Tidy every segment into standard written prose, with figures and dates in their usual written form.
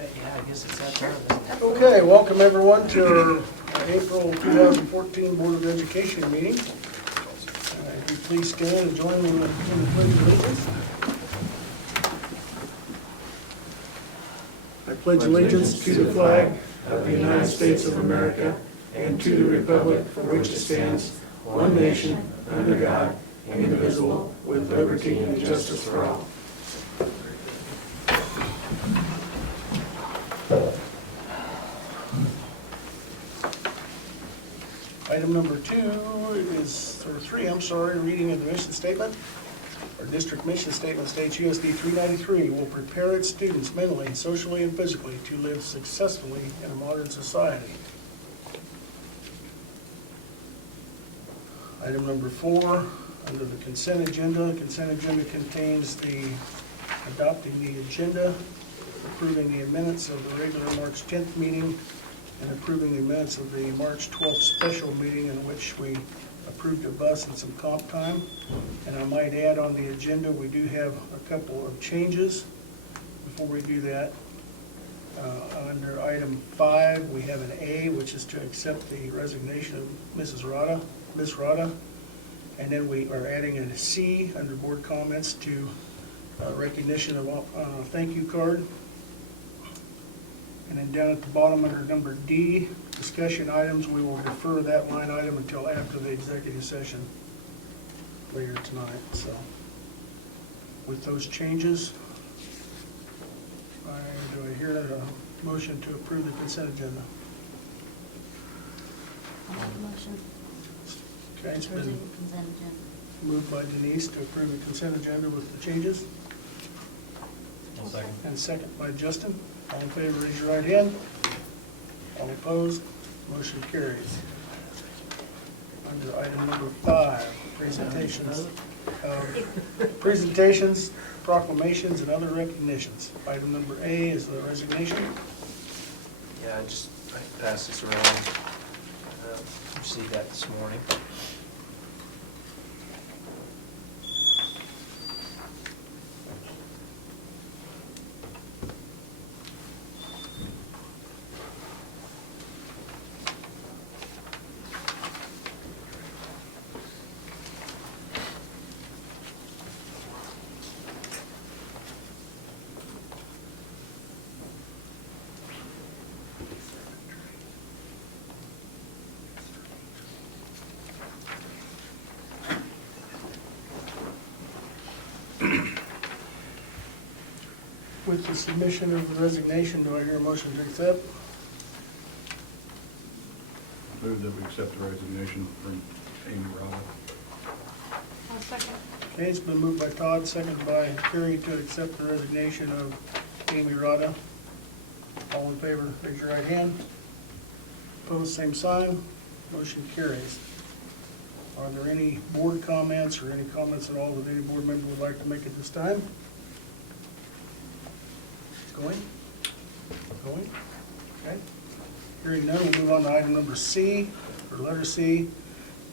Yeah, I guess it's that time, isn't it? Okay, welcome everyone to our April 2014 Board of Education meeting. If you please stand and join me in the Pledge of Allegiance. I pledge allegiance to the flag of the United States of America and to the republic for which it stands, one nation, under God, indivisible, with liberty and justice for all. Item number three, reading of the mission statement. Our district mission statement states USD 393 will prepare its students mentally, socially, and physically to live successfully in a modern society. Item number 4, under the consent agenda. The consent agenda contains the adopting the agenda, approving the minutes of the regular March 10th meeting, and approving the minutes of the March 12th special meeting in which we approved a bus and some comp time. And I might add on the agenda, we do have a couple of changes before we do that. Under item 5, we have an A, which is to accept the resignation of Miss Rada. And then we are adding a C under board comments to recognition of thank you card. And then down at the bottom under number D, discussion items, we will defer that line item until after the executive session later tonight. So with those changes, do I hear a motion to approve the consent agenda? I'll make a motion. Okay, it's Approve been the consent agenda. moved by Denise to approve the consent agenda with the changes. I'll second. And second by Justin. All in favor, raise your right hand. All opposed, motion carries. Under item number 5, presentations, proclamations, and other recognitions. Item number A is the resignation. Yeah, I passed this around. Received that this morning. With the submission of the resignation, do I hear a motion to accept? Move that we accept the resignation from Amy Rada. I'll second. Okay, it's been moved by Todd, seconded by Carrie to accept the resignation of Amy Rada. All in favor, raise your right hand. Opposed, same sign. Motion carries. Are there any board comments or any comments at all that any board member would like to make at this time? Going? Okay. Hearing none, we'll move on to item number C, or letter C.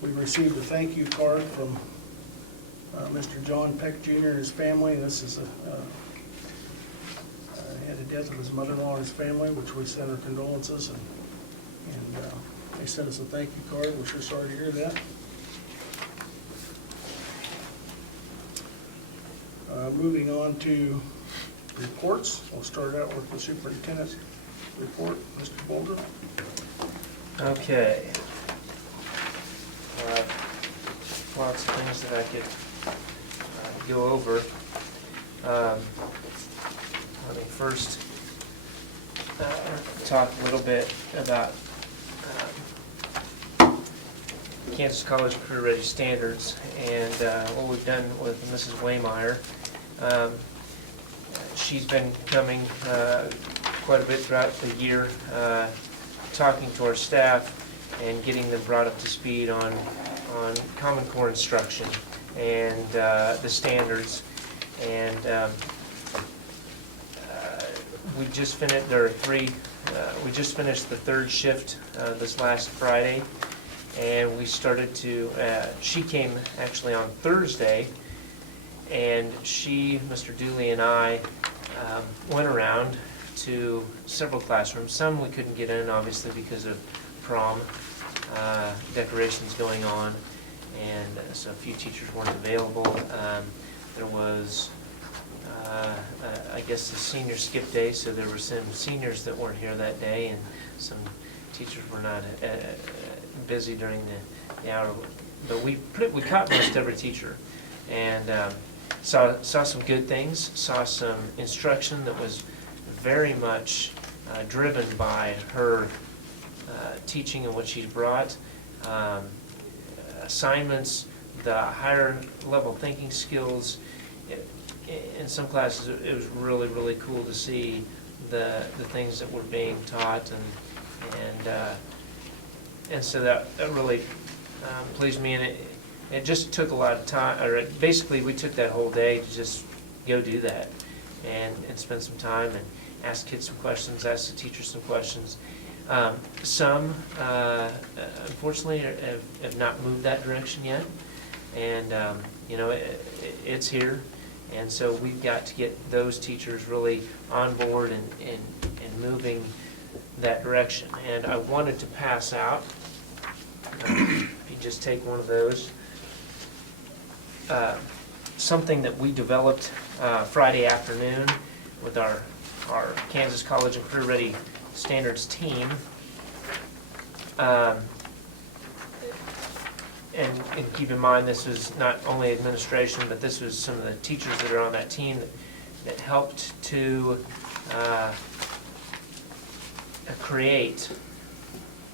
We received a thank you card from Mr. John Peck Jr. and his family. This is he had the death of his mother-in-law and his family, which we sent our condolences, and they sent us a thank you card. We're sure sorry to hear that. Moving on to reports. We'll start out with the superintendent's report. Mr. Boulder. Okay. Lots of things that I could go over. Let me first talk a little bit about Kansas College Career Ready Standards and what we've done with Mrs. Waymeyer. She's been coming quite a bit throughout the year, talking to our staff and getting them brought up to speed on Common Core instruction and the standards. And we just finished. There are three. We just finished the third shift this last Friday, and we started to. She came actually on Thursday, and she, Mr. Dooley, and I went around to several classrooms. Some we couldn't get in, obviously, because of prom decorations going on, and so a few teachers weren't available. There was, I guess, the senior skip day, so there were some seniors that weren't here that day, and some teachers were not busy during the hour. But we caught most every teacher, and saw some good things, saw some instruction that was very much driven by her teaching and what she's brought. Assignments, the higher level thinking skills. In some classes, it was really, really cool to see the things that were being taught, and so that really pleased me, and it just took a lot of time, or basically we took that whole day to just go do that and spend some time and ask kids some questions, ask the teachers some questions. Some, unfortunately, have not moved that direction yet, and it's here, and so we've got to get those teachers really on board and moving that direction. And I wanted to pass out, if you just take one of those, something that we developed Friday afternoon with our Kansas College and Career Ready Standards team. And keep in mind, this is not only administration, but this was some of the teachers that are on that team that helped to create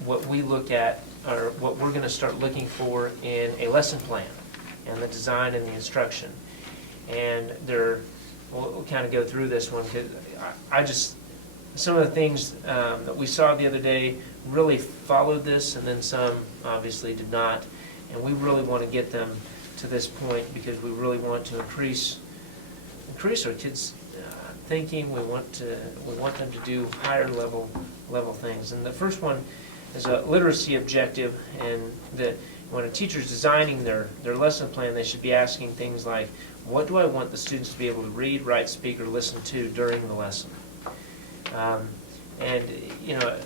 what we look at, or what we're going to start looking for in a lesson plan and the design and the instruction. And we'll kind of go through this one, because some of the things that we saw the other day really followed this, and then some obviously did not. And we really want to get them to this point because we really want to increase our kids' thinking. We want them to do higher level things. And the first one is a literacy objective, and that when a teacher's designing their lesson plan, they should be asking things like, what do I want the students to be able to read, write, speak, or listen to during the lesson? And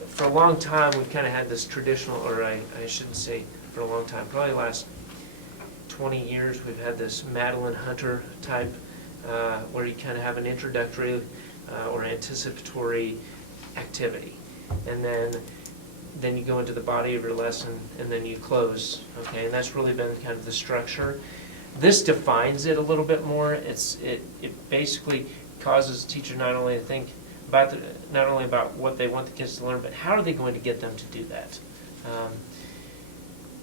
for a long time we've kind of had this traditional, or I shouldn't say for a long time, probably the last 20 years we've had this Madeline Hunter type, where you kind of have an introductory or anticipatory activity, and then you go into the body of your lesson, and then you close. Okay, and that's really been kind of the structure. This defines it a little bit more. It basically causes the teacher not only to think about what they want the kids to learn, but how are they going to get them to do that.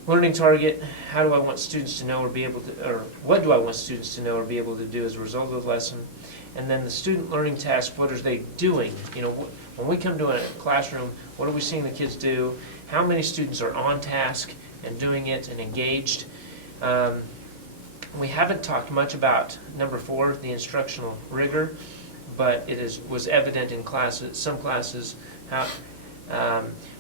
Learning target: how do I want students to know or be able to, or what do I want students to know or be able to do as a result of the lesson? And then the student learning task: what are they doing? When we come to a classroom, what are we seeing the kids do? How many students are on task and doing it and engaged? We haven't talked much about number 4, the instructional rigor, but it was evident in some classes, how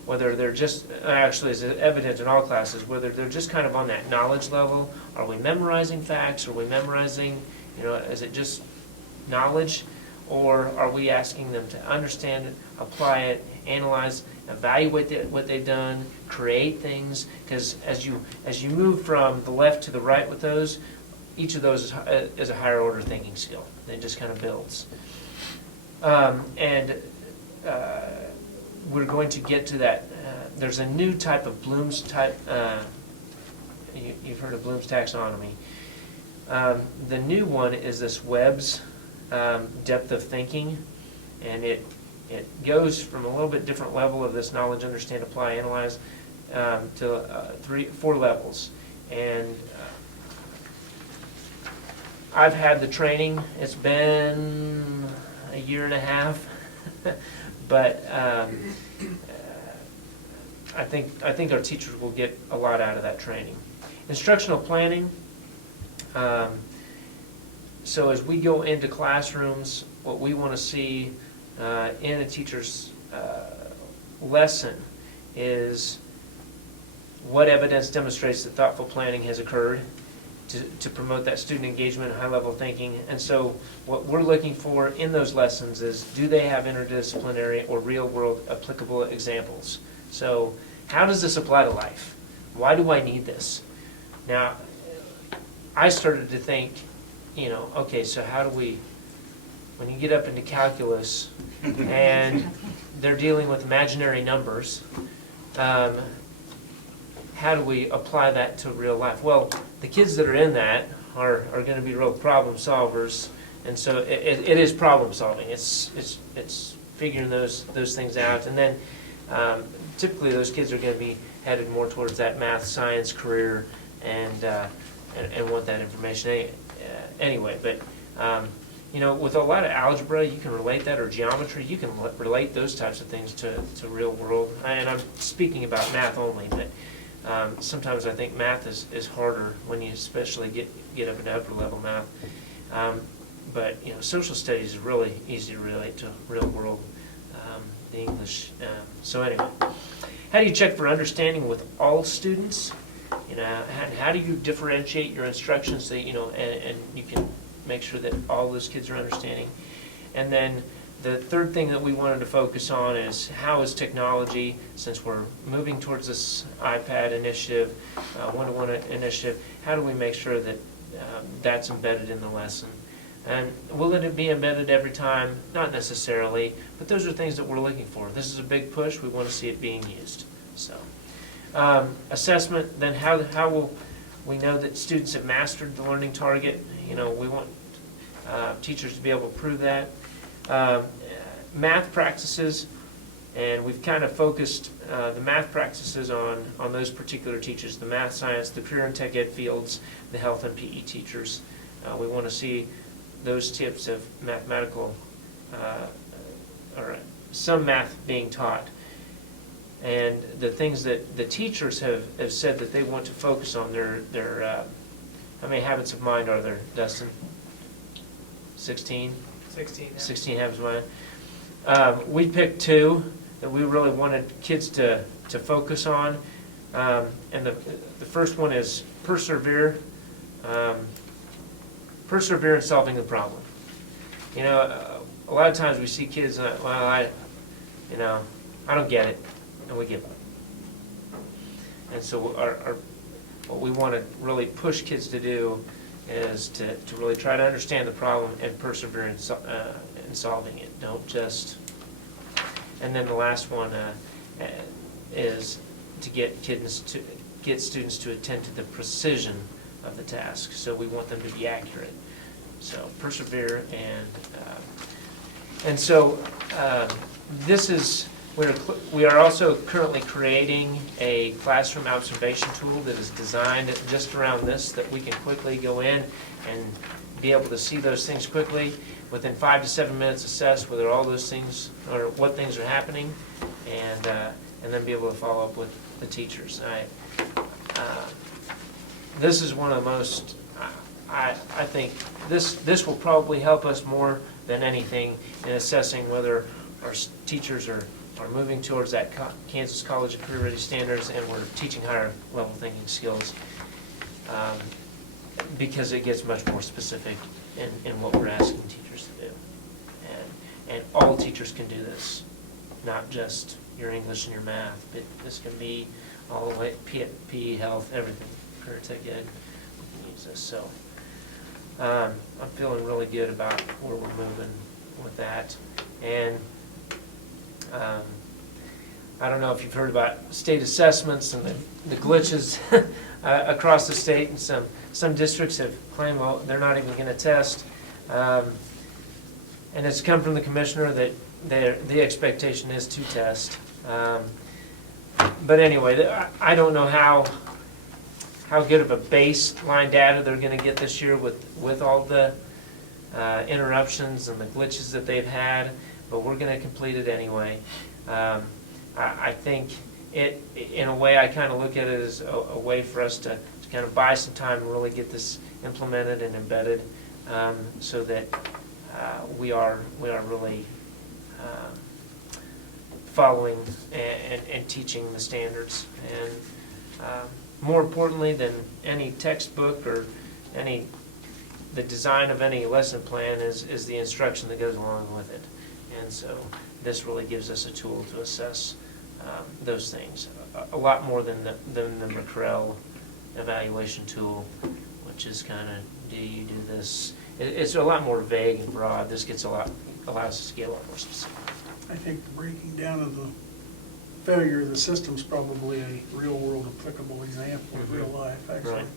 whether they're just, actually it's evident in all classes, whether they're just kind of on that knowledge level. Are we memorizing facts? Are we memorizing, is it just knowledge? Or are we asking them to understand it, apply it, analyze, evaluate what they've done, create things? Because as you move from the left to the right with those, each of those is a higher order thinking skill. It just kind of builds. We're going to get to that. There's a new type of Bloom's type. You've heard of Bloom's taxonomy. The new one is this Webb's depth of thinking, and it goes from a little bit different level of this knowledge, understand, apply, analyze, to 4 levels. And I've had the training. It's been a year and a half, but I think our teachers will get a lot out of that training. Instructional planning. So as we go into classrooms, what we want to see in a teacher's lesson is what evidence demonstrates that thoughtful planning has occurred, to promote that student engagement and high-level thinking. And so what we're looking for in those lessons is, do they have interdisciplinary or real-world applicable examples? So how does this apply to life? Why do I need this? Now, I started to think, okay, so how do we, when you get up into calculus and they're dealing with imaginary numbers, how do we apply that to real life? Well, the kids that are in that are going to be real problem solvers, and so it is problem solving. It's figuring those things out, and then typically those kids are going to be headed more towards that math science career and want that information anyway. But with a lot of algebra, you can relate that, or geometry, you can relate those types of things to real world. And I'm speaking about math only, but sometimes I think math is harder when you especially get up into upper level math. But social studies is really easy to relate to real world, the English. So anyway, how do you check for understanding with all students? How do you differentiate your instruction so and you can make sure that all those kids are understanding? And then the third thing that we wanted to focus on is, how is technology, since we're moving towards this iPad initiative, one-to-one initiative, how do we make sure that that's embedded in the lesson? And will it be embedded every time? Not necessarily, but those are things that we're looking for. This is a big push. We want to see it being used. So, assessment, then how will we know that students have mastered the learning target? We want teachers to be able to prove that. Math practices, and we've kind of focused the math practices on those particular teachers, the math, science, the career and tech ed fields, the health and PE teachers. We want to see those types of mathematical, or some math being taught. And the things that the teachers have said that they want to focus on, their how many habits of mind are there, Dustin? 16? 16. Yeah. 16 habits of mind. We picked 2 that we really wanted kids to focus on. And the first one is persevere. Persevere in solving the problem. A lot of times we see kids, I don't get it, and we give up. And so what we want to really push kids to do is to really try to understand the problem and persevere in solving it. Don't just. And then the last one is to get students to attend to the precision of the task. So we want them to be accurate. So persevere, and so this is. We are also currently creating a classroom observation tool that is designed just around this, that we can quickly go in and be able to see those things quickly, within 5 to 7 minutes assess whether all those things, or what things are happening, and then be able to follow up with the teachers. This is one of the most, I think this will probably help us more than anything in assessing whether our teachers are moving towards that Kansas College of Career Ready standards, and we're teaching higher level thinking skills, because it gets much more specific in what we're asking teachers to do. And all teachers can do this, not just your English and your math, but this can be all the way, PE, health, everything, career tech ed, we can use this. So I'm feeling really good about where we're moving with that. And I don't know if you've heard about state assessments and the glitches across the state, and some districts have claimed, well, they're not even going to test. And it's come from the commissioner that the expectation is to test. But anyway, I don't know how good of a baseline data they're going to get this year with all the interruptions and the glitches that they've had, but we're going to complete it anyway. I think it, in a way, I kind of look at it as a way for us to kind of buy some time and really get this implemented and embedded, so that we are really following and teaching the standards. And more importantly than any textbook or the design of any lesson plan is the instruction that goes along with it. And so this really gives us a tool to assess those things. A lot more than the McCrell evaluation tool, which is kind of, do you do this? It's a lot more vague and broad. This allows us to get a lot more specific. I think the breaking down of the failure of the system's probably a real-world applicable example of real life, actually. Right.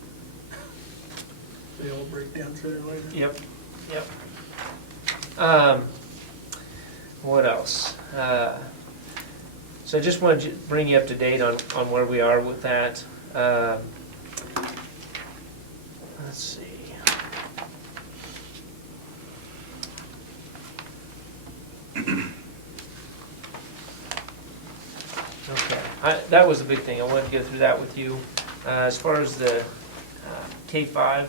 They all break down sooner or later. Yep. What else? So I just wanted to bring you up to date on where we are with that. Let's see. Okay, that was the big thing. I wanted to go through that with you. As far as the K-5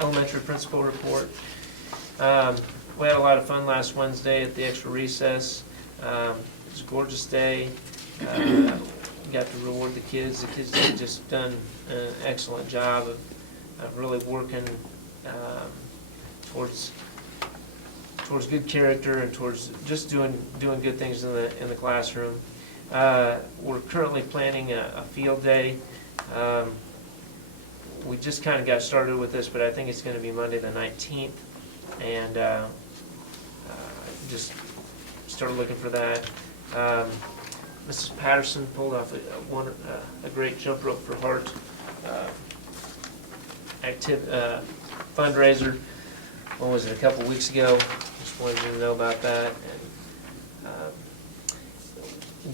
elementary principal report, we had a lot of fun last Wednesday at the extra recess. It was a gorgeous day. Got to reward the kids. The kids have just done an excellent job of really working towards good character and towards just doing good things in the classroom. We're currently planning a field day. We just kind of got started with this, but I think it's going to be Monday the 19th, and just started looking for that. Mrs. Patterson pulled off a great jump rope for heart fundraiser. When was it, a couple weeks ago? Just wanted you to know about that. And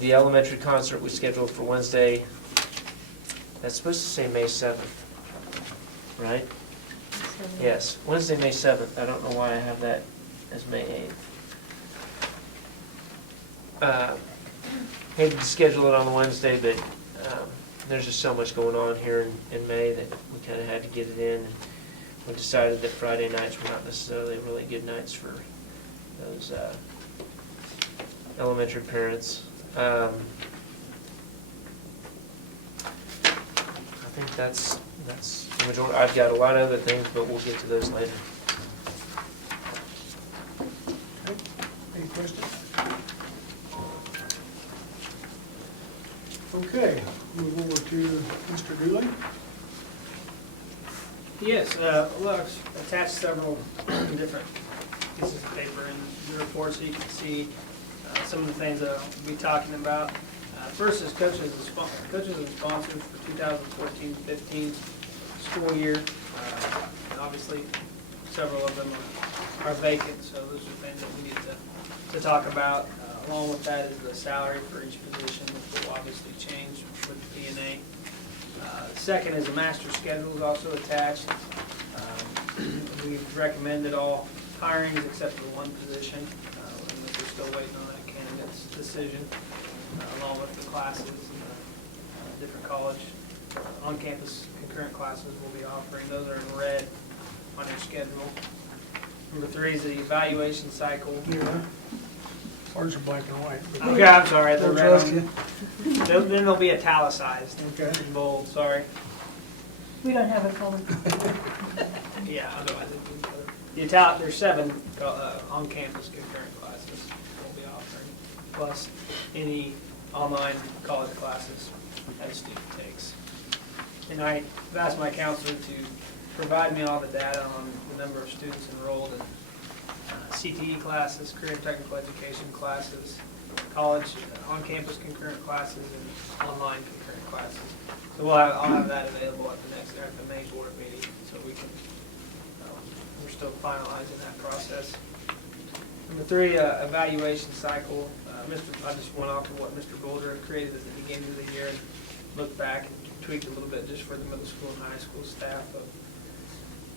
the elementary concert we scheduled for Wednesday, that's supposed to say May 7th, right? Yes, Wednesday, May 7th. I don't know why I have that as May 8th. Hated to schedule it on the Wednesday, but there's just so much going on here in May that we kind of had to get it in. And we decided that Friday nights were not necessarily really good nights for those elementary parents. I think that's the majority. I've got a lot of other things, but we'll get to those later. Okay. Any questions? Okay, move over to Mr. Dooley. Yes, well, I've attached several different pieces of paper in the report so you can see some of the things that I'll be talking about. First is coaches and sponsors for 2014-15 school year. And obviously, several of them are vacant, so those are things that we need to talk about. Along with that is the salary for each position, which will obviously change with the P&A. Second is the master schedule is also attached. We've recommended all hirings except for one position, and we're still waiting on that candidate's decision, along with the classes and the different college on-campus concurrent classes we'll be offering. Those are in red on your schedule. Number 3 is the evaluation cycle. Yeah. Ours are black and white. Okay, I'm sorry, they're Don't red. trust you. Then they'll be italicized Okay. in bold, sorry. We don't have a color. Yeah, otherwise there's 7 on-campus concurrent classes we'll be offering, plus any online college classes that a student takes. And I've asked my counselor to provide me all the data on the number of students enrolled in CTE classes, career and technical education classes, college on-campus concurrent classes, and online concurrent classes. So I'll have that available at the May board meeting, so we can. We're still finalizing that process. Number 3, evaluation cycle. I just went off of what Mr. Boulder created at the beginning of the year and looked back and tweaked a little bit just for the middle school and high school staff.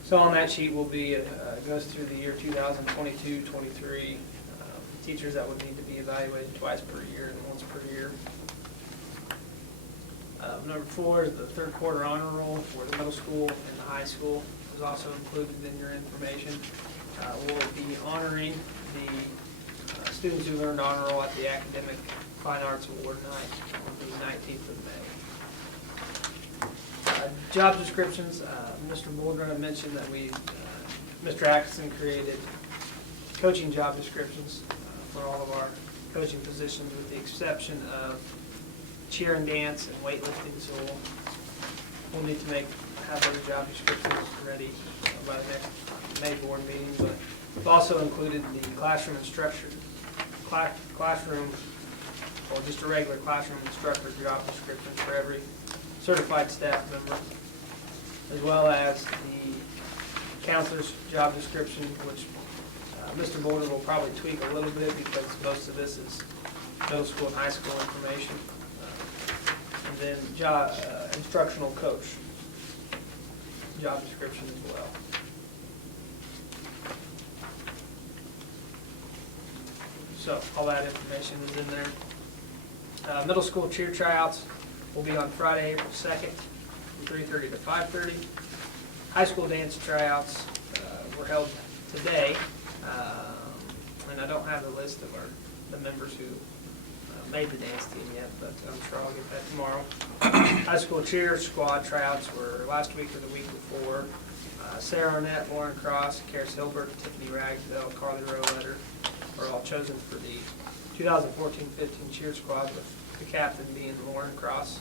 So on that sheet will be, goes through the year 2022-23, teachers that would need to be evaluated twice per year and once per year. Number 4 is the third quarter honor roll for the middle school and the high school. It was also included in your information. We'll be honoring the students who earned honor roll at the Academic Fine Arts Award night on the 19th of May. Job descriptions, Mr. Boldrin mentioned that Mr. Atkinson created coaching job descriptions for all of our coaching positions with the exception of cheer and dance and weightlifting, so we'll need to have those job descriptions ready by the next May board meeting, but we've also included the classroom instructor, classroom, or just a regular classroom instructor job description for every certified staff member, as well as the counselor's job description, which Mr. Boulder will probably tweak a little bit because most of this is middle school and high school information. And then instructional coach job description as well. So all that information is in there. Middle school cheer tryouts will be on Friday, April 2nd, from 3:30 to 5:30. High school dance tryouts were held today, and I don't have the list of the members who made the dance team yet, but I'm sure I'll get that tomorrow. High school cheer squad tryouts were last week or the week before. Sarah Arnett, Lauren Cross, Karis Hilbert, Tiffany Ragsdale, Carly Rowletter were all chosen for the 2014-15 cheer squad, with the captain being Lauren Cross.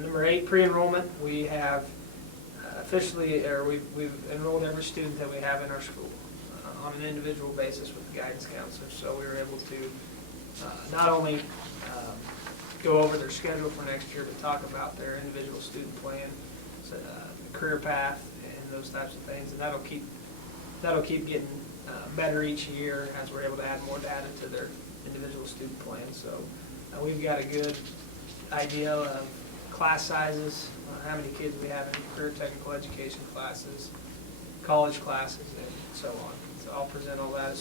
Number 8, pre-enrollment. We have we've enrolled every student that we have in our school on an individual basis with the guidance counselor. So we were able to not only go over their schedule for next year, but talk about their individual student plan, career path, and those types of things. And that'll keep getting better each year as we're able to add more data to their individual student plan. So we've got a good idea of class sizes, how many kids we have in career technical education classes, college classes, and so on. So I'll present all that as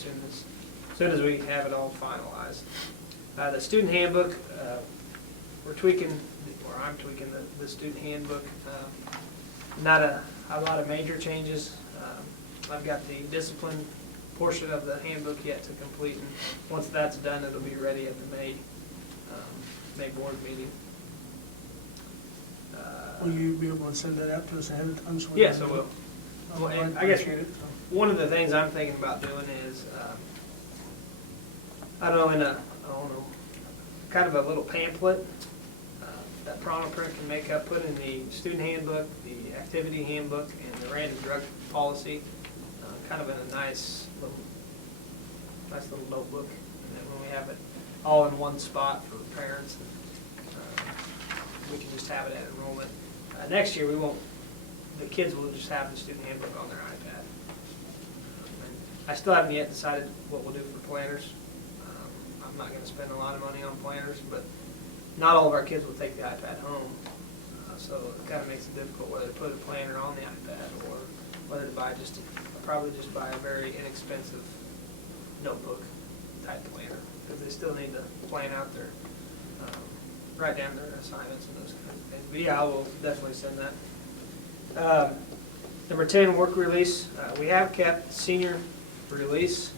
soon as we have it all finalized. The student handbook, I'm tweaking the student handbook. Not a lot of major changes. I've got the discipline portion of the handbook yet to complete, and once that's done, it'll be ready at the May board meeting. Will you be able to send that out to us ahead of time? So we Yes, can- I will. Oh, Well, and I I guess appreciate it. one of the things I'm thinking about doing is, I don't know, kind of a little pamphlet that Prana Print can make up, put in the student handbook, the activity handbook, and the random drug policy, kind of in a nice little notebook. And then when we have it all in one spot for parents, we can just have it at enrollment. Next year, the kids will just have the student handbook on their iPad. I still haven't yet decided what we'll do for planners. I'm not gonna spend a lot of money on planners, but not all of our kids will take the iPad home. So it kinda makes it difficult whether to put a planner on the iPad or whether to probably just buy a very inexpensive notebook type planner, because they still need to plan out write down their assignments and those kinds of things. But yeah, I will definitely send that. Number 10, work release. We have kept senior release,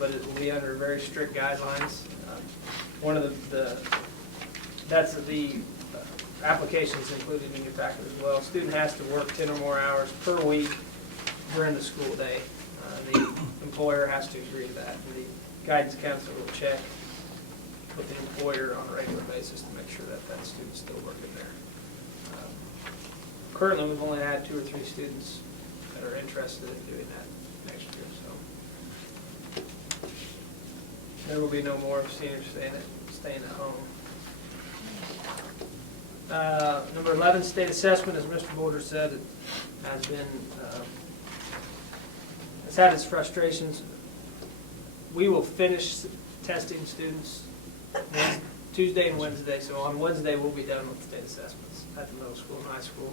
but it will be under very strict guidelines. One of the applications included in your packet as well. Student has to work 10 or more hours per week during the school day. The employer has to agree to that, and the guidance counselor will check with the employer on a regular basis to make sure that that student's still working there. Currently, we've only had 2 or 3 students that are interested in doing that next year, so there will be no more seniors staying at home. Number 11, state assessment, as Mr. Boulder said, it has been, it's had its frustrations. We will finish testing students Tuesday and Wednesday, so on Wednesday we'll be done with state assessments at the middle school and high school,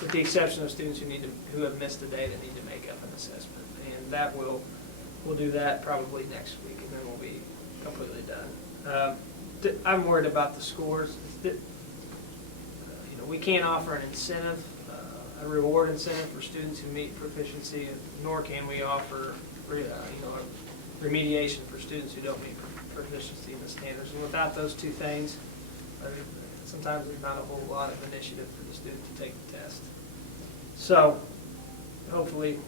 with the exception of students who have missed a day that need to make up an assessment, and that we'll do that probably next week, and then we'll be completely done. I'm worried about the scores. We can't offer an incentive, a reward incentive for students who meet proficiency, nor can we offer remediation for students who don't meet proficiency in the standards. And without those two things, sometimes there's not a whole lot of initiative for the student to take the test. So hopefully,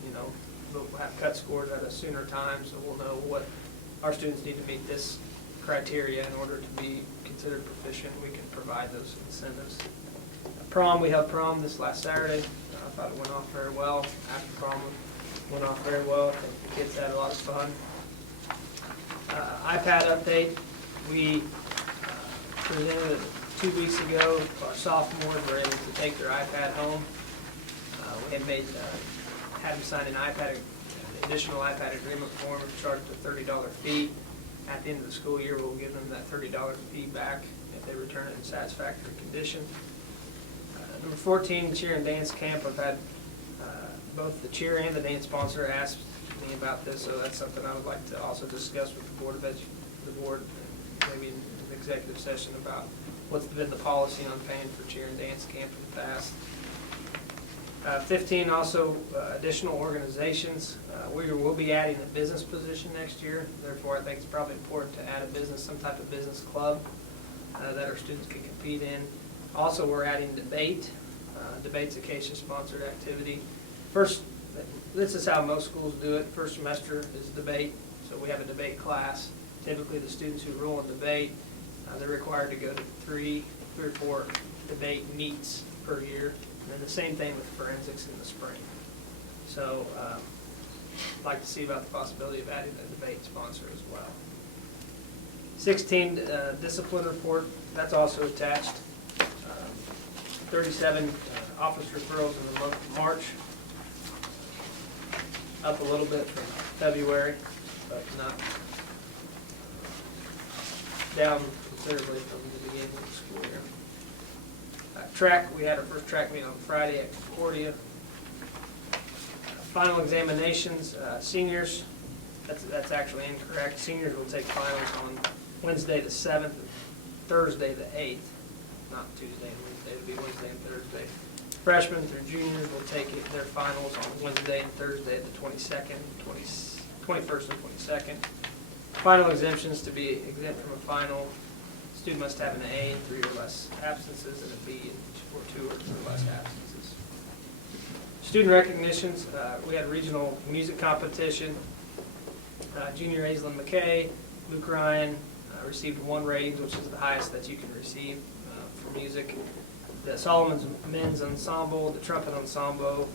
we'll have cut scores at a sooner time, so we'll know what our students need to meet this criteria in order to be considered proficient. We can provide those incentives. Prom, we held prom this last Saturday. I thought it went off very well. After prom, it went off very well. I think the kids had a lot of fun. iPad update, we presented it 2 weeks ago. Our sophomores were able to take their iPad home. We had them sign an additional iPad agreement form, charged a $30 fee. At the end of the school year, we'll give them that $30 fee back if they return it in satisfactory condition. Number 14, cheer and dance camp. I've had both the cheer and the dance sponsor ask me about this, so that's something I would like to also discuss with the board, maybe in an executive session about what's been the policy on paying for cheer and dance camp in the past. 15, also additional organizations. We will be adding a business position next year. Therefore, I think it's probably important to add some type of business club that our students can compete in. Also, we're adding debate. Debate's a CASIA-sponsored activity. This is how most schools do it. First semester is debate, so we have a debate class. Typically, the students who enroll in debate, they're required to go to three or four debate meets per year. And then the same thing with forensics in the spring. So I'd like to see about the possibility of adding a debate sponsor as well. 16, discipline report, that's also attached. 37 office referrals in the month of March. Up a little bit from February, but not down considerably from the beginning of the school year. Track, we had our first track meet on Friday at Concordia. Final examinations, seniors, that's actually incorrect. Seniors will take finals on Wednesday the 7th, Thursday the 8th, not Tuesday and Wednesday, it'll be Wednesday and Thursday. Freshmen through juniors will take their finals on Wednesday and Thursday, the 22nd, 21st and 22nd. Final exemptions, to be exempt from a final, student must have an A in 3 or less absences and a B for 2 or less absences. Student recognitions, we had a regional music competition. Junior Aislinn McKay, Luke Ryan received 1 rating, which is the highest that you can receive for music. The Solomon's Men's Ensemble, the Trumpet Ensemble,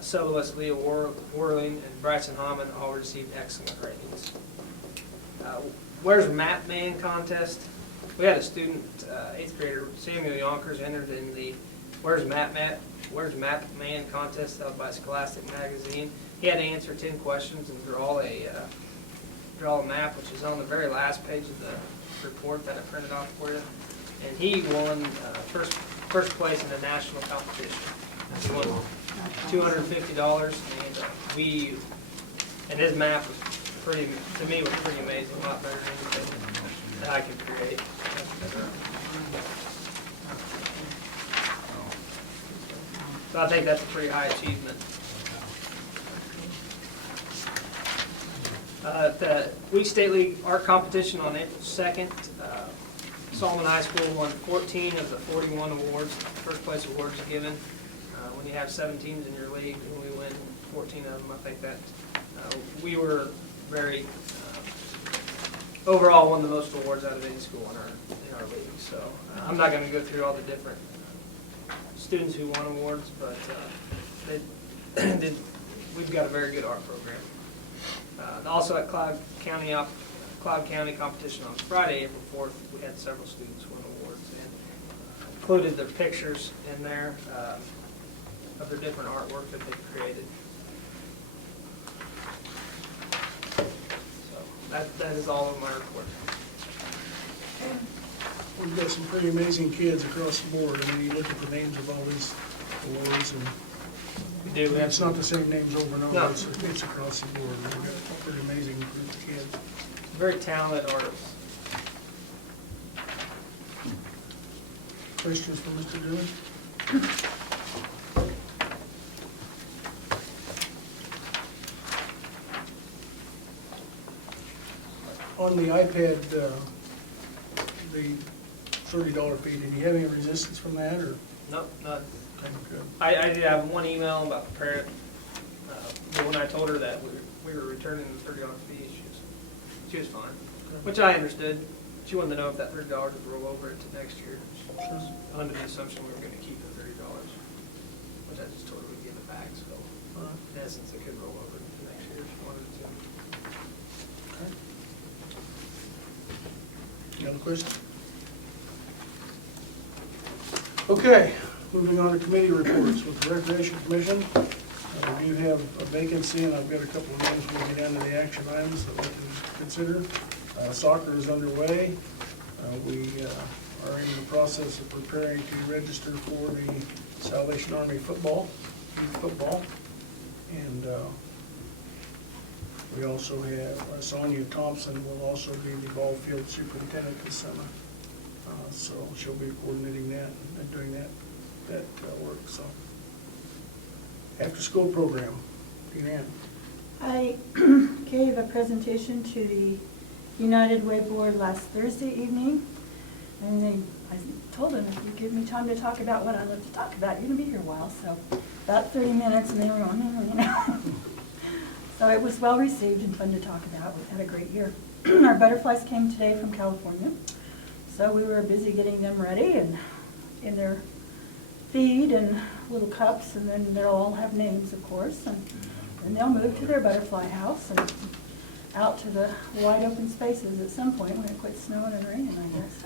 soloist Leah Worling, and Bryson Hammond all received excellent ratings. Where's Map Man contest? We had a student, 8th grader Samuel Yonkers, entered in the Where's Map Man contest held by Scholastic Magazine. He had to answer 10 questions and draw a map, which is on the very last page of the report that I printed off for you. And he won first place in the national competition. He won $250, and his map was to me was pretty amazing, a lot better than anything that I could create. So I think that's a pretty high achievement. The Week State League Art Competition on April 2nd, Solomon High School won 14 of the 41 awards. First place awards given. When you have 7 teams in your league and we win 14 of them, I think that we were very, overall won the most awards out of any school in our league. So I'm not going to go through all the different students who won awards, but we've got a very good art program. Also at Cloud County competition on Friday, April 4th, we had several students win awards and included their pictures in there of their different artwork that they've created. So that is all of my report. We've got some pretty amazing kids across the board. I mean, you look at the names of all these awards, and We do. it's not the same names over and over. No. It's across the board. We've got a pretty amazing group of kids. Very talented artists. Questions for Mr. Dillon? On the iPad, the $30 fee. Did you have any resistance from that, or? Nope, none. Okay, good. I did have one email about the parent, but when I told her that we were returning the $30 fee, she was fine, which I understood. She wanted to know if that $30 would roll over into next year. She was under the assumption we were going to keep the $30, which I just told her we'd give it back, so in essence, it could roll over into next year if she wanted it to. Any other questions? Okay, moving on to committee reports. With the Recreation Commission, we do have a vacancy, and I've got a couple of names when we get down to the action items that we can consider. Soccer is underway. We are in the process of preparing to register for the Salvation Army football, youth football. And we also have Sonia Thompson will also be the ball field superintendent this summer. So she'll be coordinating that and doing that work. So after school program, Deanne. I gave a presentation to the United Way Board last Thursday evening, and I told them, if you give me time to talk about what I love to talk about, you're going to be here a while. So about 30 minutes, and they were going, So it was well received and fun to talk about. We've had a great year. Our butterflies came today from California, so we were busy getting them ready and in their feed and little cups, and then they'll all have names, of course, and they'll move to their butterfly house and out to the wide open spaces at some point when it quits snowing and raining, I guess.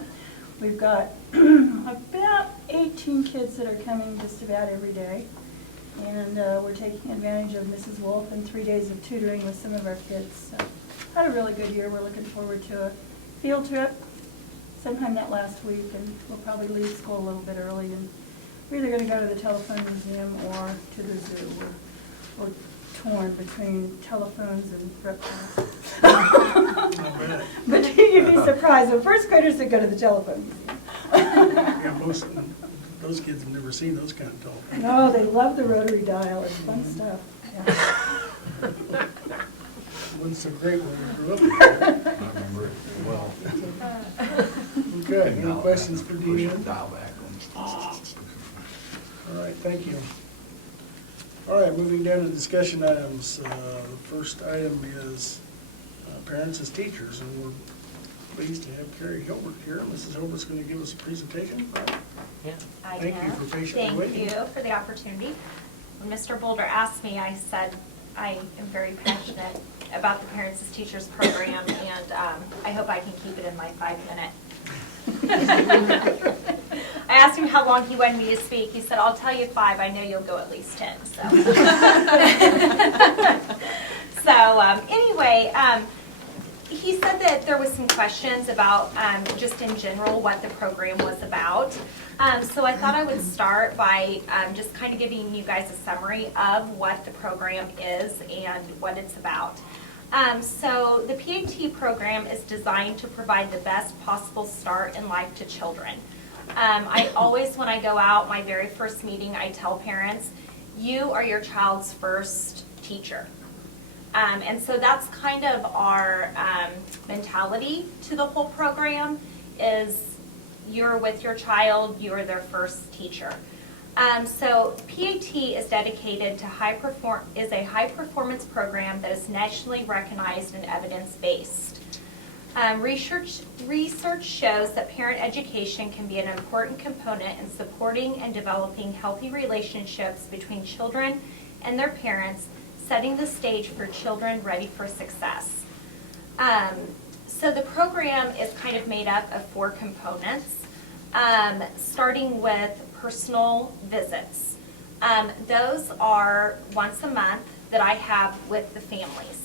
We've got about 18 kids that are coming just about every day, and we're taking advantage of Mrs. Wolf and 3 days of tutoring with some of our kids. So had a really good year. We're looking forward to a field trip sometime that last week, and we'll probably leave school a little bit early, and we're either going to go to the Telephone Museum or to the zoo. We're torn between telephones and reptiles. But you'd be surprised. The first graders that go to the Telephone Museum. Yeah, most of them, those kids have never seen those kind of telephones. No, they love the rotary dial. It's fun stuff. Yeah. It wasn't so great when we grew up there. I remember it well. Okay, any questions for Push Deanne? the dial back on. All right, thank you. All right, moving down to discussion items. The first item is parents as teachers, and we're pleased to have Carrie Hilbert here. Mrs. Hilbert's going to give us a presentation. Yeah. I Thank you am. for patiently waiting. Thank you for the opportunity. When Mr. Boulder asked me, I said I am very passionate about the Parents as Teachers program, and I hope I can keep it in my 5 minutes. I asked him how long he wanted me to speak. He said, I'll tell you 5. I know you'll go at least 10. So, anyway, he said that there was some questions about just in general what the program was about. So I thought I would start by just kind of giving you guys a summary of what the program is and what it's about. So the PAT program is designed to provide the best possible start in life to children. I always, when I go out, my very first meeting, I tell parents, you are your child's first teacher. And so that's kind of our mentality to the whole program is you're with your child, you are their first teacher. So PAT is dedicated to is a high performance program that is nationally recognized and evidence-based. Research shows that parent education can be an important component in supporting and developing healthy relationships between children and their parents, setting the stage for children ready for success. So the program is kind of made up of 4 components, starting with personal visits. Those are once a month that I have with the families.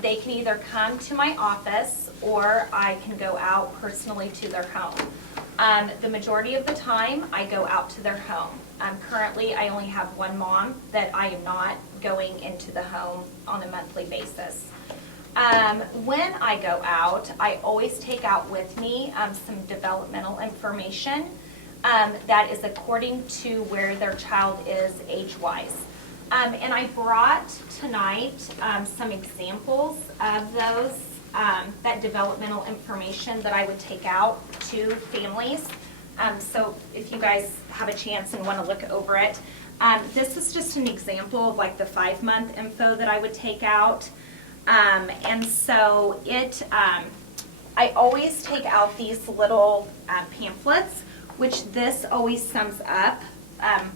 They can either come to my office or I can go out personally to their home. The majority of the time I go out to their home. Currently I only have one mom that I am not going into the home on a monthly basis. When I go out, I always take out with me some developmental information that is according to where their child is age-wise. And I brought tonight some examples of those that developmental information that I would take out to families. So if you guys have a chance and want to look over it, this is just an example of like the 5-month info that I would take out. And so I always take out these little pamphlets, which this always sums up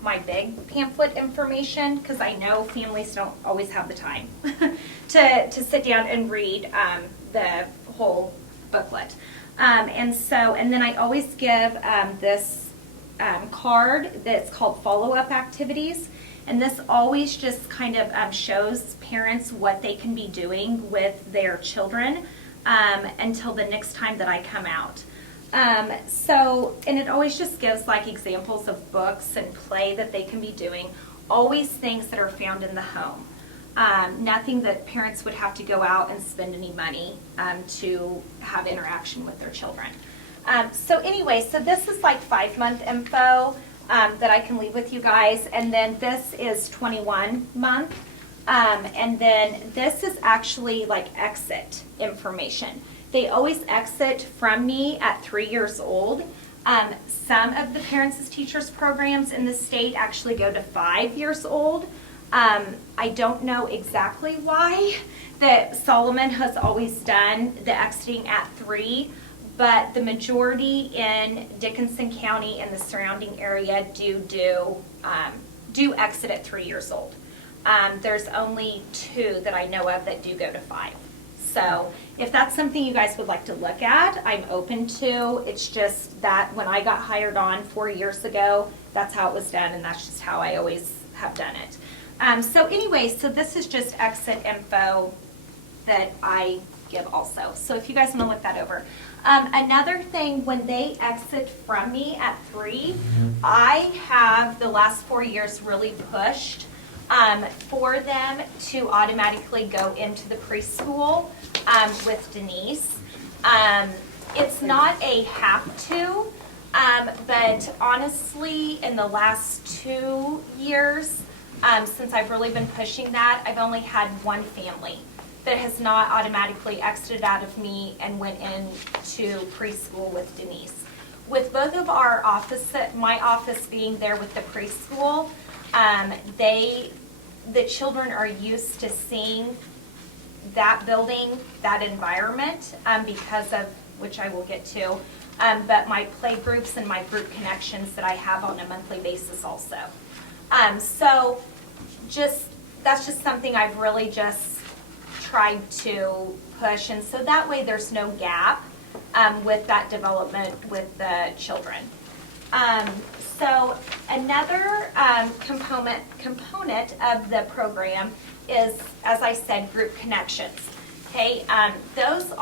my big pamphlet information, because I know families don't always have the time to sit down and read the whole booklet. And then I always give this card that's called follow-up activities. And this always just kind of shows parents what they can be doing with their children until the next time that I come out. And it always just gives like examples of books and play that they can be doing, always things that are found in the home. Nothing that parents would have to go out and spend any money to have interaction with their children. So this is like 5-month info that I can leave with you guys, and then this is 21 month, and then this is actually like exit information. They always exit from me at 3 years old. Some of the Parents as Teachers programs in the state actually go to 5 years old. I don't know exactly why that Solomon has always done the exiting at 3, but the majority in Dickinson County and the surrounding area do exit at 3 years old. There's only 2 that I know of that do go to 5. So if that's something you guys would like to look at, I'm open to. It's just that when I got hired on 4 years ago, that's how it was done, and that's just how I always have done it. So this is just exit info that I give also. So if you guys want to look that over. Another thing, when they exit from me at 3, I have the last 4 years really pushed for them to automatically go into the preschool with Denise. It's not a have to, but honestly, in the last 2 years, since I've really been pushing that, I've only had one family that has not automatically exited out of me and went into preschool with Denise. With both of our offices, my office being there with the preschool, the children are used to seeing that building, that environment, because of, which I will get to, but my play groups and my group connections that I have on a monthly basis also. That's just something I've really just tried to push, and so that way there's no gap with that development with the children. So another component of the program is, as I said, group connections. Okay, those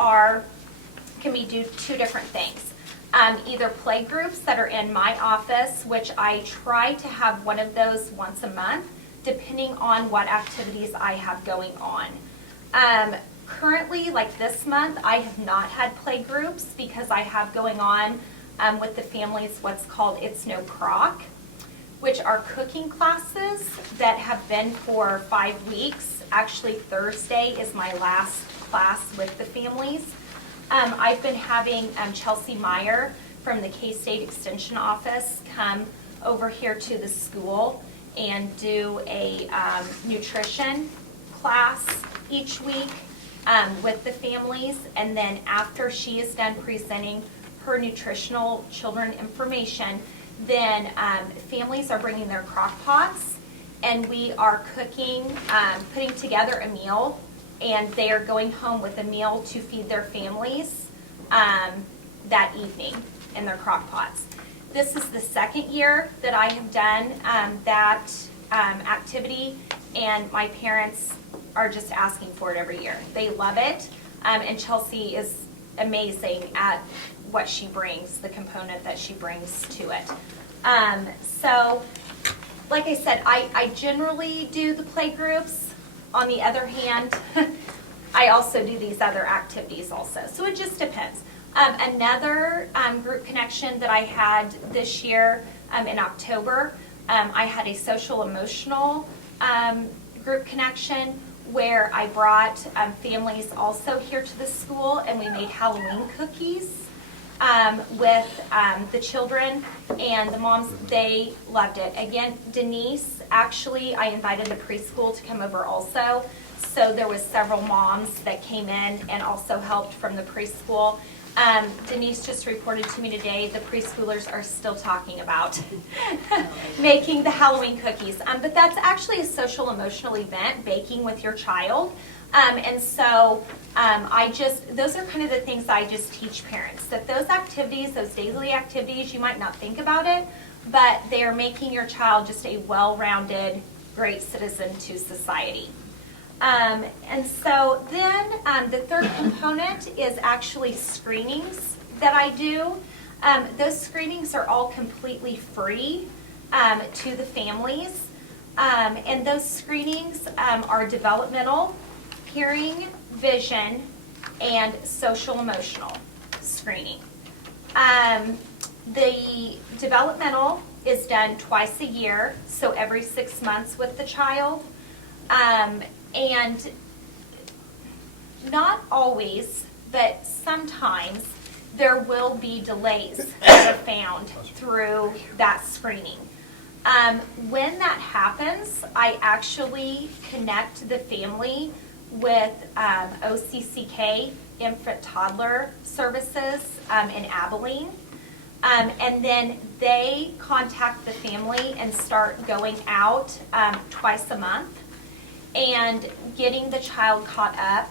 can be 2 different things. Either play groups that are in my office, which I try to have one of those once a month, depending on what activities I have going on. Currently, like this month, I have not had play groups because I have going on with the families what's called It's No Crock, which are cooking classes that have been for 5 weeks. Actually, Thursday is my last class with the families. I've been having Chelsea Meyer from the K-State Extension Office come over here to the school and do a nutrition class each week with the families. And then after she is done presenting her nutritional children information, then families are bringing their crock pots, and we are cooking, putting together a meal, and they are going home with a meal to feed their families that evening in their crock pots. This is the 2nd year that I have done that activity, and my parents are just asking for it every year. They love it, and Chelsea is amazing at what she brings, the component that she brings to it. So, like I said, I generally do the play groups. On the other hand, I also do these other activities also. So it just depends. Another group connection that I had this year in October, I had a social emotional group connection where I brought families also here to the school, and we made Halloween cookies with the children, and the moms, they loved it. Again, Denise, actually, I invited the preschool to come over also, so there was several moms that came in and also helped from the preschool. Denise just reported to me today the preschoolers are still talking about making the Halloween cookies. But that's actually a social emotional event, baking with your child. And so those are kind of the things I just teach parents, that those activities, those daily activities, you might not think about it, but they are making your child just a well-rounded, great citizen to society. And so then the third component is actually screenings that I do. Those screenings are all completely free to the families. And those screenings are developmental, hearing, vision, and social emotional screening. The developmental is done twice a year, so every 6 months with the child. And not always, but sometimes there will be delays that are found through that screening. When that happens, I actually connect the family with OCCK, Infant Toddler Services in Abilene. And then they contact the family and start going out twice a month and getting the child caught up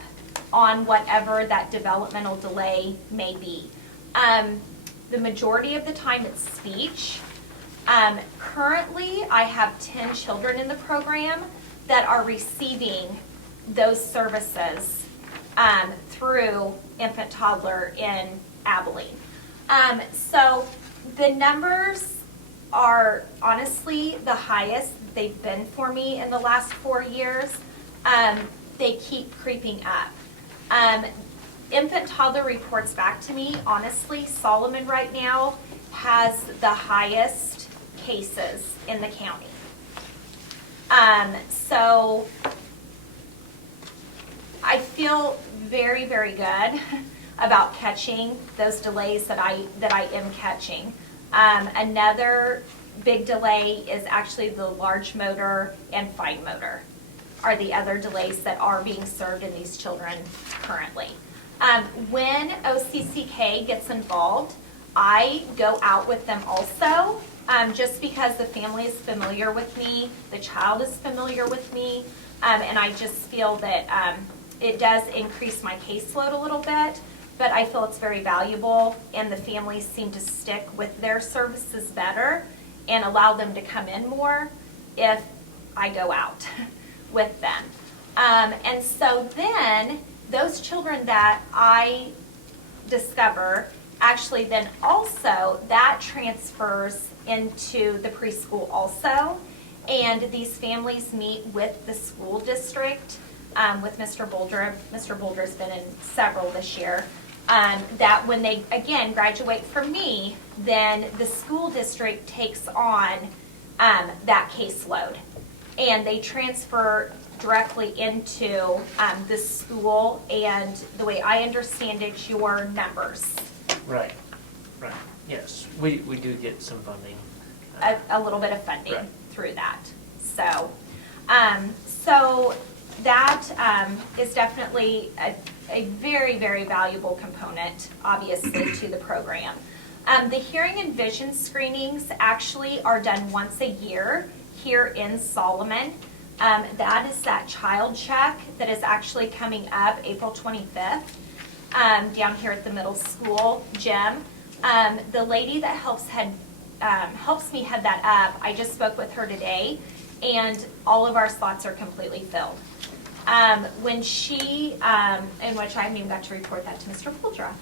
on whatever that developmental delay may be. The majority of the time it's speech. Currently, I have 10 children in the program that are receiving those services through Infant Toddler in Abilene. So the numbers are honestly the highest they've been for me in the last 4 years. They keep creeping up. Infant Toddler reports back to me, honestly, Solomon right now has the highest cases in the county. So I feel very, very good about catching those delays that I am catching. Another big delay is actually the large motor and fine motor are the other delays that are being served in these children currently. When OCCK gets involved, I go out with them also, just because the family is familiar with me, the child is familiar with me, and I just feel that it does increase my caseload a little bit, but I feel it's very valuable, and the families seem to stick with their services better and allow them to come in more if I go out with them. And so then those children that I discover, actually then also that transfers into the preschool also, and these families meet with the school district, with Mr. Boulder. Mr. Boulder's been in several this year. That when they, again, graduate from me, then the school district takes on that caseload. And they transfer directly into the school, and the way I understand it, your numbers. Right, right, yes, we do get some funding. A little bit of funding Right. through that. So, so that is definitely a very, very valuable component, obviously, to the program. The hearing and vision screenings actually are done once a year here in Solomon. That is that child check that is actually coming up April 25th down here at the middle school gym. The lady that helps me head that up, I just spoke with her today, and all of our slots are completely filled. When she, in which I haven't even got to report that to Mr. Puldra,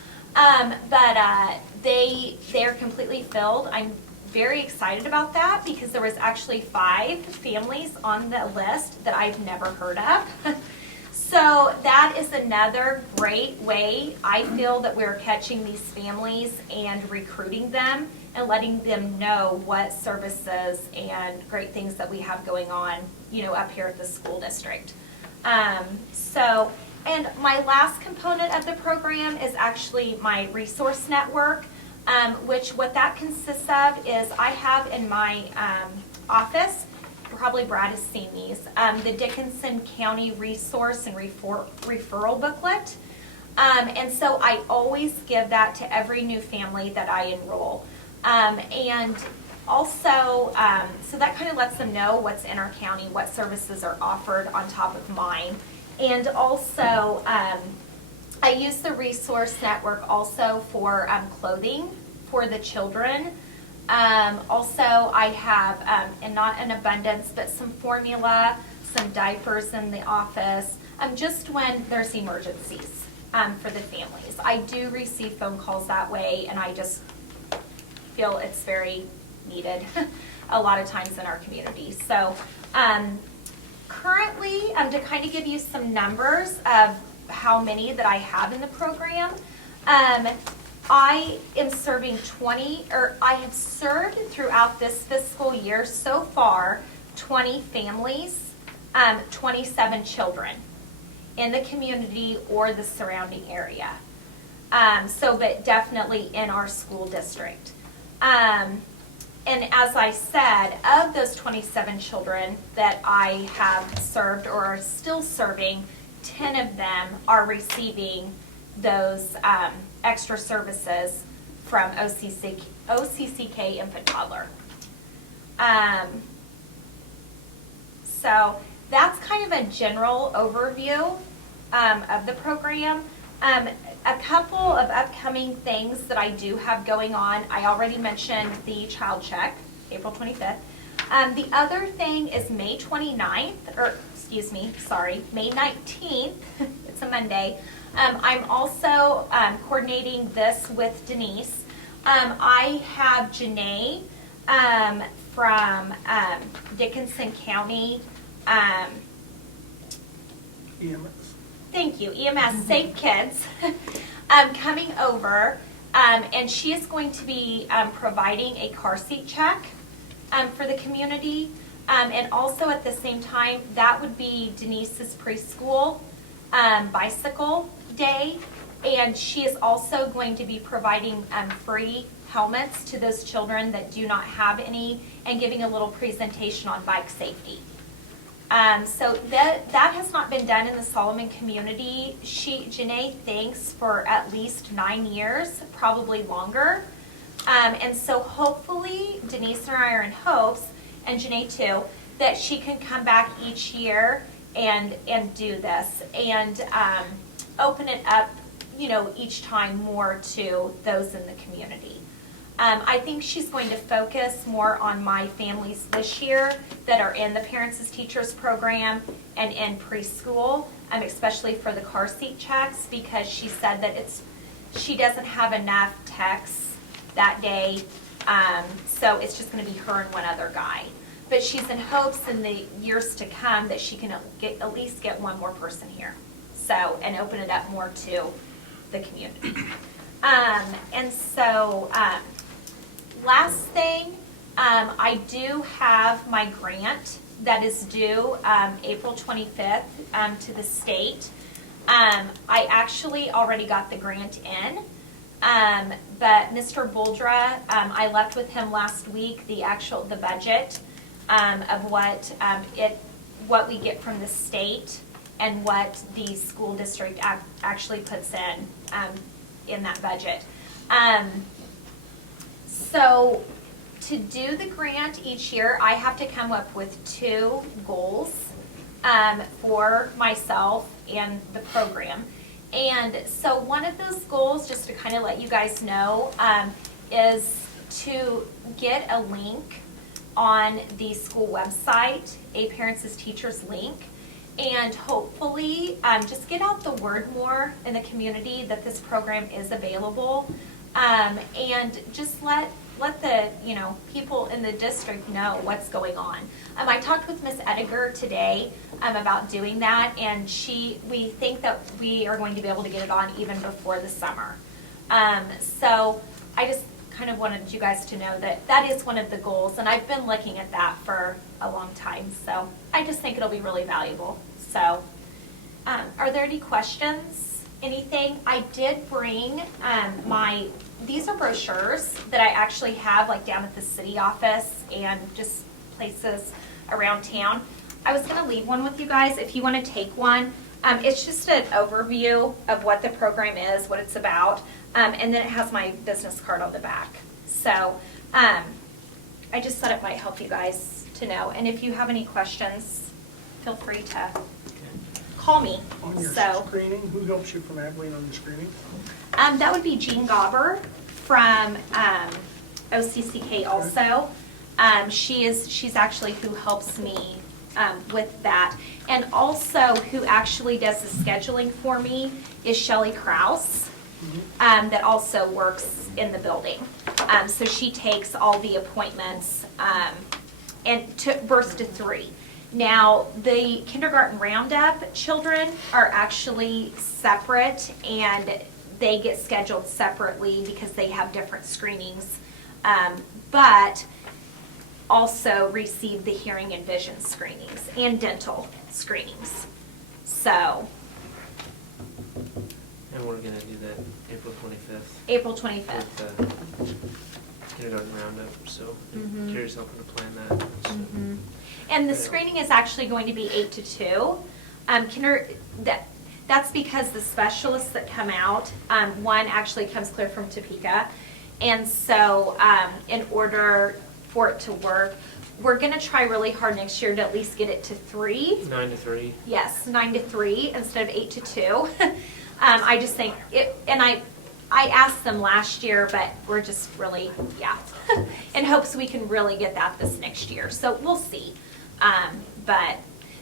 but they're completely filled. I'm very excited about that because there was actually 5 families on the list that I've never heard of. So that is another great way I feel that we're catching these families and recruiting them and letting them know what services and great things that we have going on, up here at the school district. And my last component of the program is actually my resource network, which what that consists of is I have in my office, probably Brad has seen these, the Dickinson County Resource and Referral Booklet. And so I always give that to every new family that I enroll. And also, so that kind of lets them know what's in our county, what services are offered on top of mine. And also, I use the resource network also for clothing for the children. Also, I have, and not in abundance, but some formula, some diapers in the office, just when there's emergencies for the families. I do receive phone calls that way, and I just feel it's very needed a lot of times in our community. So currently, to kind of give you some numbers of how many that I have in the program, I am serving I have served throughout this fiscal year so far 20 families, 27 children in the community or the surrounding area. But definitely in our school district. And as I said, of those 27 children that I have served or are still serving, 10 of them are receiving those extra services from OCCK Infant Toddler. So that's kind of a general overview of the program. A couple of upcoming things that I do have going on. I already mentioned the child check, April 25th. The other thing is May 19th. It's a Monday. I'm also coordinating this with Denise. I have Janae from Dickinson County. EMS. Thank you, EMS Safe Kids, coming over, and she is going to be providing a car seat check for the community, and also at the same time, that would be Denise's preschool bicycle day, and she is also going to be providing free helmets to those children that do not have any, and giving a little presentation on bike safety. So that has not been done in the Solomon community. Janae thinks for at least 9 years, probably longer. And so hopefully, Denise and I are in hopes, and Janae too, that she can come back each year and do this and open it up, each time more to those in the community. I think she's going to focus more on my families this year that are in the Parents as Teachers program and in preschool, especially for the car seat checks, because she said that she doesn't have enough techs that day, so it's just going to be her and one other guy. But she's in hopes in the years to come that she can at least get one more person here, and open it up more to the community. Last thing, I do have my grant that is due April 25th to the state. I actually already got the grant in, but Mr. Boldra, I left with him last week the budget of what we get from the state and what the school district actually puts in that budget. So to do the grant each year, I have to come up with 2 goals for myself and the program. And so one of those goals, just to kind of let you guys know, is to get a link on the school website, a Parents as Teachers link, and hopefully just get out the word more in the community that this program is available, and just let the people in the district know what's going on. I talked with Miss Ediger today about doing that, and we think that we are going to be able to get it on even before the summer. So I just kind of wanted you guys to know that is one of the goals, and I've been looking at that for a long time. So I just think it'll be really valuable. So Are there any questions? Anything? I did bring these are brochures that I actually have like down at the city office and just places around town. I was going to leave one with you guys if you want to take one. It's just an overview of what the program is, what it's about, and then it has my business card on the back. So I just thought it might help you guys to know. And if you have any questions, feel free to call me. On your So screening, who helps you from Abilene on the screening? that would be Jean Gauber from OCCK also. She's actually who helps me with that. And also who actually does the scheduling for me is Shelley Krause, that also works in the building. So she takes all the appointments and to birth to 3. Now, the kindergarten roundup children are actually separate and they get scheduled separately because they have different screenings, but also receive the hearing and vision screenings and dental screenings. So, And we're gonna do that April 25th. April 25th. With the kindergarten roundup, so Mhm. Carrie's helping to plan that. So. And the screening is actually going to be 8 to 2. That's because the specialists that come out, one actually comes clear from Topeka. And so in order for it to work, we're going to try really hard next year to at least get it to 3. 9 to 3. Yes, 9 to 3 instead of 8 to 2. I just think it, and I asked them last year, but we're just really, in hopes we can really get that this next year. So we'll see. But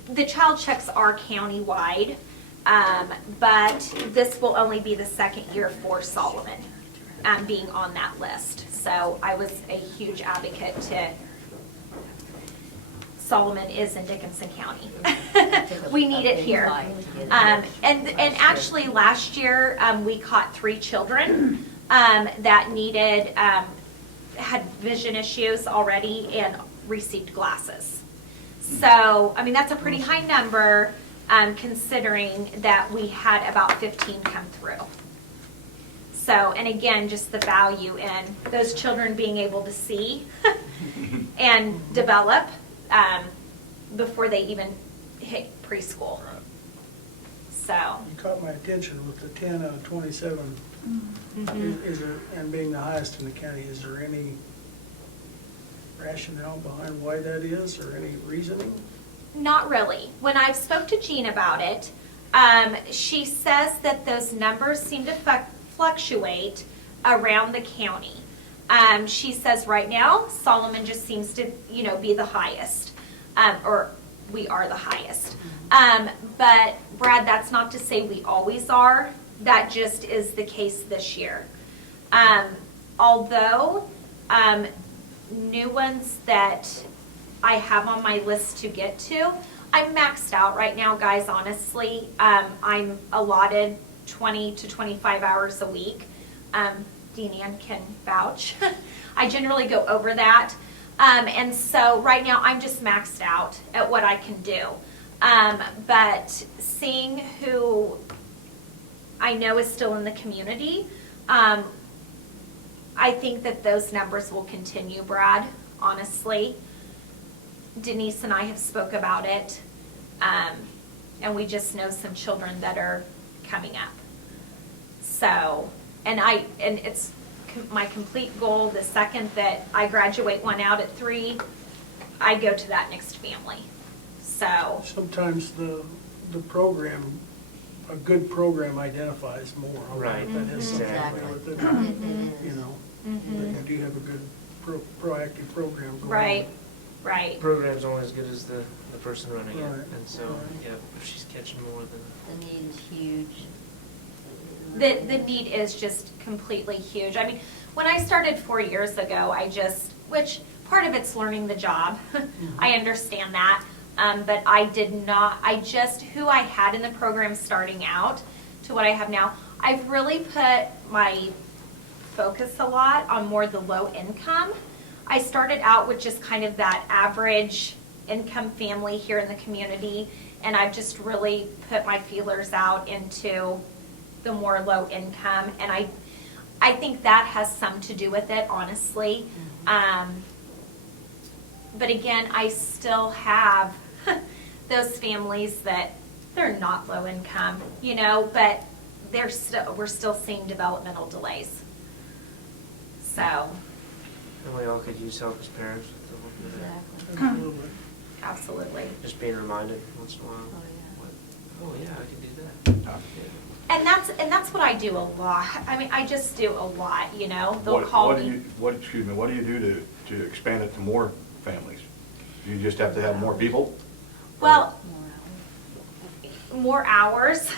the child checks are countywide, but this will only be the second year for Solomon being on that list. So I was a huge advocate to Solomon is in Dickinson County. We need it here. And actually last year we caught 3 children that needed, had vision issues already and received glasses. So, I mean, that's a pretty high number considering that we had about 15 come through. So, and again, just the value in those children being able to see and develop before they even hit preschool. So. You caught my attention with the 10 out of 27. Is there, and being the highest in the county, is there any rationale behind why that is, or any reasoning? Not really. When I've spoke to Jean about it, she says that those numbers seem to fluctuate around the county. She says right now, Solomon just seems to, be the highest, or we are the highest. But Brad, that's not to say we always are. That just is the case this year. Although, new ones that I have on my list to get to, I'm maxed out right now, guys, honestly. I'm allotted 20 to 25 hours a week. Dean Ann can vouch. I generally go over that. And so right now I'm just maxed out at what I can do. But seeing who I know is still in the community, I think that those numbers will continue, Brad, honestly. Denise and I have spoke about it, and we just know some children that are coming up. So, and it's my complete goal, the second that I graduate one out at 3, I go to that next family. So. Sometimes the program, a good program identifies more. Right. That is something Exactly. with it, Mhm. that you do have a good proactive program going. Right. The Right. program's only as good as the person running it. Right. And so, Right. if she's catching more than. The need is huge. The need is just completely huge. I mean, when I started 4 years ago, which part of it's learning the job. I understand that. But who I had in the program starting out to what I have now, I've really put my focus a lot on more the low income. I started out with just kind of that average income family here in the community, And I've just really put my feelers out into the more low income. And I think that has some to do with it, honestly. But again, I still have those families that they're not low income, you know, but we're still seeing developmental delays. So, And we all could use help as parents with the whole bit of that. Absolutely. absolutely. Just being reminded once in a while. Oh, Oh, yeah, I can do that. Yeah. And that's what I do a lot. I mean, I just do a lot, you know. They'll What call do me. you, what do you do to expand it to more families? Do you just have to have more people? Well, more hours,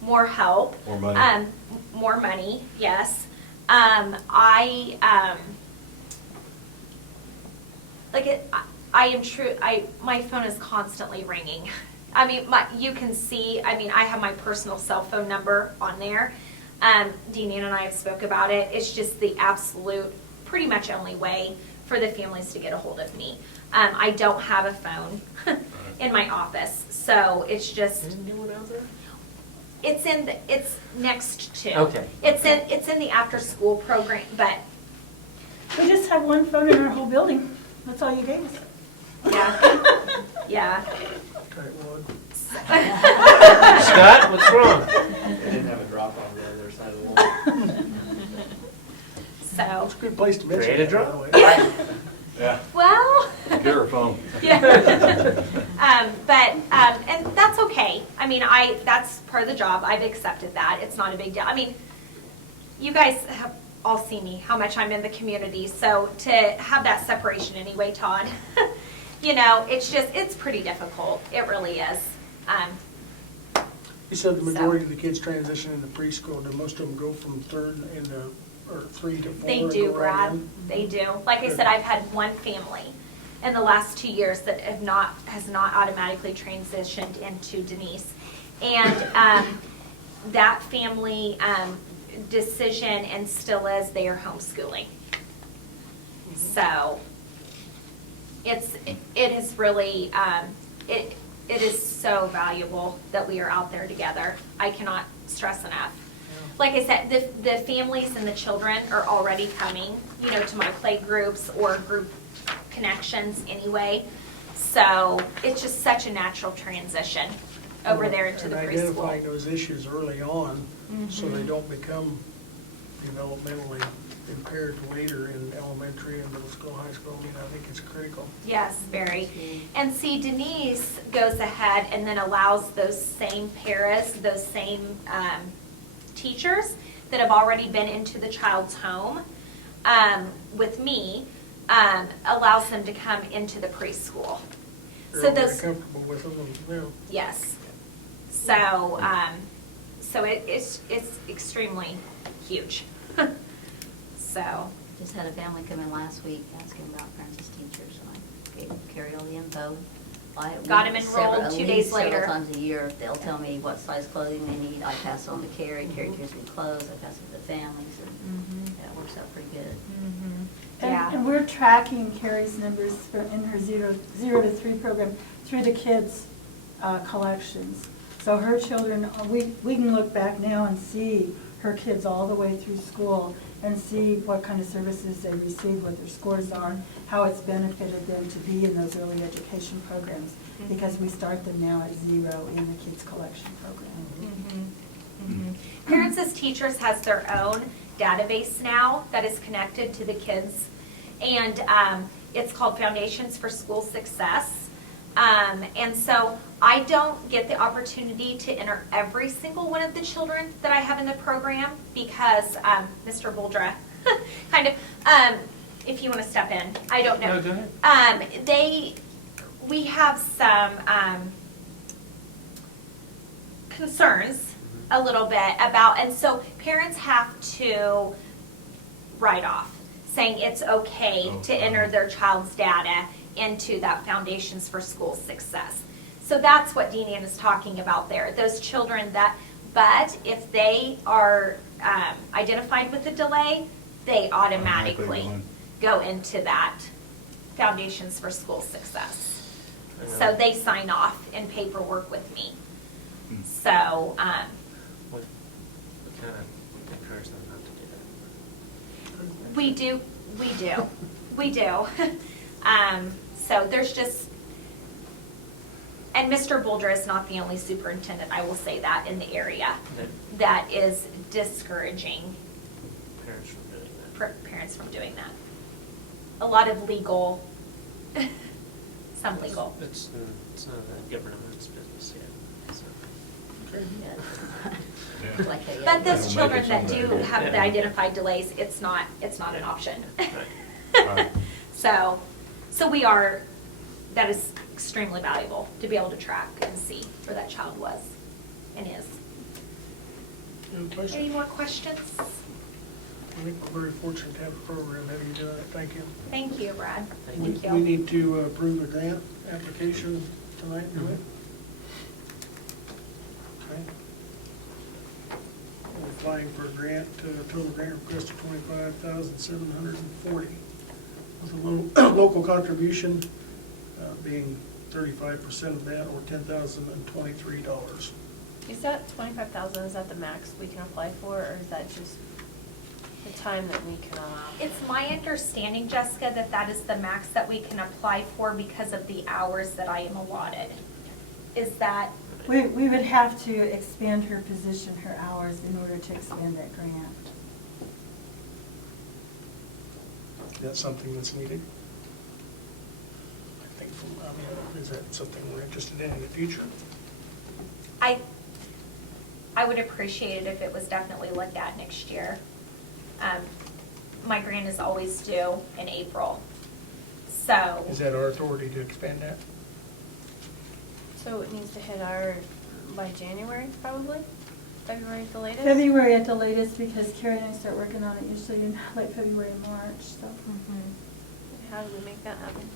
more help. More money? More money, yes. My phone is constantly ringing. I mean, you can see, I mean, I have my personal cell phone number on there. Deanie and I have spoke about it. It's just the absolute, pretty much only way for the families to get a hold of me. I don't have a phone in my office, so it's just. Isn't there one out there? It's next to. Okay. It's in the after-school program, but We just have one phone in our whole building. That's all you gave us. yeah, yeah. Tightwad. Scott, what's wrong? They didn't have a drop on the other side of the wall. So, It's a good place to mention Ready to that, drop? by the way. Yeah, well, get her a phone. yeah. And that's okay. I mean, that's part of the job. I've accepted that. It's not a big deal. I mean, you guys have all seen me, how much I'm in the community. So to have that separation anyway, Todd, you know, it's pretty difficult. It really is. You said the majority of the kids transition into preschool. Do most of them go from or 3 to 4? They and do, go right Brad. in? They do. Like I said, I've had one family in the last 2 years that has not automatically transitioned into Denise. And that family decision and still is they are homeschooling. So it is really, it is so valuable that we are out there together. I cannot stress enough. Like I said, the families and the children are already coming, you know, to my play groups or group connections anyway. So it's just such a natural transition over there into the And preschool. identifying those issues early on, so Mm-hmm. they don't become developmentally impaired later in elementary and middle school, high school. I mean, I think it's critical. Yes, very. And see, Denise goes ahead and then allows those same paras, those same teachers that have already been into the child's home with me, allows them to come into the preschool. They're So all very those, comfortable with them, and, yes. So, it's extremely huge. So, Just had a family come in last week asking about parents as teachers, and I gave them, carry all the info. Got 'em enrolled 2 days later. Several times a year, they'll tell me what size clothing they need. I pass on to Carrie, Carrie carries me clothes, I pass it to families, and that works out pretty good. yeah. And we're tracking Carrie's numbers in her 0 to 3 program through the kids' collections. So her children, we can look back now and see her kids all the way through school and see what kind of services they receive, what their scores are, how it's benefited them to be in those early education programs, because we start them now at 0 in the kids' collection program. Parents as Teachers has their own database now that is connected to the kids, and it's called Foundations for School Success. And so I don't get the opportunity to enter every single one of the children that I have in the program because Mr. Boldra, kind of, if you want to step in, I don't know. No, go ahead. We have some concerns a little bit about, and so parents have to write off, saying it's okay to enter their child's data into that Foundations for School Success. So that's what Deanie is talking about there. Those children but if they are identified with a delay, they automatically go into that Foundations for School Success. So they sign off in paperwork with me. So, We kind of encourage them not to do that. we do. So there's just, and Mr. Boulder is not the only superintendent, I will say that, in the area that is discouraging Parents from doing that. parents from doing that. A lot of legal, some legal. It's none of the government's business yet, so. Okay. Yeah. Like they- But They'll those make children it that do someday. have the Yeah. identified delays, it's not an option. Right. Right. So we are, that is extremely valuable to be able to track and see where that child was and is. Any Any questions? more questions? I think we're very fortunate to have a program having you doing it. Thank you. Thank you, Brad. Thank Thank We you. need to approve the grant application tonight, do we? Okay. We're applying for a grant, total grant request of $25,740. With a local contribution being 35% of that, or $10,023. Is that 25,000, is that the max we can apply for, or is that just the time that we can allow? It's my understanding, Jessica, that that is the max that we can apply for because of the hours that I am allotted. Is that, We would have to expand her position, her hours, in order to expand that grant. That's something that's needed. I think is that something we're interested in the future? I would appreciate it if it was definitely looked at next year. My grant is always due in April, so. Is that our authority to expand that? So it needs to hit our, by January, probably? February at the latest? February at the latest, because Carrie and I start working on it usually in like February, March, so. How do we make that happen?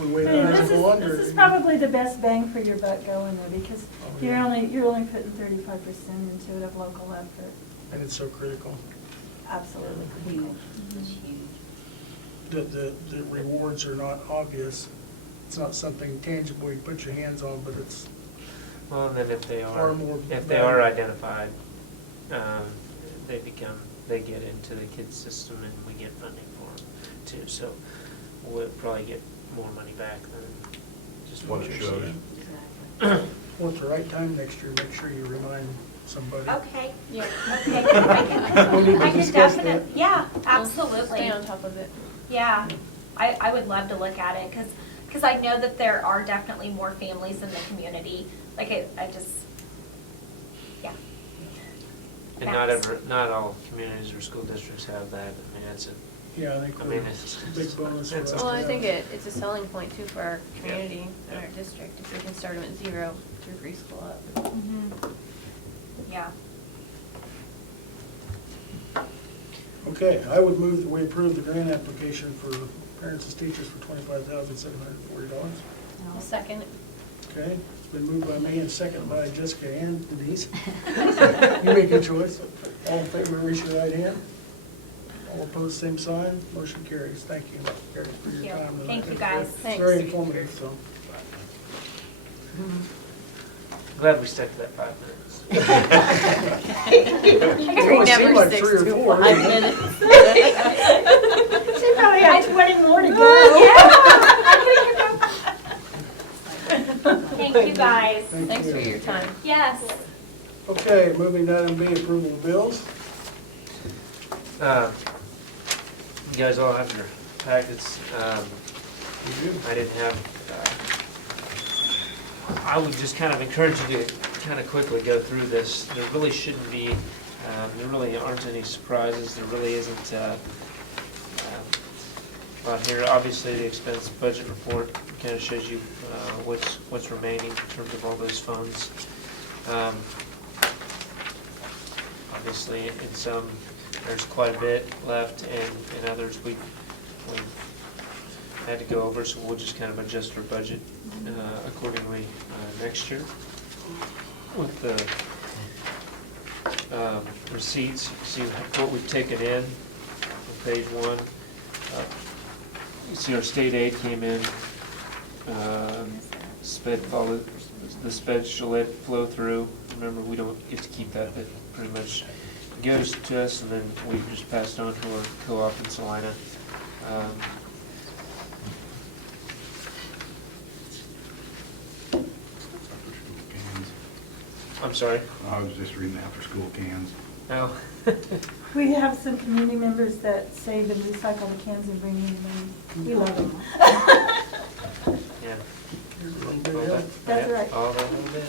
We wait I mean, on it This to go under. is probably the best bang for your buck going there, because Oh, you're yeah. only putting 35% into it of local effort. And it's so critical. Absolutely. Huge, it's huge. The rewards are not obvious. It's not something tangible you put your hands on, but it's, Well, and then if they Far are, more if they are valuable. identified, they get into the kids system and we get funding for them too. So we'll probably get more money back than just What what it you're shows. seeing. Exactly. well, at the right time next year, make sure you remind somebody. Okay. Yeah. Okay. We need to I can discuss that. definitely, yeah, Stay absolutely. on top of it. Yeah, I would love to look at it, because I know that there are definitely more families in the community. Like, I just, yeah. And not all communities or school districts have that. I mean, it's a, Yeah, I think I mean, we're it's- a big bonus for us. it's- Well, to I think have. it's a selling point too for our community and our Yeah. district, if we can start them at 0 through preschool up. Yeah. Okay, I would move that we approve the grant application for parents as teachers for $25,740. I'll second it. Okay, it's been moved by me and seconded by Jessica and Denise. You make a choice. All in favor, raise your right hand. All opposed, same sign. Motion carries. Thank you, Carrie, for Thank your you. time. Thank you, guys. It's Thanks. very informative, so. glad we stuck to that 5 minutes. It only seemed like 3 or 4. 5 minutes. She probably had 20 more to go. Thank you, guys. Thank Thanks you. for your time. Yes. Okay, moving to item B, approval of bills. You guys all have your packets. We do. I didn't have, I would just kind of encourage you to kind of quickly go through this. There really shouldn't be, there really aren't any surprises. There really isn't a lot here. Obviously, the expense budget report kind of shows you what's remaining in terms of all those funds. Obviously, in some, there's quite a bit left, and in others, we've had to go over, so we'll just kind of adjust our budget accordingly next year. With the receipts, you see what we've taken in on page 1. You see our state aid came in, sped followed, the sped shall let flow through. Remember, we don't get to keep that, that pretty much goes to us, and then we just pass it on to our co-op in Salina. I'm sorry? I was just reading after-school cans. Oh. We have some community members that save and recycle the cans and bring in them. We love them. Yeah. Here's a little bit All of that- help. That's yeah, right. All that little bit.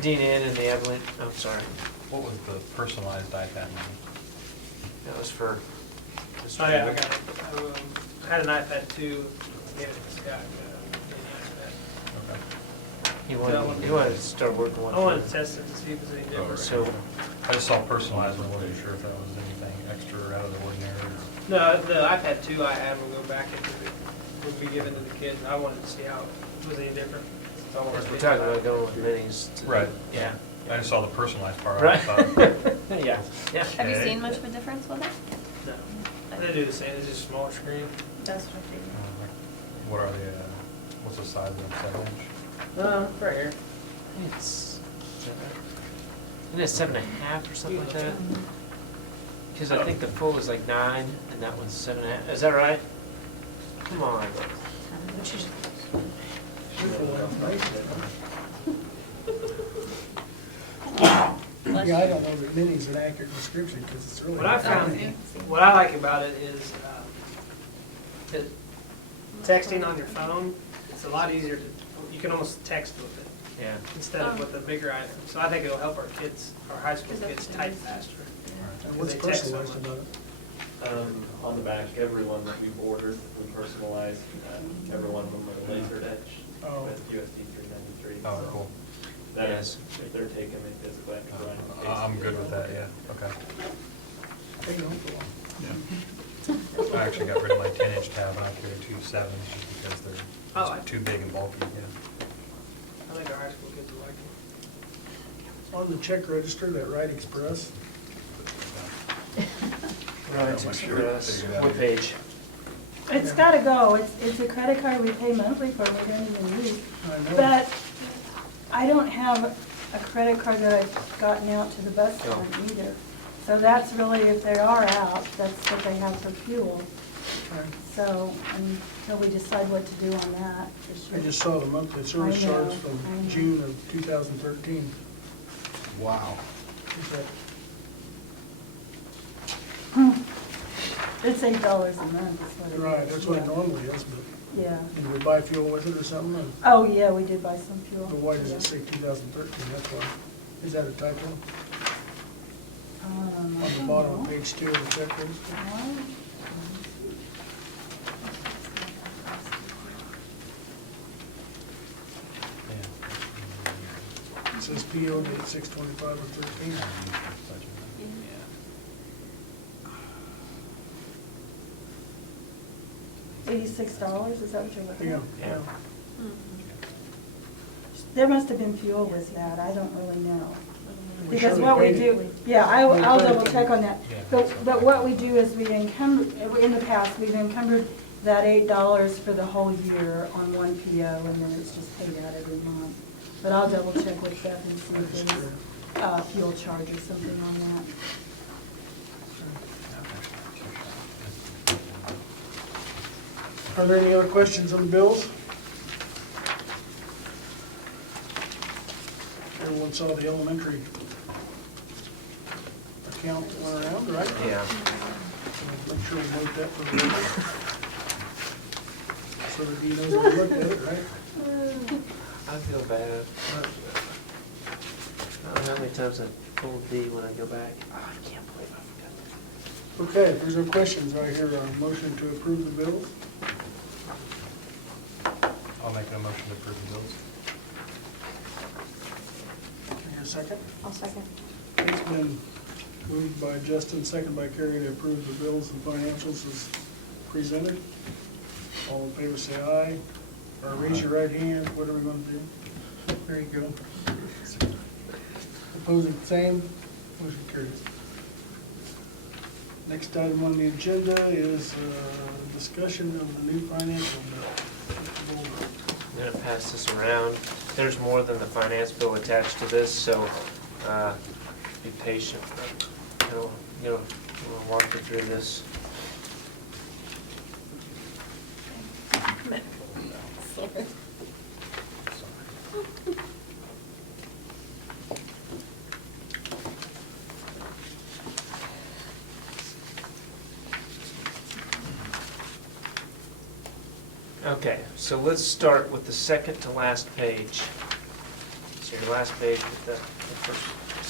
DNN and the Evelyn, I'm sorry, What was the personalized iPad money? that was for. Mr. Oh, yeah, I Wood. got it. I had an iPad 2, gave it to Scott. Okay. He wanted to start working one. I wanted to test it to see if it's any Oh, different. So, I just saw personalized, I wasn't sure if that was anything extra or out of the ordinary. or- No, the iPad 2 I had will go back into the, would be given to the kids. I wanted to see how it was any different. So I wanted as to we're get talking it. about going with minis. to- Right. Yeah. I just saw the personalized part. Right. I thought, Yeah, yeah. Have you Okay. seen much of a difference with it? No, they do the same, it's just a smaller screen. That's what I figured. what are the, what's the size of them, 7-inch? Right here. It's, isn't it 7.5 or something like that? Because I think the full is like 9 and that one's 7.5. Is that right? Come on. Yeah, I don't know that mini's an accurate description because it's really. What I found, tiny. what I like about it is that texting on your phone, it's a lot easier to, you can almost text with it Yeah. instead of with the bigger item. So I think it'll help our kids, our high school kids type faster. And what's They text so personalized much. about it? On the back, every one that we've ordered, we personalize, every one of them are laser etched Oh. with USD 393. Oh, so cool. That Yes. is, if they're taking it physically, I can run. I'm good with that, yeah, okay. They don't go on. I actually got rid of my 10-inch tab and I carry 2 7s just because they're I like just too big and bulky, yeah. I think our high school kids will like it. On the check register, that Right Express, Right, Make sure Express. figure that What out. page? It's gotta go. It's a credit card we pay monthly for, we don't even use. I know. But I don't have a credit card that I've gotten out to the bus No. fund either. So that's really, if they are out, that's what they have for fuel. Okay. So until we decide what to do on that, for I sure. just saw the monthly service I know, charge from I know. June of 2013. Wow. Is that- It's $8 a month, is what it is. Right, that's what it Yeah. normally is, but Yeah. did we buy fuel with it or something? Or- Oh, yeah, we did buy some fuel. But why does Yeah. it say 2013? That's why. Is that a typo? On the bottom of page 2 of the check register? It says PO date 6/25 of 13. $86, is that what you're looking Yeah, at? yeah. There must have been fuel with that, I don't really know. We Because surely what we paid it. do, yeah, I'll paid it. double check on that. But what we do is we encumber, in the past, we've encumbered that $8 for the whole year on one PO, and then it's just paid out every month. But I'll double check with Beth and see if there's fuel charge or something on that. Are there any other questions on the bills? Everyone saw the elementary account that went around, right? Yeah. Make sure we note that for the record. So that he knows we looked at it, right? I feel bad. I don't know how many times I told D when I go back. Oh, I can't believe I forgot that. Okay, if there's no questions, I hear a motion to approve the bills. I'll make a motion to approve the bills. Can I hear a second? I'll second. It's been moved by Justin, second by Carrie to approve the bills and financials as presented. All in favor, say aye. Or raise your right hand, whatever you want to do. There you go. Opposing, same. Motion carries. Next item on the agenda is discussion of the new financial bill. I'm going to pass this around. There's more than the finance bill attached to this, so be patient. We'll walk you through this. Okay, so let's start with the second to last page. So your last page with the first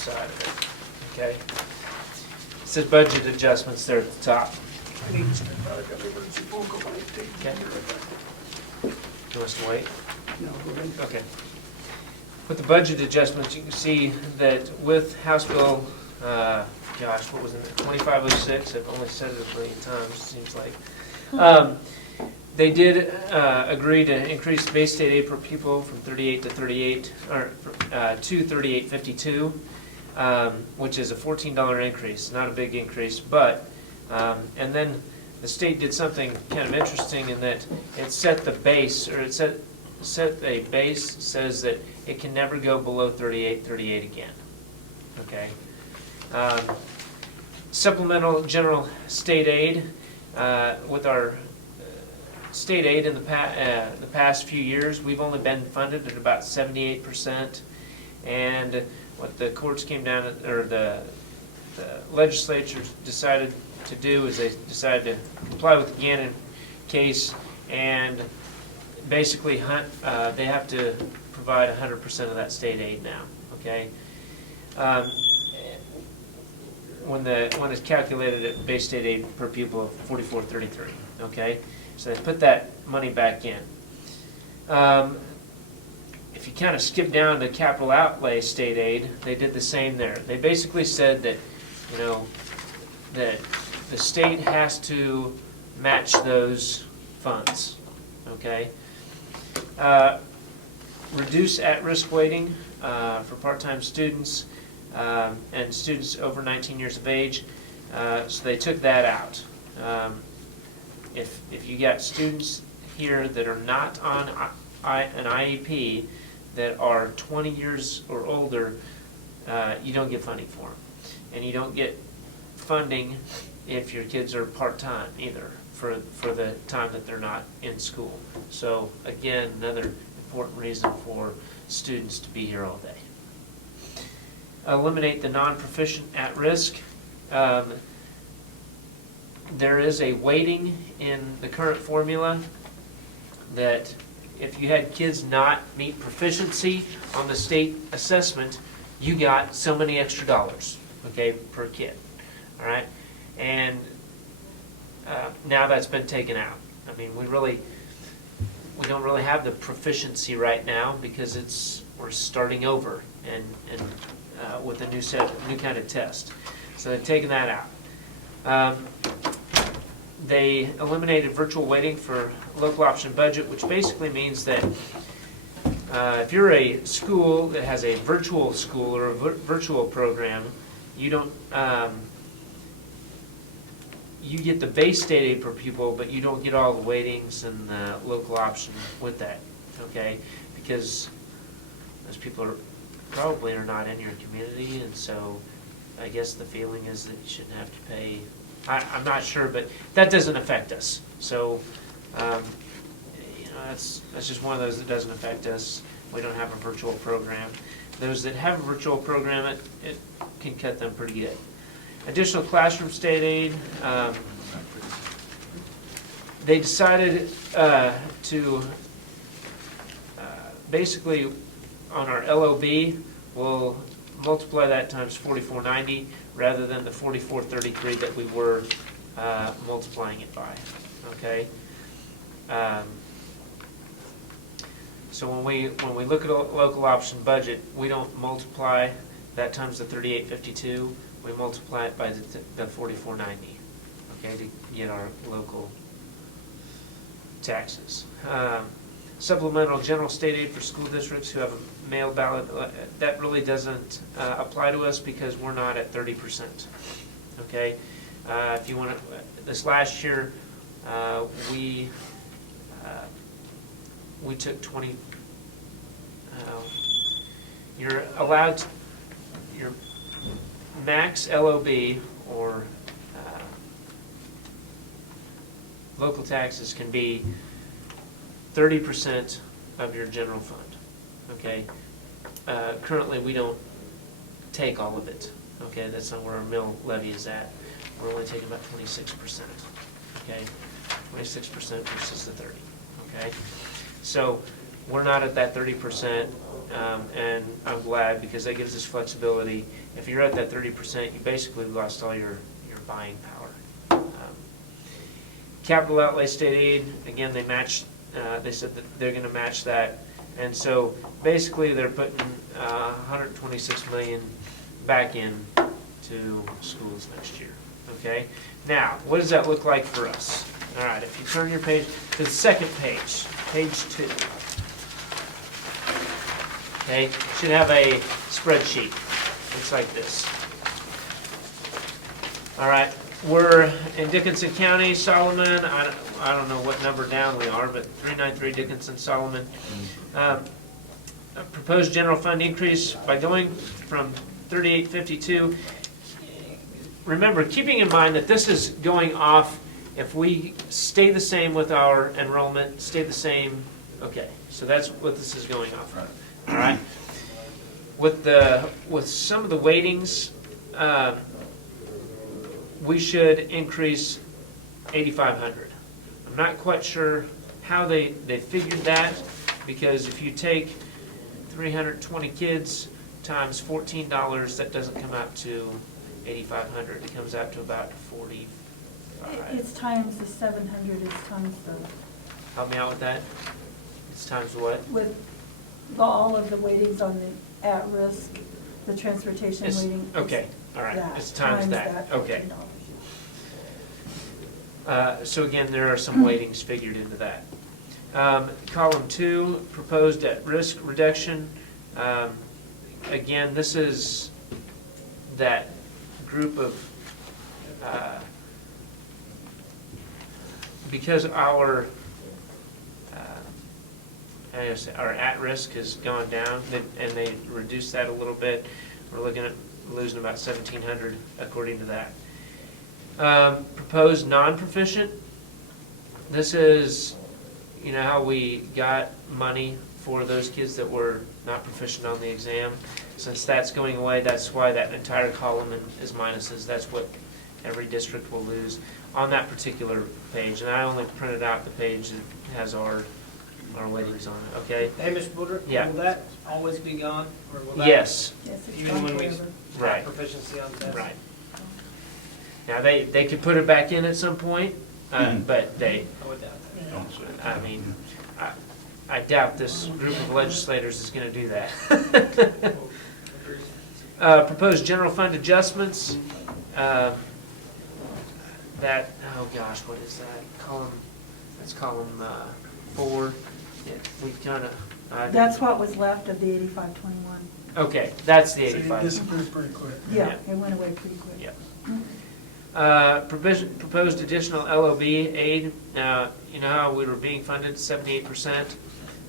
side of it, okay? It says budget adjustments there at the top. I need to step out, I got emergency phone call. Okay. Do you want us to wait? No, go ahead. Okay. With the budget adjustments, you can see that with House Bill, what was it, 2506, I've only said it a million times, it seems like. They did agree to increase base state aid per pupil from 38 to 38, or to 38.52, which is a $14 increase, not a big increase, but, and then the state did something kind of interesting in that it set the base, or it set a base, says that it can never go below 38 again, okay? Supplemental general state aid, with our state aid in the past few years, we've only been funded at about 78%, and what the courts came down, or the legislature decided to do is they decided to comply with the Gannon case, and basically they have to provide 100% of that state aid now, okay? When it's calculated at base state aid per pupil of 44.33, okay? So they put that money back in. If you kind of skip down to capital outlay state aid, they did the same there. They basically said that, that the state has to match those funds, okay? Reduce at-risk weighting for part-time students and students over 19 years of age. So they took that out. If you got students here that are not on an IEP that are 20 years or older, you don't get funding for them. And you don't get funding if your kids are part-time either for the time that they're not in school. So again, another important reason for students to be here all day. Eliminate the non-proficient at risk. There is a weighting in the current formula that if you had kids not meet proficiency on the state assessment, you got so many extra dollars, okay, per kid, all right? And now that's been taken out. I mean, we don't really have the proficiency right now because we're starting over and with a new kind of test. So they've taken that out. They eliminated virtual weighting for local option budget, which basically means that if you're a school that has a virtual school or a virtual program, you don't you get the base state aid per pupil, but you don't get all the weightings and the local option with that, okay? Because those people probably are not in your community, and so I guess the feeling is that you shouldn't have to pay. I'm not sure, but that doesn't affect us. So, that's just one of those that doesn't affect us. We don't have a virtual program. Those that have a virtual program, it can cut them pretty good. Additional classroom state aid. They decided to basically on our LOB, we'll multiply that times 4490 rather than the 4433 that we were multiplying it by. Okay. So when we look at a local option budget, we don't multiply that times the 3852. We multiply it by the 4490. Okay, to get our local taxes. Supplemental general state aid for school districts who have a mail ballot, that really doesn't apply to us because we're not at 30%. Okay? If you want to, this last year, we took 20, you're allowed, your max LOB or local taxes can be 30% of your general fund, okay? Currently, we don't take all of it, okay? That's not where our mill levy is at. We're only taking about 26%, okay? 26% versus the 30, okay? So we're not at that 30%, and I'm glad because that gives us flexibility. If you're at that 30%, you basically lost all your buying power. Capital outlay state aid, again, they matched. They said that they're going to match that, and so basically they're putting 126 million back in to schools next year. Okay. Now, what does that look like for us? All right. If you turn your page to the second page, page 2. Okay. Should have a spreadsheet. Looks like this. All right. We're in Dickinson County, Solomon. I don't know what number down we are, but 393 Dickinson, Solomon. Proposed general fund increase by going from 3852. Remember, keeping in mind that this is going off if we stay the same with our enrollment, stay the same. Okay, so that's what this is going off. Right. All right. With some of the weightings, we should increase 8,500. I'm not quite sure how they figured that, because if you take 320 kids times $14, that doesn't come out to 8,500. It comes out to about 45. It's times the 700, it's times the, Help me out with that. It's times what? with all of the weightings on the at-risk, the transportation It's- weighting. Okay, all right. that, It's times that. Okay. $14. So again, there are some weightings figured into that. Column 2, proposed at-risk reduction. Again, this is that group of, because our at-risk has gone down, and they reduced that a little bit. We're looking at losing about 1,700 according to that. Proposed non-proficient. This is, you know, how we got money for those kids that were not proficient on the exam. Since that's going away, that's why that entire column is minuses. That's what every district will lose on that particular page. And I only printed out the page that has our weightings on it, okay? Hey, Mr. Woodruff, Yeah. will that always be gone? Or will that, Yes, Yes, it's even gone when we forever. Right. have proficiency on tests? right. Now, they could put it back in at some point, but I would doubt that. Don't say it. I mean, I doubt this group of legislators is going to do that. Proposed general fund adjustments. That, oh gosh, what is that? That's column 4. Yeah, we kind of. That's what was left of the 8521. Okay, that's the So it 85. disappeared pretty quick. Yeah, Yeah. it went away pretty quick. Yep. Proposed additional LOB aid. Now, you know how we were being funded 78%?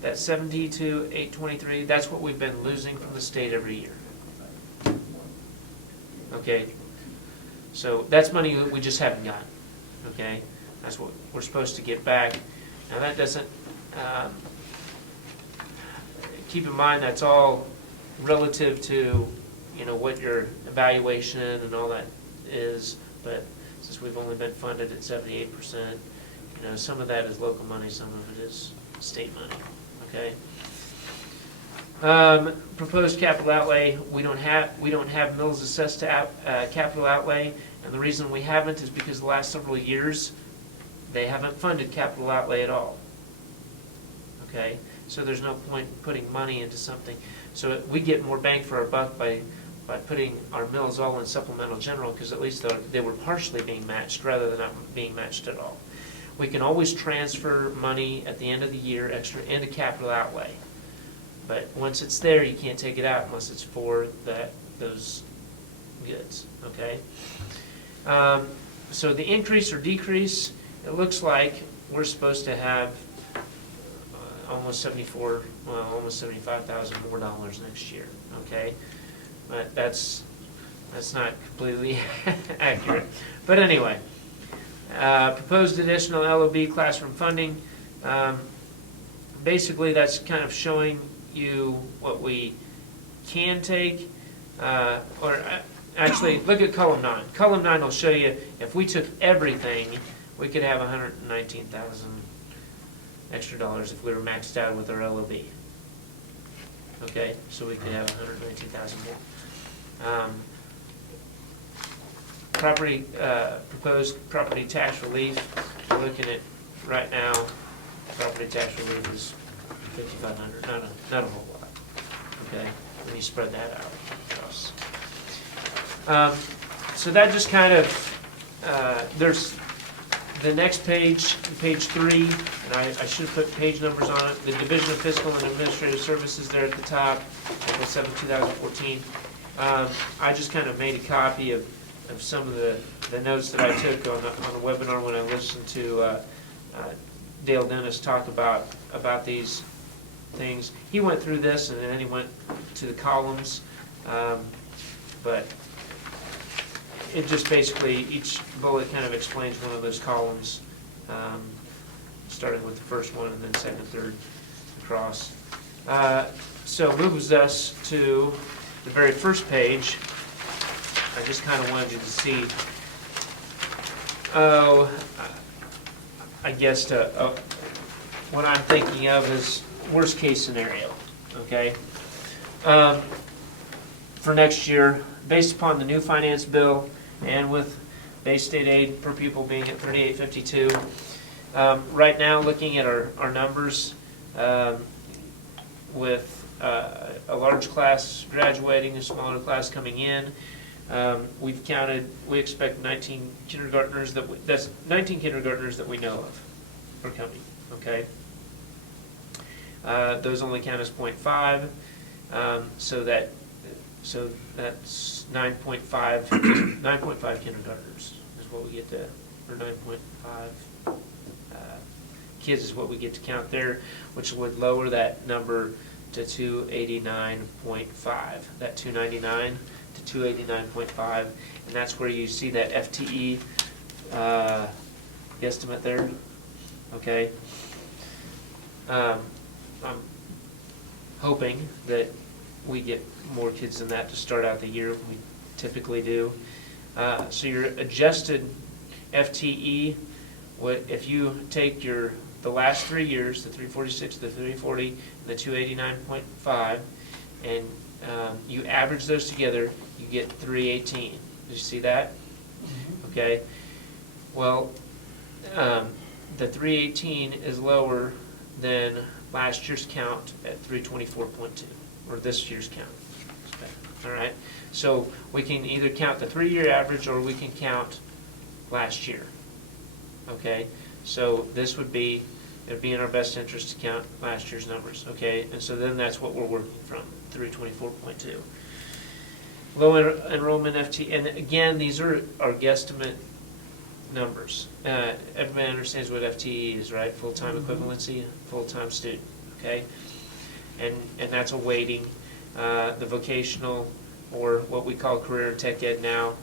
That 70 to 823, that's what we've been losing from the state every year. Okay? So that's money that we just haven't gotten. Okay? That's what we're supposed to get back. Now that doesn't, keep in mind that's all relative to, you know, what your evaluation and all that is, but since we've only been funded at 78%, you know, some of that is local money, some of it is state money, okay? Proposed capital outlay, we don't have mills assessed to capital outlay, and the reason we haven't is because the last several years, they haven't funded capital outlay at all, okay? So there's no point in putting money into something. So we get more bang for our buck by putting our mills all in supplemental general, because at least they were partially being matched rather than not being matched at all. We can always transfer money at the end of the year extra into capital outlay. But once it's there, you can't take it out unless it's for those goods, okay? So the increase or decrease, it looks like we're supposed to have almost 75,000 more dollars next year, okay? But that's not completely accurate. But anyway, proposed additional LOB classroom funding. Basically, that's kind of showing you what we can take, actually, look at column 9. Column 9 will show you if we took everything, we could have 119,000 extra dollars if we were maxed out with our LOB. Okay, so we could have 119,000 more. Proposed property tax relief, we're looking at right now, property tax relief is 5,500, not a whole lot, okay, when you spread that out across. So that just kind of, there's the next page, page 3, and I should have put page numbers on it, the Division of Fiscal and Administrative Services there at the top, April 7, 2014. I just kind of made a copy of some of the notes that I took on the webinar when I listened to Dale Dennis talk about these things. He went through this and then he went to the columns, but it just basically, each bullet kind of explains one of those columns, starting with the first one and then second, third, across. So moves us to the very first page. I just kind of wanted you to see, I guess what I'm thinking of is worst case scenario, okay? For next year, based upon the new finance bill and with base state aid per pupil being at $38.52, right now looking at our numbers, with a large class graduating, a smaller class coming in, we expect 19 kindergartners that's 19 kindergartners that we know of are coming, okay? Those only count as 0.5, so that's 9.5 kindergartners is what we get to, or 9.5 kids is what we get to count there, which would lower that number to 289.5. That 299 to 289.5, and that's where you see that FTE estimate there. Okay. I'm hoping that we get more kids than that to start out the year. We typically do. So your adjusted FTE, if you take the last 3 years, the 346, the 340, and the 289.5, and you average those together, you get 318. Did you see that? Mm-hmm. Okay. Well, the 318 is lower than last year's count at 324.2, or this year's count. All right. So we can either count the 3-year average or we can count last year. Okay. So this would be, it'd be in our best interest to count last year's numbers. Okay. And so then that's what we're working from, 324.2. Low enrollment FT, and again, these are our guesstimate numbers. Everybody understands what FTE is, right? Full-time equivalency, full-time student, okay? And that's a weighting. The vocational, or what we call career and tech ed now,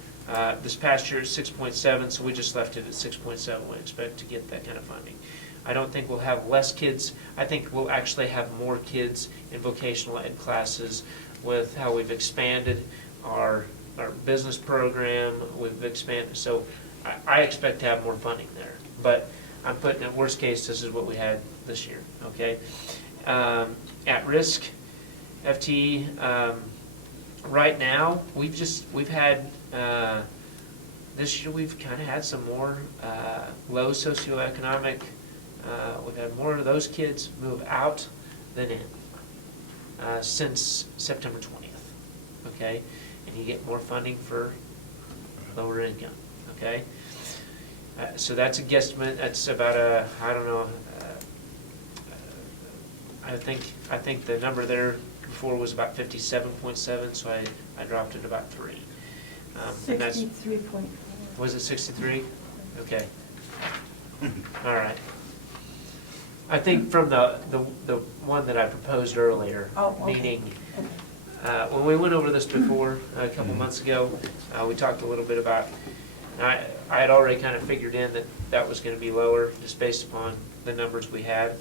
this past year is 6.7, so we just left it at 6.7. We expect to get that kind of funding. I don't think we'll have less kids. I think we'll actually have more kids in vocational ed classes with how we've expanded our business program. We've expanded, so I expect to have more funding there. But I'm putting it worst case, this is what we had this year, okay? At risk, FTE, right now, we've had, this year we've kind of had some more low socioeconomic, we've had more of those kids move out than in since September 20th, okay? And you get more funding for lower income, okay? So that's a guesstimate, that's about a, I don't know, I think the number there before was about 57.7, so I dropped it about 3. And that's, 63.4. was it 63? Okay. All right. I think from the one that I proposed earlier, Oh, okay. meaning, when we went over this before, a couple months ago, we talked a little bit about, I had already kind of figured in that was going to be lower, just based upon the numbers we had.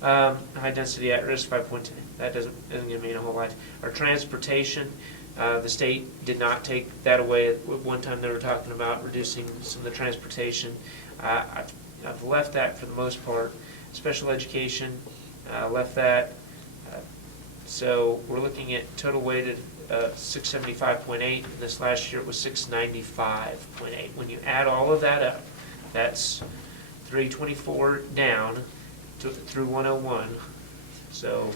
High density at risk, 5.2, that isn't going to mean a whole lot. Our transportation, the state did not take that away. At one time they were talking about reducing some of the transportation. I've left that for the most part. Special education, left that. So we're looking at total weighted 675.8. This last year it was 695.8. When you add all of that up, that's 324 down through 101. So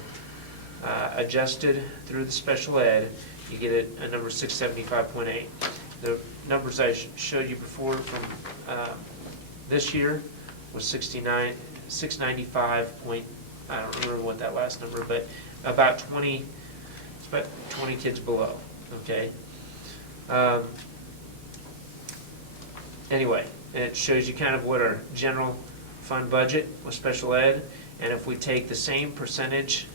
adjusted through the special ed, you get a number 675.8. The numbers I showed you before from this year was 695 point, I don't remember what that last number, but about 20 kids below, okay? Anyway, it shows you kind of what our general fund budget with special ed, and if we take the same percentage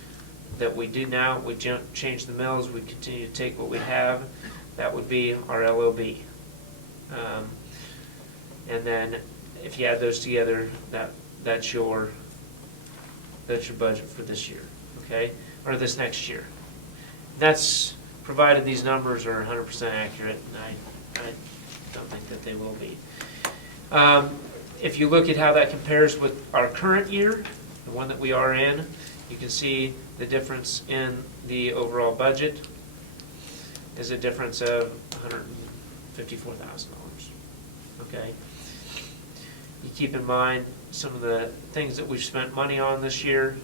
that we do now, we change the mills, we continue to take what we have, that would be our LOB. And then if you add those together, that's your budget for this year, okay? Or this next year. That's provided these numbers are 100% accurate, and I don't think that they will be. If you look at how that compares with our current year, the one that we are in, you can see the difference in the overall budget is a difference of $154,000, okay? You keep in mind some of the things that we've spent money on this year,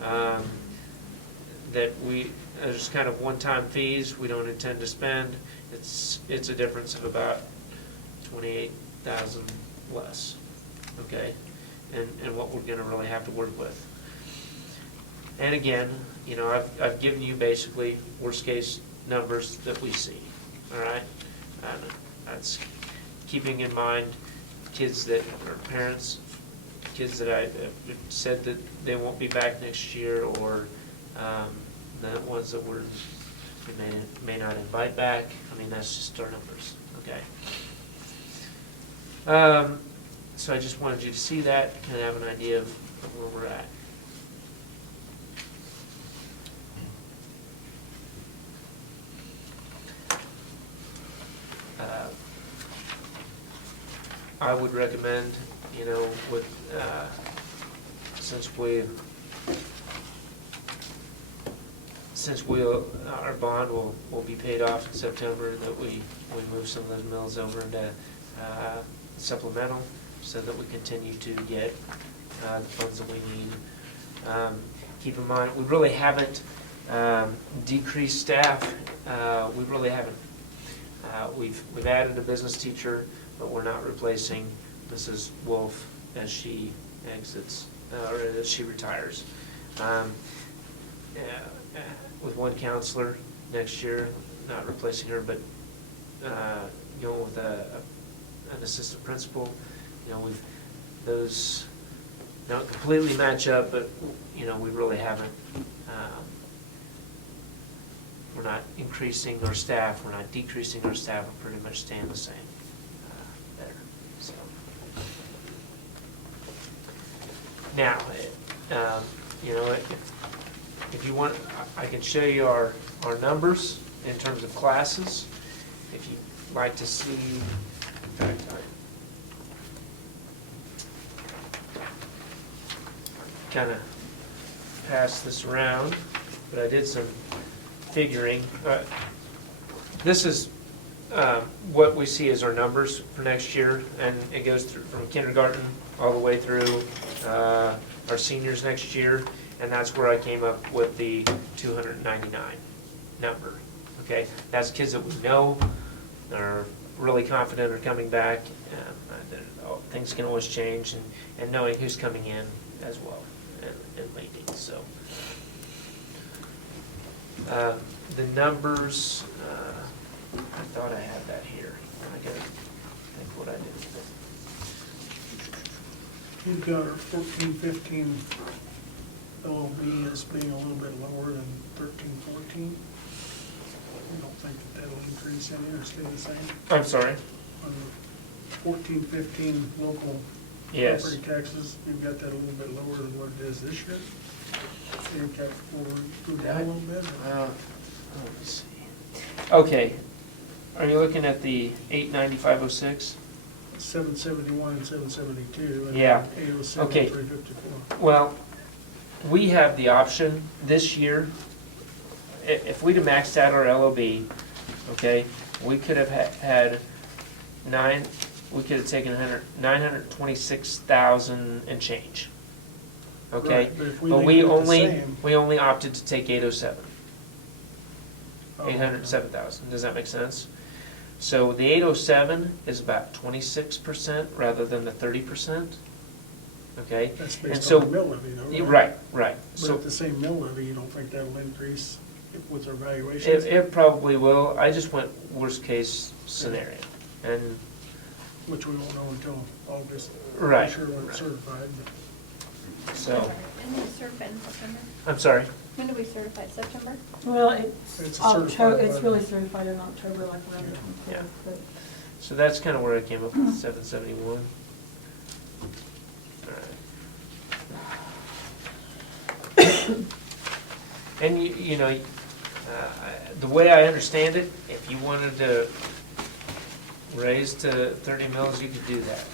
that there's kind of one-time fees we don't intend to spend. It's a difference of about $28,000 less, okay? And what we're gonna really have to work with. And again, you know, I've given you basically worst-case numbers that we see, all right? And that's keeping in mind kids that are parents, kids that I said that they won't be back next year, or the ones that we may not invite back. I mean, that's just our numbers, okay? So I just wanted you to see that, kind of have an idea of where we're at. I would recommend, you know, with our bond will be paid off in September, that we move some of those mills over into supplemental, so that we continue to get the funds that we need. Keep in mind, we really haven't decreased staff. We really haven't. We've added a business teacher, but we're not replacing Mrs. Wolf as she exits, or as she retires. With one counselor next year, not replacing her, but going with an assistant principal. You know, those don't completely match up, but you know, we really haven't. We're not increasing our staff. We're not decreasing our staff. We're pretty much staying the same there. So now, you know, if you want, I can show you our numbers in terms of classes. If you'd like to see, in fact, I kind of pass this around, but I did some figuring. This is what we see as our numbers for next year, and it goes through from kindergarten all the way through our seniors next year, and that's where I came up with the 299 number. Okay, that's kids that we know are really confident are coming back. things can always change, and knowing who's coming in as well, and leading, so. The numbers, I thought I had that here. I gotta think what I did. You've got our 14-15 LOB as being a little bit lower than 13-14. You don't think that that'll increase any or stay the same? I'm sorry? On the 14-15 local Yes. property taxes, you've got that a little bit lower than what it is this year? You think that will go down a little bit? or- Let's see. Okay, are you looking at the 89506? 771 and 772. And Yeah. 807 Okay. and 354. Well, we have the option this year, if we'd have maxed out our LOB, okay, we could have had we could have taken 926,000 and change. Okay? Right, but if we But leave we it the only, same- we only opted to take 807. Oh, 807,000, does that make sense? So the 807 is about 26% rather than the 30%, okay? That's And based so- on the mill levy though, Yeah, right? Right. But So at the same mill levy, you don't think that'll increase with our valuations? it probably will. I just went worst case scenario. And, Which we won't know until August. Right, I'm sure when it's right. certified, but so, And we certify in September? I'm sorry. When do we certify, September? Well, It's it's a certified October, it's letter. really certified in October, like around the Yeah. 24th, but So that's kind of where I came up with 771. All right. And you know, the way I understand it, if you wanted to raise to 30 mils, you could do that.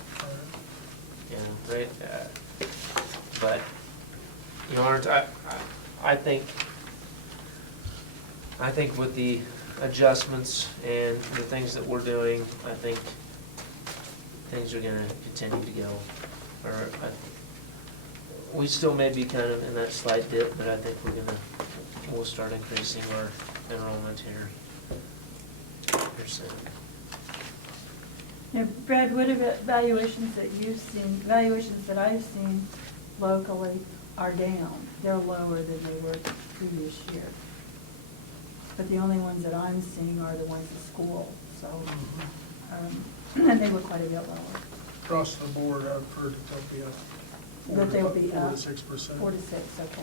You know, right? But you aren't. I think with the adjustments and the things that we're doing, I think things are going to continue to go. We still may be kind of in that slight dip, but I think we'll start increasing our enrollment here soon. yeah, Brad, what about valuations that you've seen, valuations that I've seen locally are down. They're lower than they were the previous year. But the only ones that I'm seeing are the ones at school, so, and they were quite a bit lower. across the board, I've heard that they'll be up. But they'll be 4 up. to 6%. 4 to 6, okay.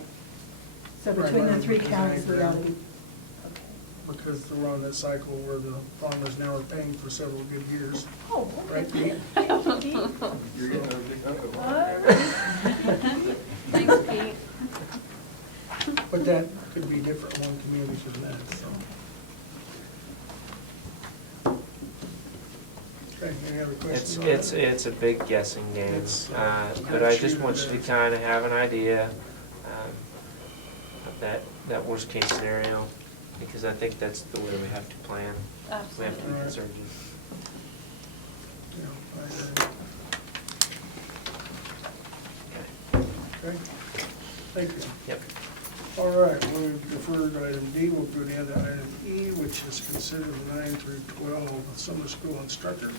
So Right, between the right, three because counties, they we ought to agree. be, okay. Because we're on that cycle where the farmers now are paying for several good years. Oh, Right, Pete? Thank you, Pete. You're getting a big up at All one. right. Thanks, Pete. But that could be different in one community from that, so. Okay, any other questions on that? It's a big guessing game, It's, but I just crapshoot want you to it is. kind of have an idea of that worst case scenario, because I think that's the way we have to plan. We have to be Absolutely. conservative. Yeah, I agree. Okay. Okay, thank you. Yep. All right, we've deferred item D, we'll go down to item E, which is consider the 9 through 12 summer school instructor.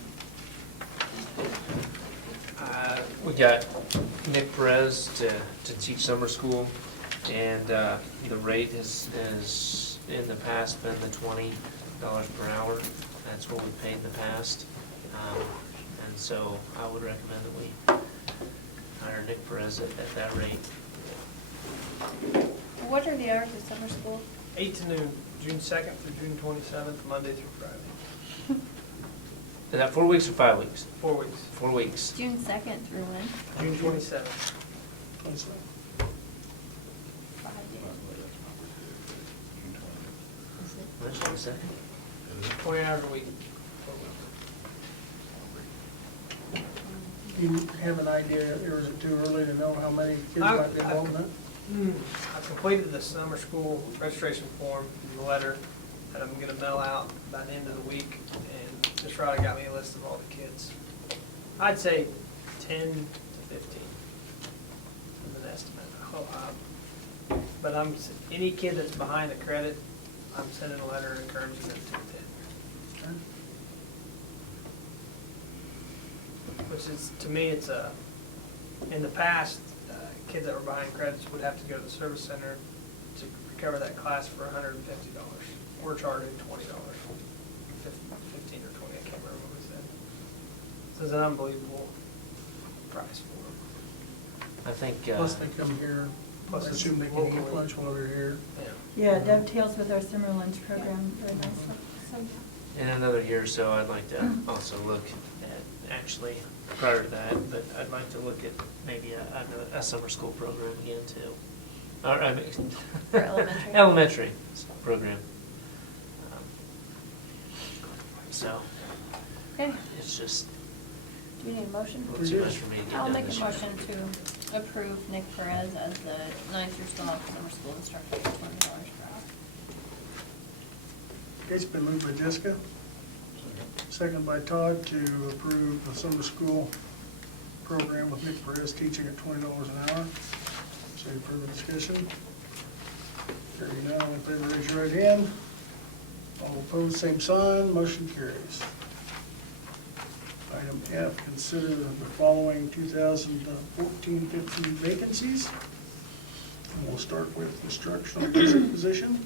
We got Nick Perez to teach summer school, and the rate is in the past been the $20 per hour. That's what we paid in the past. And so I would recommend that we hire Nick Perez at that rate. What are the hours of summer school? 8 to noon, June 2nd through June 27th, Monday through Friday. Is that 4 weeks or 5 weeks? 4 weeks. 4 weeks. June 2nd through when? June 27th. 27. 5 days. When's June 2nd? 20 hours a week. 4 weeks. Do you have an idea, or is it too early to know how many kids might be involved in that? I completed the summer school registration form, and the letter that I'm gonna mail out by the end of the week, and Ms. Ryder got me a list of all the kids. I'd say 10 to 15 is an estimate. But any kid that's behind a credit, I'm sending a letter encouraging them to attend. Okay. which is, to me, it's in the past, kids that were behind credits would have to go to the service center to recover that class for $150. We're charging $20, 15 or 20, I can't remember what we said. So it's an unbelievable price for them. I think, Plus they come here, I Plus it's assume they can eat locally. lunch while they're here. Yeah, it dovetails with our summer lunch program very nicely, so. in another year or so, I'd like to also look at, actually, prior to that, but I'd like to look at maybe a summer school program again too. Or, I mean, For elementary? Elementary program. So, Okay, it's just do we need a motion? a little too much for me to get I'll done make this a year. motion to approve Nick Perez as the 9th through 12th summer school instructor for $20 per hour. Okay, it's been moved by Jessica, second by Todd to approve the summer school program with Nick Perez teaching at $20 an hour. So any further discussion? Hearing none, all in favor, raise your right hand. All opposed, same sign, motion carries. Item F, consider the following 2014-15 vacancies. And we'll start with instructional music position.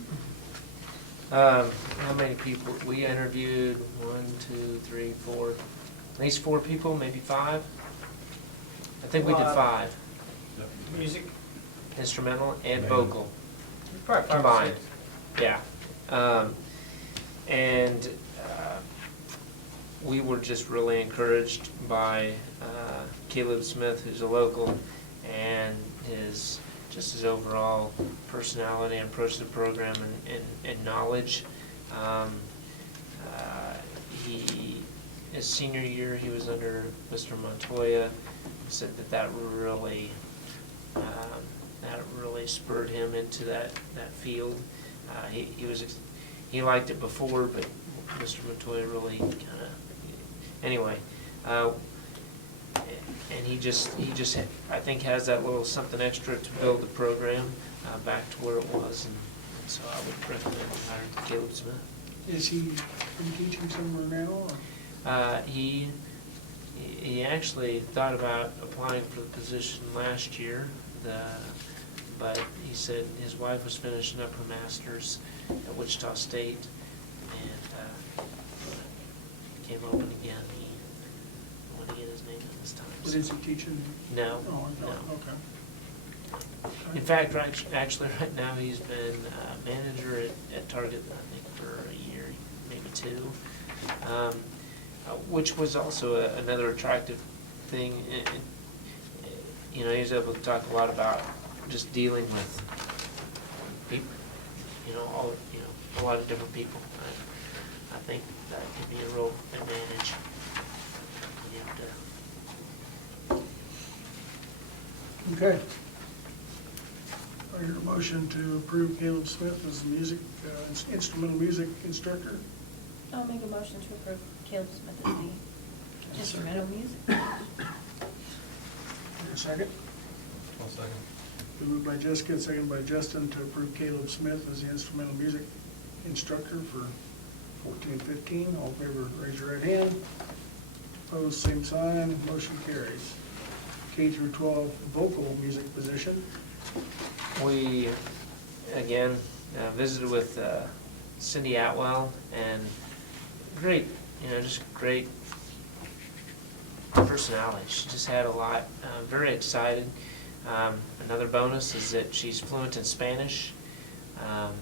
How many people, we interviewed, 1, 2, 3, 4, at least 4 people, maybe 5? I think we did 5, Music, instrumental and Maybe. vocal probably 5 or combined. 6. Yeah. And we were just really encouraged by Caleb Smith, who's a local, and his overall personality and approach to the program and knowledge. His senior year, he was under Mr. Montoya. Said that really spurred him into that field. He liked it before, but Mr. Montoya really kind of, anyway. And he just I think has that little something extra to build the program back to where it was, and so I would recommend hiring Caleb Smith. Is he been teaching somewhere now? Or? He actually thought about applying for the position last year, but he said his wife was finishing up her master's at Wichita State, and it came open again. I want to get his name in this time. What is he teaching? No, Oh, no, no. okay. In fact, actually, right now, he's been manager at Target, I think, for a year, maybe 2, which was also another attractive thing. He was able to talk a lot about just dealing with people, a lot of different people. I think that could be a real advantage. Okay. I hear a motion to approve Caleb Smith as the instrumental music instructor. I'll make a motion to approve Caleb Smith as the instrumental music. Hear a second? One second. Been moved by Jessica, second by Justin to approve Caleb Smith as the instrumental music instructor for 14-15. All in favor, raise your right hand. Opposed, same sign. Motion carries. K through 12 vocal music position. We, again, visited with Cindy Atwell, and great, just great personality. She just had a lot, very excited. Another bonus is that she's fluent in Spanish.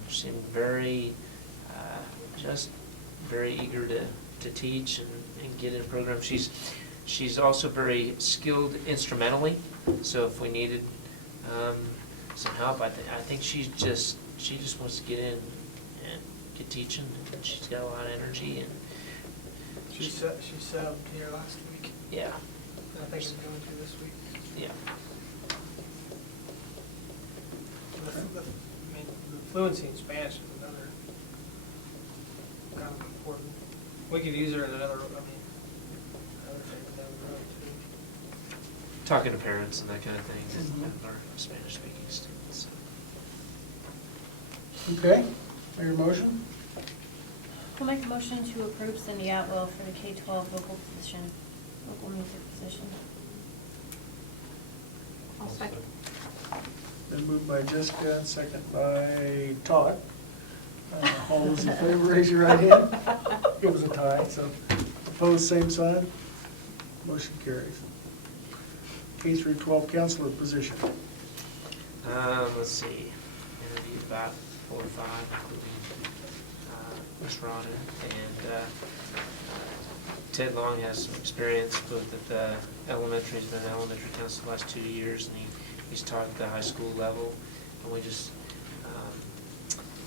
She seemed very, just very eager to teach and get in the program. She's also very skilled instrumentally, so if we needed some help, I think she just wants to get in and get teaching, and she's got a lot of energy, and She subbed here last week. yeah, I think she's going to this week. yeah. The fluency in Spanish is another kind of important. We could use her in another thing down the road too. Talking to parents and that kind of thing, and our Spanish-speaking students. Okay. Your motion? I'll make a motion to approve Cindy Atwell for the K-12 vocal position. local music position. I'll second. Been moved by Jessica, and second by Todd. All those in favor, raise your right hand. It was a tie, so opposed, same sign. Motion carries. K through 12 counselor position. Let's see, interviewed about 4 or 5, including Ms. Rhonda. And Ted Long has some experience both at the elementary, he's been an elementary counselor the last 2 years, and he's taught at the high school level. And we just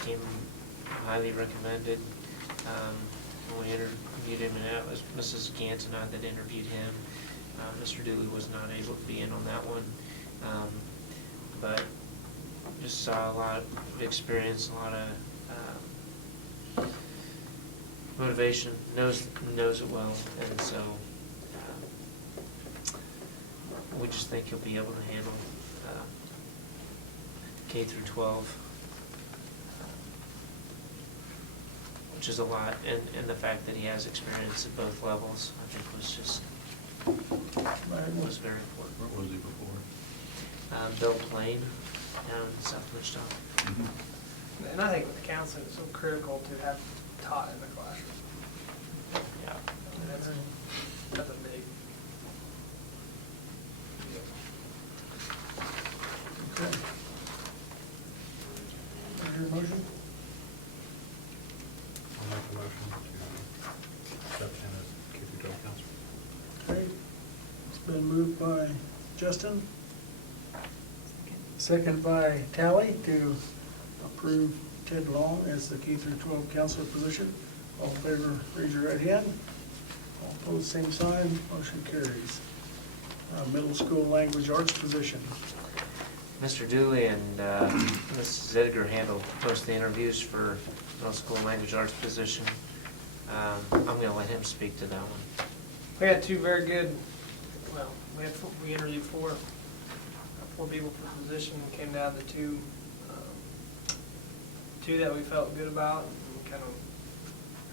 came highly recommended. When we interviewed him, and that was Mrs. Gant and I that interviewed him. Mr. Dooley was not able to be in on that one. But just saw a lot of experience, a lot of motivation, knows it well, and so we just think he'll be able to handle K through 12, which is a lot, and the fact that he has experience at both levels, I think was very important. What was he before? Bill Plain down in South Wichita. And I think with the counseling, it's so critical to have taught in the classroom. Yeah. And that's a big deal. Okay. Do I hear a motion? I'll make a motion to accept him as K through 12 counselor. Okay. It's been moved by Justin. Second by Tally to approve Ted Long as the K through 12 counselor position. All in favor, raise your right hand. All opposed, same sign. Motion carries. Middle school language arts position. Mr. Dooley and Mrs. Edgar handled most of the interviews for middle school language arts position. I'm going to let him speak to that one. We had two very good, well, we interviewed four people for the position, came down to two that we felt good about, and kind of,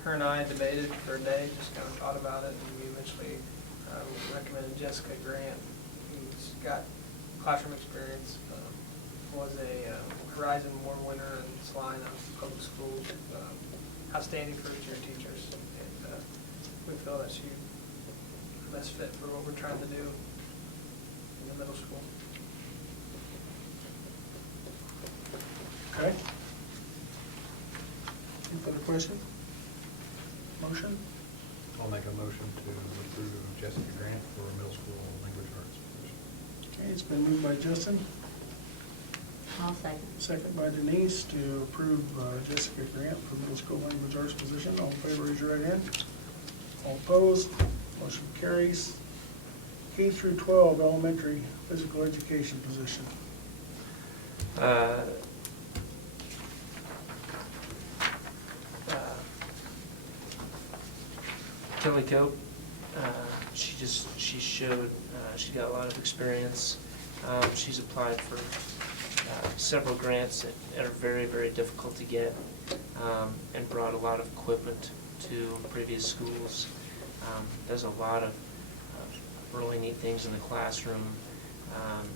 her and I debated for a day, just kind of thought about it, and we eventually recommended Jessica Grant, who's got classroom experience, was a Horizon Award winner in Salina Public Schools, outstanding first-year teachers, and we feel that she's the best fit for what we're trying to do in the middle school. Okay. Any further question? Motion? I'll make a motion to approve Jessica Grant for middle school language arts position. Okay, it's been moved by Justin, I'll second. second by Denise to approve Jessica Grant for middle school language arts position. All in favor, raise your right hand. All opposed, motion carries. K through 12 elementary physical education position. Kelly Cope, she showed, she got a lot of experience. She's applied for several grants that are very, very difficult to get, and brought a lot of equipment to previous schools. Does a lot of really neat things in the classroom.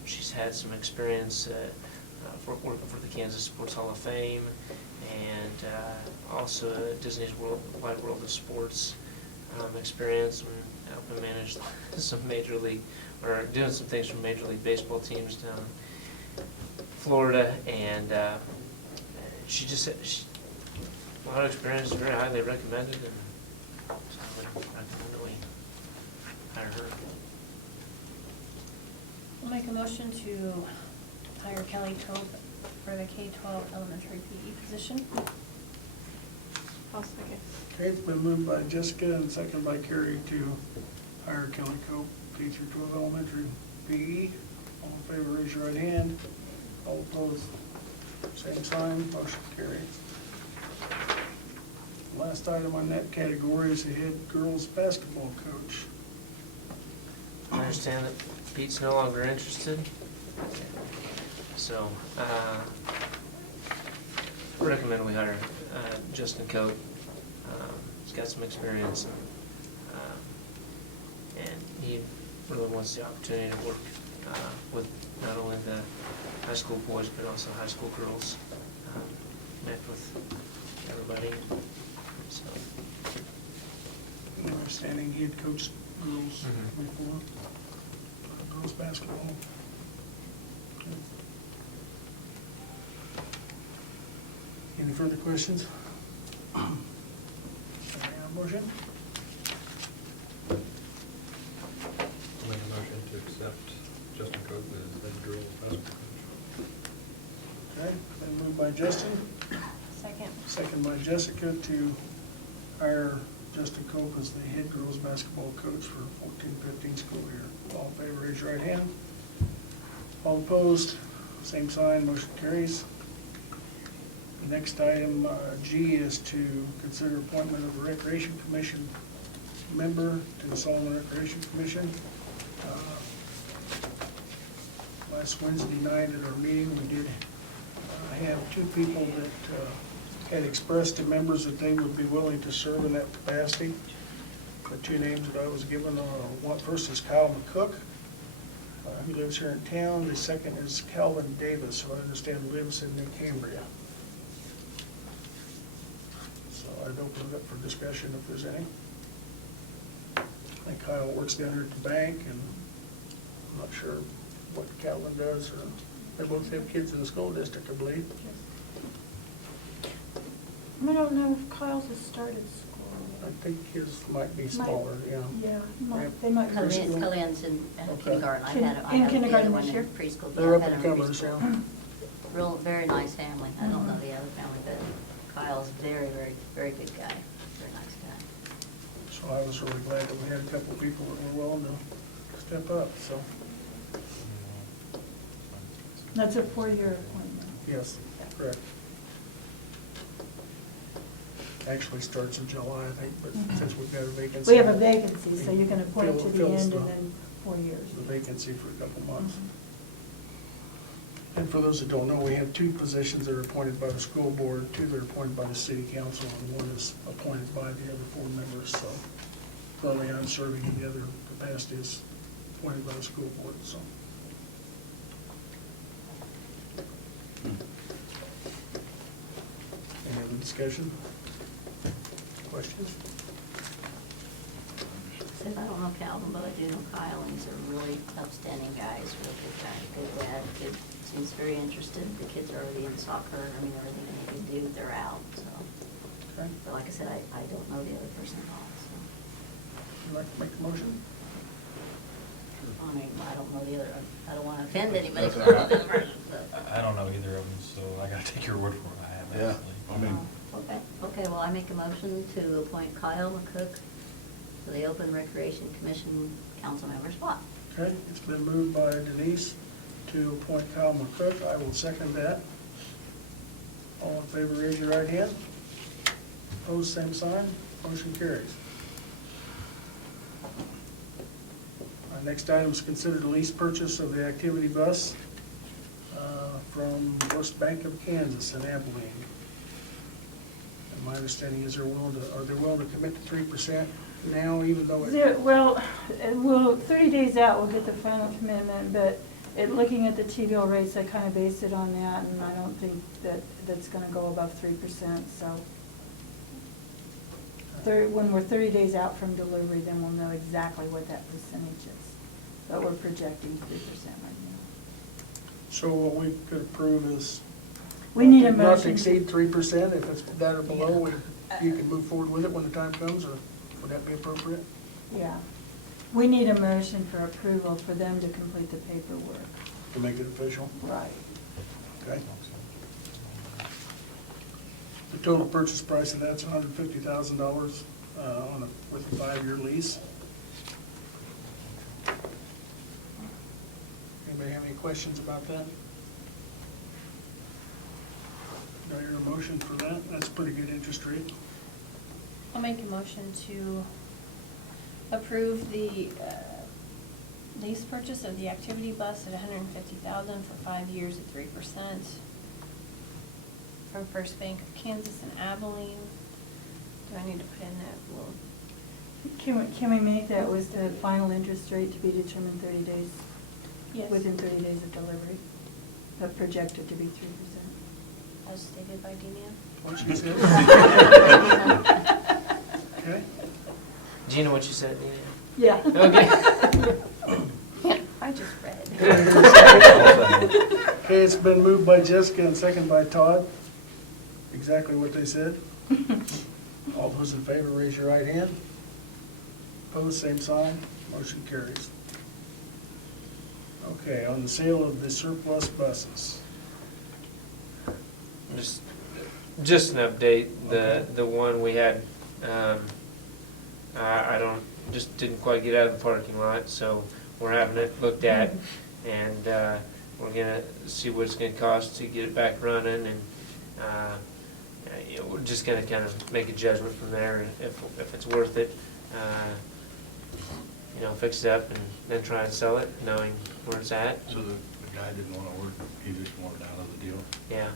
She's had some experience working for the Kansas Sports Hall of Fame, and also Disney's Wide World of Sports experience, and helping manage some major league, or doing some things for Major League Baseball teams down in Florida, and she just had a lot of experience, very highly recommended, and so I would recommend that we hire her. I'll make a motion to hire Kelly Cope for the K-12 elementary PE position. I'll second. Okay, it's been moved by Jessica and second by Carrie to hire Kelly Cope, K through 12 elementary PE. All in favor, raise your right hand. All opposed, same sign. Motion carries. Last item on that category is the head girls basketball coach. I understand that Pete's no longer interested, so recommend we hire Justin Cope. He's got some experience, and he really wants the opportunity to work with not only the high school boys, but also high school girls. Met with everybody, so. My understanding, he had coached girls Mhm. before, girls basketball. Okay. Any further questions? Motion? Make a motion to accept Justin Cope as head girls basketball coach. Okay, been moved by Justin, Second. second by Jessica to hire Justin Cope as the head girls basketball coach for 14-15 school year. All in favor, raise your right hand. All opposed, same sign, motion carries. The next item, G, is to consider appointment of a Recreation Commission member to the Solomon Recreation Commission. Last Wednesday night at our meeting, we did have two people that had expressed to members that they would be willing to serve in that capacity. The two names that I was given, one first is Kyle McCook, who lives here in town. The second is Calvin Davis, who I understand lives in New Cambria. So I'd open it up for discussion if there's any. I think Kyle works down here at the bank, and I'm not sure what Calvin does, or they both have kids in the school district, I believe. I don't know if Kyle's has started school. I think his might be smaller, yeah. Yeah, Yep. they might. Preschool. Colean's in Okay. kindergarten. I Kin- had, I in have the kindergarten other one this in year? preschool. They're Yeah, up I had and him in comers, preschool. yeah. Real, very nice family. I don't know the other family, but Kyle's very, very, very good guy. Very nice guy. So I was really glad that we had a couple of people that were willing to step up, so, That's a 4-year appointment. yes, correct. Actually starts in July, I think, but since we've got a vacancy. We have a vacancy, so you can appoint to the fills end and then 4 years. The vacancy for a couple months. And for those that don't know, we have two positions that are appointed by the school board, two that are appointed by the city council, and one is appointed by the other 4 members, so currently I'm serving in the other capacity is appointed by the school board, so. Any other discussion? Questions? Said, I don't know Calvin, but I do know Kyle, and he's a really upstanding guy. He's a real good guy, good dad, good, seems very interested. The kids are already in soccer, I mean, everything they can do, they're out, so. Okay, But like I said, I don't know the other person at all, so. would you like to make the motion? I mean, I don't know the other, I don't wanna offend anybody. That's if I all don't know the right. other person, but- I don't know either of them, so I gotta take your word for it. I haven't Yeah, actually. I mean, Okay, well, I make a motion to appoint Kyle McCook to the Open Recreation Commission council member spot. Okay, it's been moved by Denise to appoint Kyle McCook. I will second that. All in favor, raise your right hand. Opposed, same sign. Motion carries. Our next item is consider the lease purchase of the activity bus from First Bank of Kansas in Abilene. And my understanding is are they willing to commit to 3% now, even though it... Well, 30 days out, we'll get the final commitment, but looking at the T-bill rates, I kind of based it on that, and I don't think that's going to go above 3%, so. When we're 30 days out from delivery, then we'll know exactly what that percentage is. But we're projecting 3% right now. So what we could approve is... We need a Not to motion. exceed 3%, if it's that or below, you can move forward with it when the time comes, or would that be appropriate? Yeah. We need a motion for approval for them to complete the paperwork. To make it official? Right. Okay. The total purchase price of that's $150,000 with a 5-year lease. Anybody have any questions about that? Do I hear a motion for that? That's a pretty good interest rate. I'll make a motion to approve the lease purchase of the activity bus at $150,000 for 5 years at 3% from First Bank of Kansas in Abilene. Do I need to put in that little Can we make that with the final interest rate to be determined 30 days? Yes. Within 30 days of delivery, but projected to be 3%? As stated by Deanne. What she said? Okay. Do you know what you said, Deanna? Yeah. Okay. I just read. Okay, it's been moved by Jessica and seconded by Todd. Exactly what they said. All those in favor, raise your right hand. Opposed, same sign. Motion carries. Okay, on the sale of the surplus buses. Just an update, Okay. the one we had, I don't, just didn't quite get out of the parking lot, so we're having it looked at, and we're gonna see what it's gonna cost to get it back running, and we're just gonna kind of make a judgment from there, if it's worth it, fix it up and then try and sell it, knowing where it's at. So the guy didn't want to work, he just wanted out of the deal? Yeah.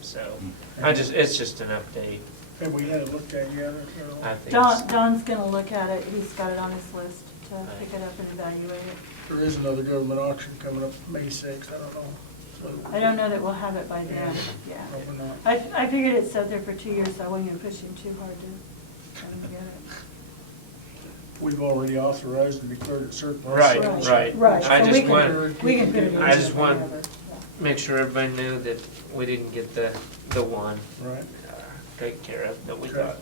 So, it's just an update. Have we had it looked at yet? I think it's- Don's gonna look at it, he's got it on his list to pick it up and evaluate it. There is another government auction coming up May 6th, I don't know. So I don't know that we'll have it by then, yeah. probably not. I figured it sat there for 2 years, so I wasn't gonna push him too hard to try and get it. We've already authorized and declared it surplus. Right, so- right. Right, I so just we want, can put it in. I just want- whatever, make sure everybody knew that we didn't get the one Right. taken care of that we Okay. thought.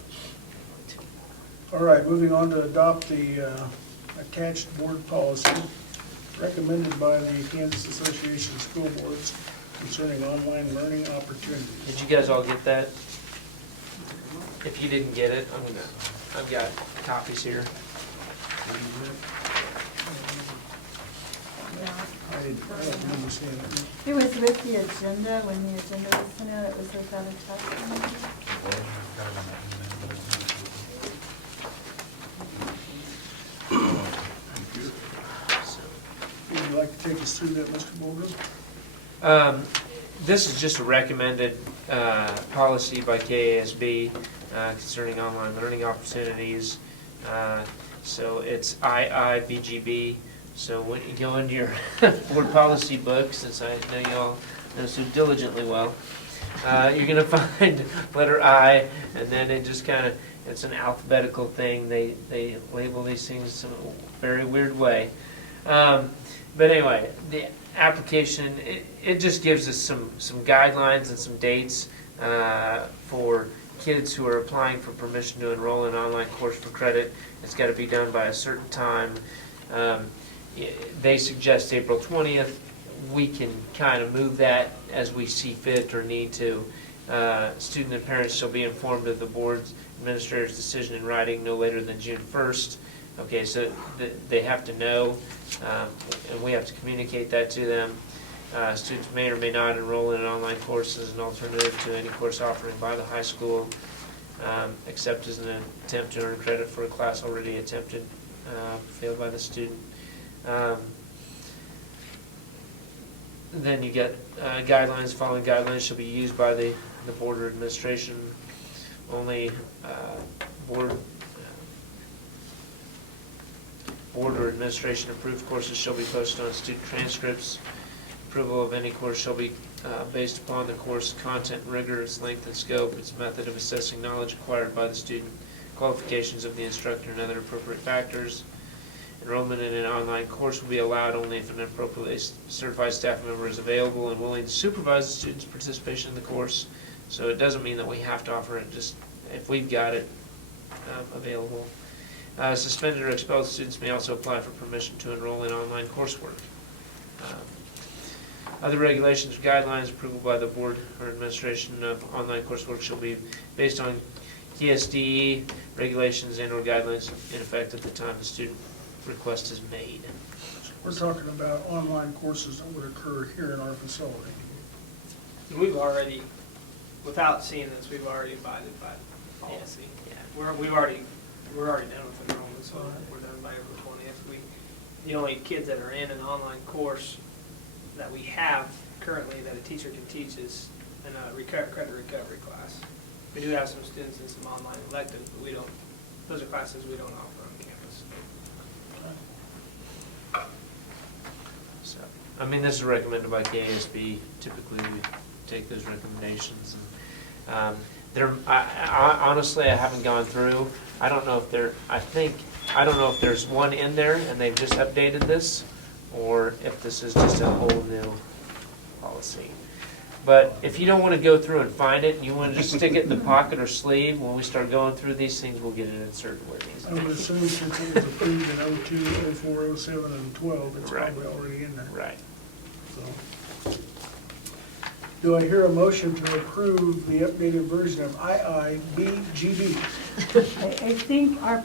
All right, moving on to adopt the attached board policy recommended by the Kansas Association of School Boards concerning online learning opportunities. Did you guys all get that? If you didn't get it, I've got copies here. I don't remember seeing it. It was with the agenda, when the agenda was sent out, it was with that attachment. Would you like to take us through that, Mr. Bolger? This is just a recommended policy by KASB concerning online learning opportunities. So it's IIBGB. So when you go into your board policy book, since I know you all know so diligently well, you're going to find letter I, and then it just kind of, it's an alphabetical thing. They label these things in a very weird way. But anyway, the application, it just gives us some guidelines and some dates for kids who are applying for permission to enroll in an online course for credit. It's got to be done by a certain time. They suggest April 20th. We can kind of move that as we see fit or need to. Student and parents shall be informed of the board's administrator's decision in writing no later than June 1st. Okay, so they have to know, and we have to communicate that to them. Students may or may not enroll in an online course as an alternative to any course offering by the high school, except as an attempt to earn credit for a class already attempted, failed by the student. Then you get guidelines. Following guidelines shall be used by the board or administration. Only board or administration approved courses shall be posted on student transcripts. Approval of any course shall be based upon the course content, rigor, its length and scope, its method of assessing knowledge acquired by the student, qualifications of the instructor, and other appropriate factors. Enrollment in an online course will be allowed only if an appropriately certified staff member is available and willing to supervise the student's participation in the course. So it doesn't mean that we have to offer it, just if we've got it available. Suspended or expelled students may also apply for permission to enroll in online coursework. Other regulations or guidelines, approval by the board or administration of online coursework shall be based on KSDE regulations and or guidelines in effect at the time the student request is made. We're talking about online courses that would occur here in our facility. We've already, without seeing this, we've already abided by the policy. Yeah. We're already done with enrollment, so we're done by April 20th. The only kids that are in an online course that we have currently that a teacher can teach is in a credit recovery class. We do have some students in some online electives, but we don't those are classes we don't offer on campus. So, I mean, this is recommended by KASB. Typically, we take those recommendations. And honestly, I haven't gone through. I don't know if I don't know if there's one in there and they've just updated this, or if this is just a whole new policy. But if you don't want to go through and find it, and you want to just stick it in the pocket or sleeve, when we start going through these things, we'll get it inserted where it needs I to would be. assume since it was approved in 02, 04, 07, and 12, it's Right. probably already in there. Right. So, do I hear a motion to approve the updated version of IIBGB? I think our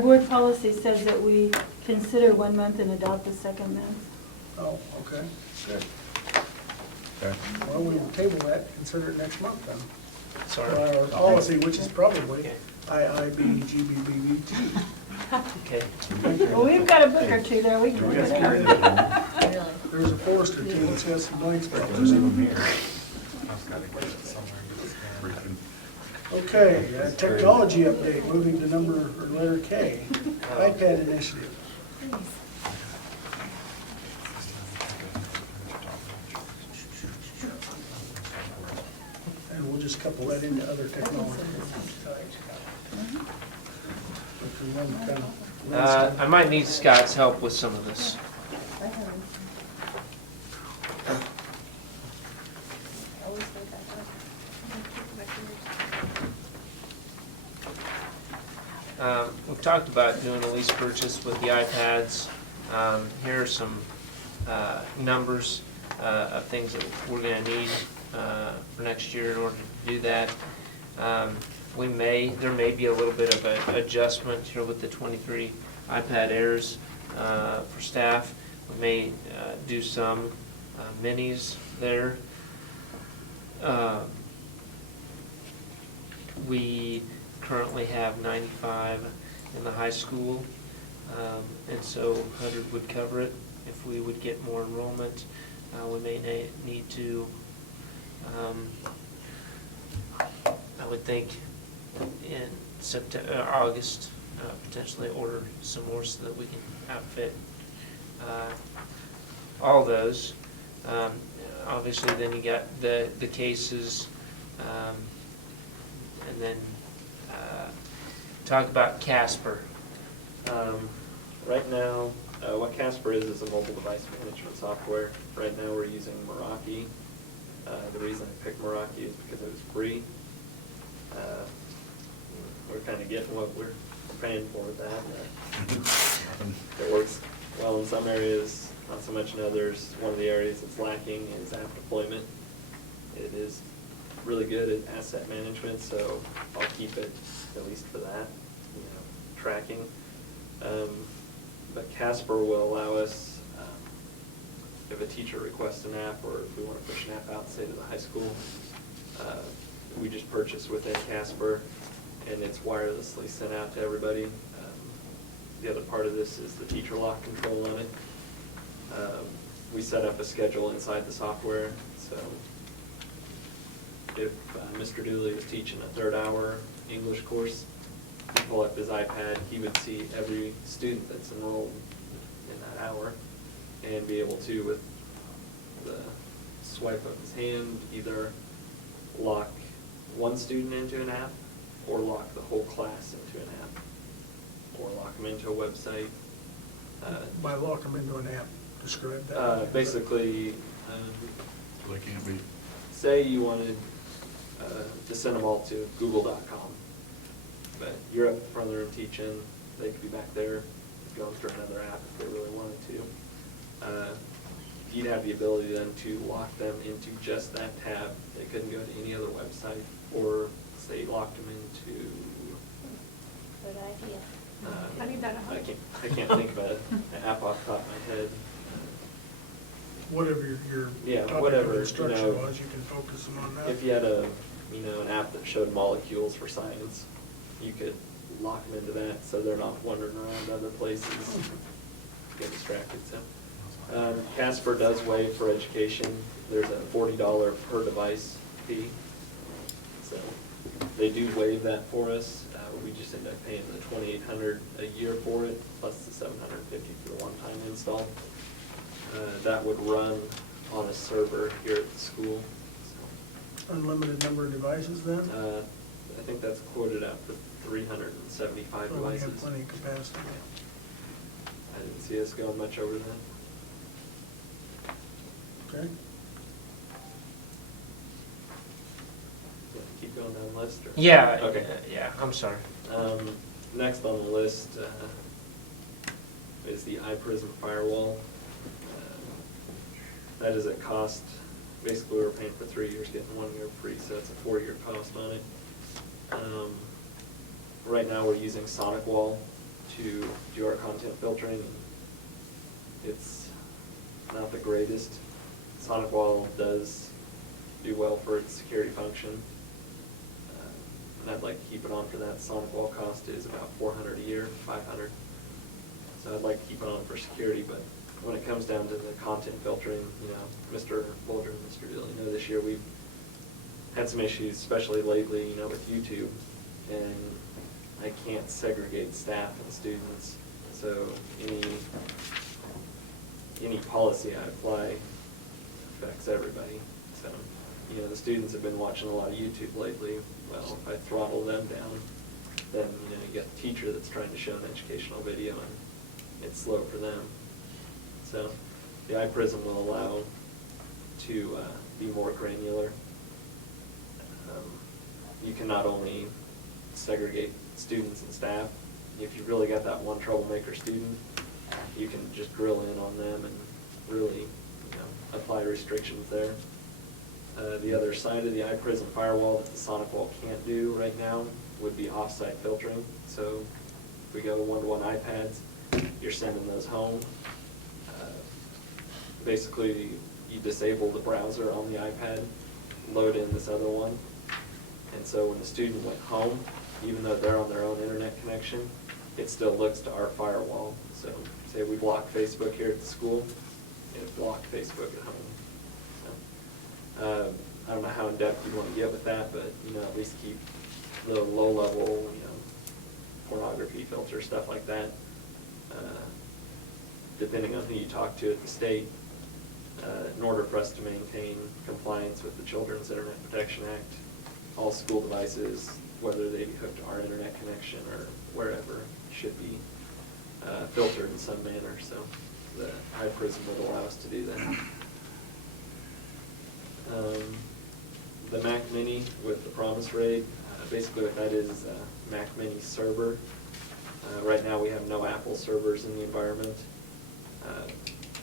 board policy says that we consider 1 month and adopt the second month. Oh, okay, good. Okay. Well, we will table that, consider it next month then. Sorry. Our policy, which is probably Okay. IIBGBBT. Okay. Well, we've got a book or two there, we can look it up. Really? There's a Forester too, that's got some blank spots. I've got to get it somewhere and get it scanned. Okay, technology update, moving to letter K, iPad initiative. And we'll just couple that into other technology. If we want to kind of- I might need Scott's help with some of this. I have it. Always think that. We've talked about doing a lease purchase with the iPads. Here are some numbers of things that we're going to need for next year in order to do that. There may be a little bit of an adjustment here with the 23 iPad Airs for staff. We may do some minis there. We currently have 95 in the high school, and so 100 would cover it. If we would get more enrollment, we may need to, I would think, in September, August, potentially order some more so that we can outfit all those. Obviously, then you got the cases, and then talk about Casper. Right now, what Casper is a mobile device management software. Right now, we're using Meraki. The reason I picked Meraki is because it was free. We're kind of getting what we're paying for with that. It works well in some areas, not so much in others. One of the areas it's lacking is app deployment. It is really good at asset management, so I'll keep it at least for that, tracking. But Casper will allow us, if a teacher requests an app, or if we want to push an app out, say to the high school, we just purchase within Casper, and it's wirelessly sent out to everybody. The other part of this is the teacher lock control on it. We set up a schedule inside the software, so if Mr. Dooley was teaching a 3rd hour English course, he'd pull up his iPad, he would see every student that's enrolled in that hour, and be able to, with the swipe of his hand, either lock one student into an app, or lock the whole class into an app, or lock them into a website. By lock them into an app, describe that. Basically, They can't be. say you wanted to send them all to google.com, but you're up in the front of the room teaching, they could be back there going through another app if they really wanted to. You'd have the ability then to lock them into just that tab. They couldn't go to any other website, or say locked them into. Good idea. I need that at home. I can't think of an app off the top of my head. Whatever your Yeah, topic whatever, of instruction you know, was, you can focus them on that. If you had an app that showed molecules for science, you could lock them into that, so they're not wandering around other places, get distracted, so. Casper does waive for education. There's a $40 per device fee. So they do waive that for us. we just end up paying the $2,800 a year for it, plus the $750 for the one-time install. That would run on a server here at the school. Unlimited number of devices then? I think that's quoted out for 375 So we have devices. plenty of capacity. I didn't see us going much over that. Okay. Keep going down the list? Or? Yeah, Okay. yeah, I'm sorry. Next on the list is the iPrism firewall. That is a cost, basically we were paying for 3 years, getting 1 year free, so it's a 4-year cost on it. Right now we're using SonicWall to do our content filtering. It's not the greatest. SonicWall does do well for its security function. And I'd like to keep it on for that. SonicWall cost is about $400 a year, $500. So I'd like to keep it on for security, but when it comes down to the content filtering, Mr. Bolger and Mr. Dill, this year we've had some issues, especially lately, with YouTube, and I can't segregate staff and students. So any policy I apply affects everybody. So, the students have been watching a lot of YouTube lately. Well, if I throttle them down, then, you get the teacher that's trying to show an educational video, and it's slow for them. So the iPrism will allow to be more granular. You can not only segregate students and staff, if you've really got that one troublemaker student, you can just drill in on them and really apply restrictions there. The other side of the iPrism firewall that the SonicWall can't do right now would be off-site filtering. So if we go one-to-one iPads, you're sending those home. Basically, you disable the browser on the iPad, load in this other one, and so when the student went home, even though they're on their own internet connection, it still looks to our firewall. So say we block Facebook here at the school, it blocked Facebook at home. So, I don't know how in-depth you want to get with that, but at least keep the low-level, pornography filter, stuff like that. Depending on who you talk to at the state, in order for us to maintain compliance with the Children's Internet Protection Act, all school devices, whether they be hooked to our internet connection or wherever, should be filtered in some manner. So the iPrism would allow us to do that. The Mac Mini with the Promise RAID, basically what that is a Mac Mini server. Right now we have no Apple servers in the environment.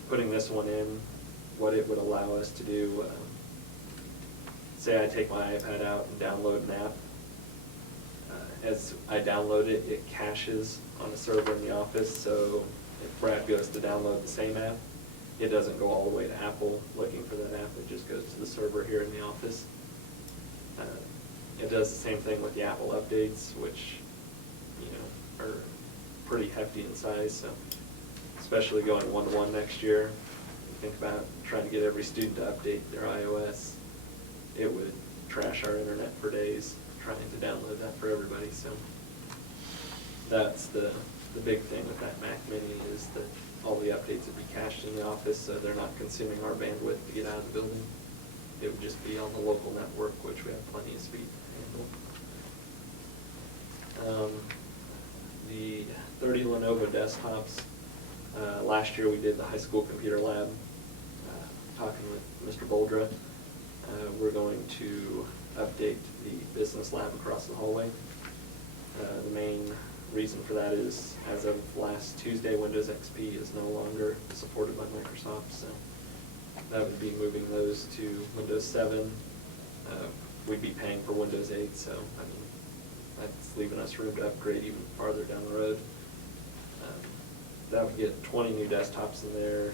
Putting this one in, what it would allow us to do, say I take my iPad out and download an app. As I download it, it caches on a server in the office, so if Brad goes to download the same app, it doesn't go all the way to Apple looking for that app, it just goes to the server here in the office. It does the same thing with the Apple updates, which are pretty hefty in size, so especially going one-to-one next year, think about trying to get every student to update their iOS, it would trash our internet for days trying to download that for everybody. So that's the big thing with that Mac Mini, is that all the updates would be cached in the office, so they're not consuming our bandwidth to get out of the building. It would just be on the local network, which we have plenty of speed to handle. The 30 Lenovo desktops. Last year we did the high school computer lab. Talking with Mr. Boldra, we're going to update the business lab across the hallway. The main reason for that is, as of last Tuesday, Windows XP is no longer supported by Microsoft, so that would be moving those to Windows 7. We'd be paying for Windows 8, so that's leaving us room to upgrade even farther down the road. That would get 20 new desktops in there,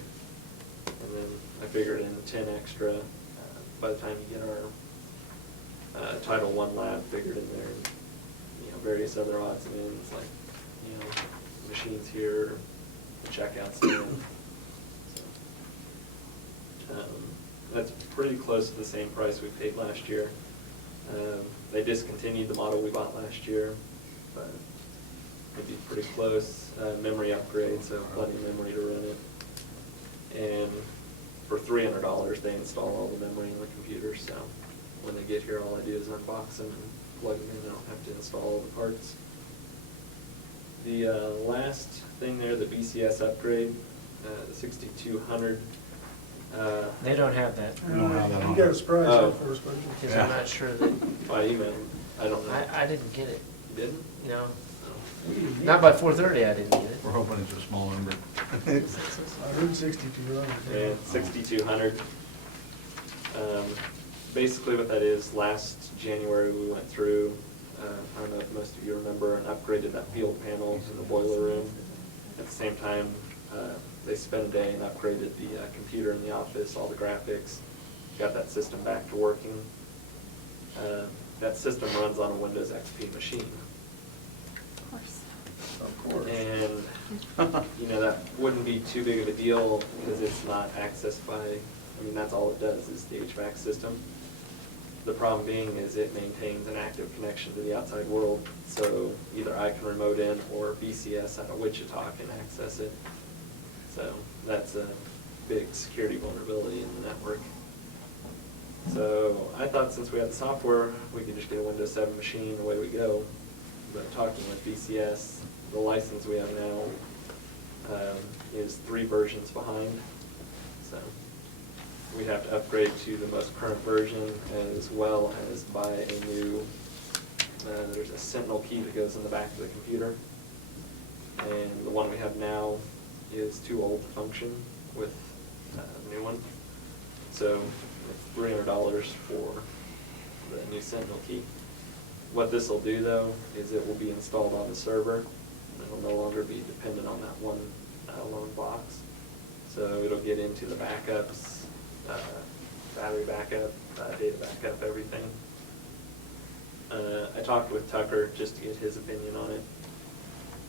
and then I figured in 10 extra by the time you get our Title I lab figured in there, and various other odds and ends, like machines here, the checkout stand. So, that's pretty close to the same price we paid last year. They discontinued the model we bought last year. but it'd be pretty close. Memory upgrade, so plenty of memory to run it. And for $300, they install all the memory in the computer, so when they get here, all I do is unbox them and plug them in. I don't have to install all the parts. The last thing there, the BCS upgrade, the 6200. They don't have that, We don't have that You on got there. a surprise Oh. for us, buddy. because I'm not sure that, I emailed, I don't know. I didn't get it, You didn't? no. Oh. Not by 4:30 I didn't get it. We're hoping it's a small number. I heard 6200. And 6200. Basically what that is, last January we went through, I don't know if most of you remember, and upgraded that field panel in the boiler room. At the same time, they spent a day and upgraded the computer in the office, all the graphics, got that system back to working. That system runs on a Windows XP machine. Of course. Of course. And, you know, that wouldn't be too big of a deal because it's not accessed by, I mean, that's all it does is the HVAC system. The problem being is it maintains an active connection to the outside world, so either I can remote in or BCS out of Wichita can access it. So that's a big security vulnerability in the network. So I thought since we had the software, we could just get a Windows 7 machine, away we go. But talking with BCS, the license we have now is 3 versions behind. So we have to upgrade to the most current version as well as buy a new, there's a Sentinel key that goes in the back of the computer. And the one we have now is too old to function with a new one. So it's $300 for the new Sentinel key. What this will do though is it will be installed on the server. It will no longer be dependent on that one lone box. So it'll get into the backups, battery backup, data backup, everything. I talked with Tucker just to get his opinion on it.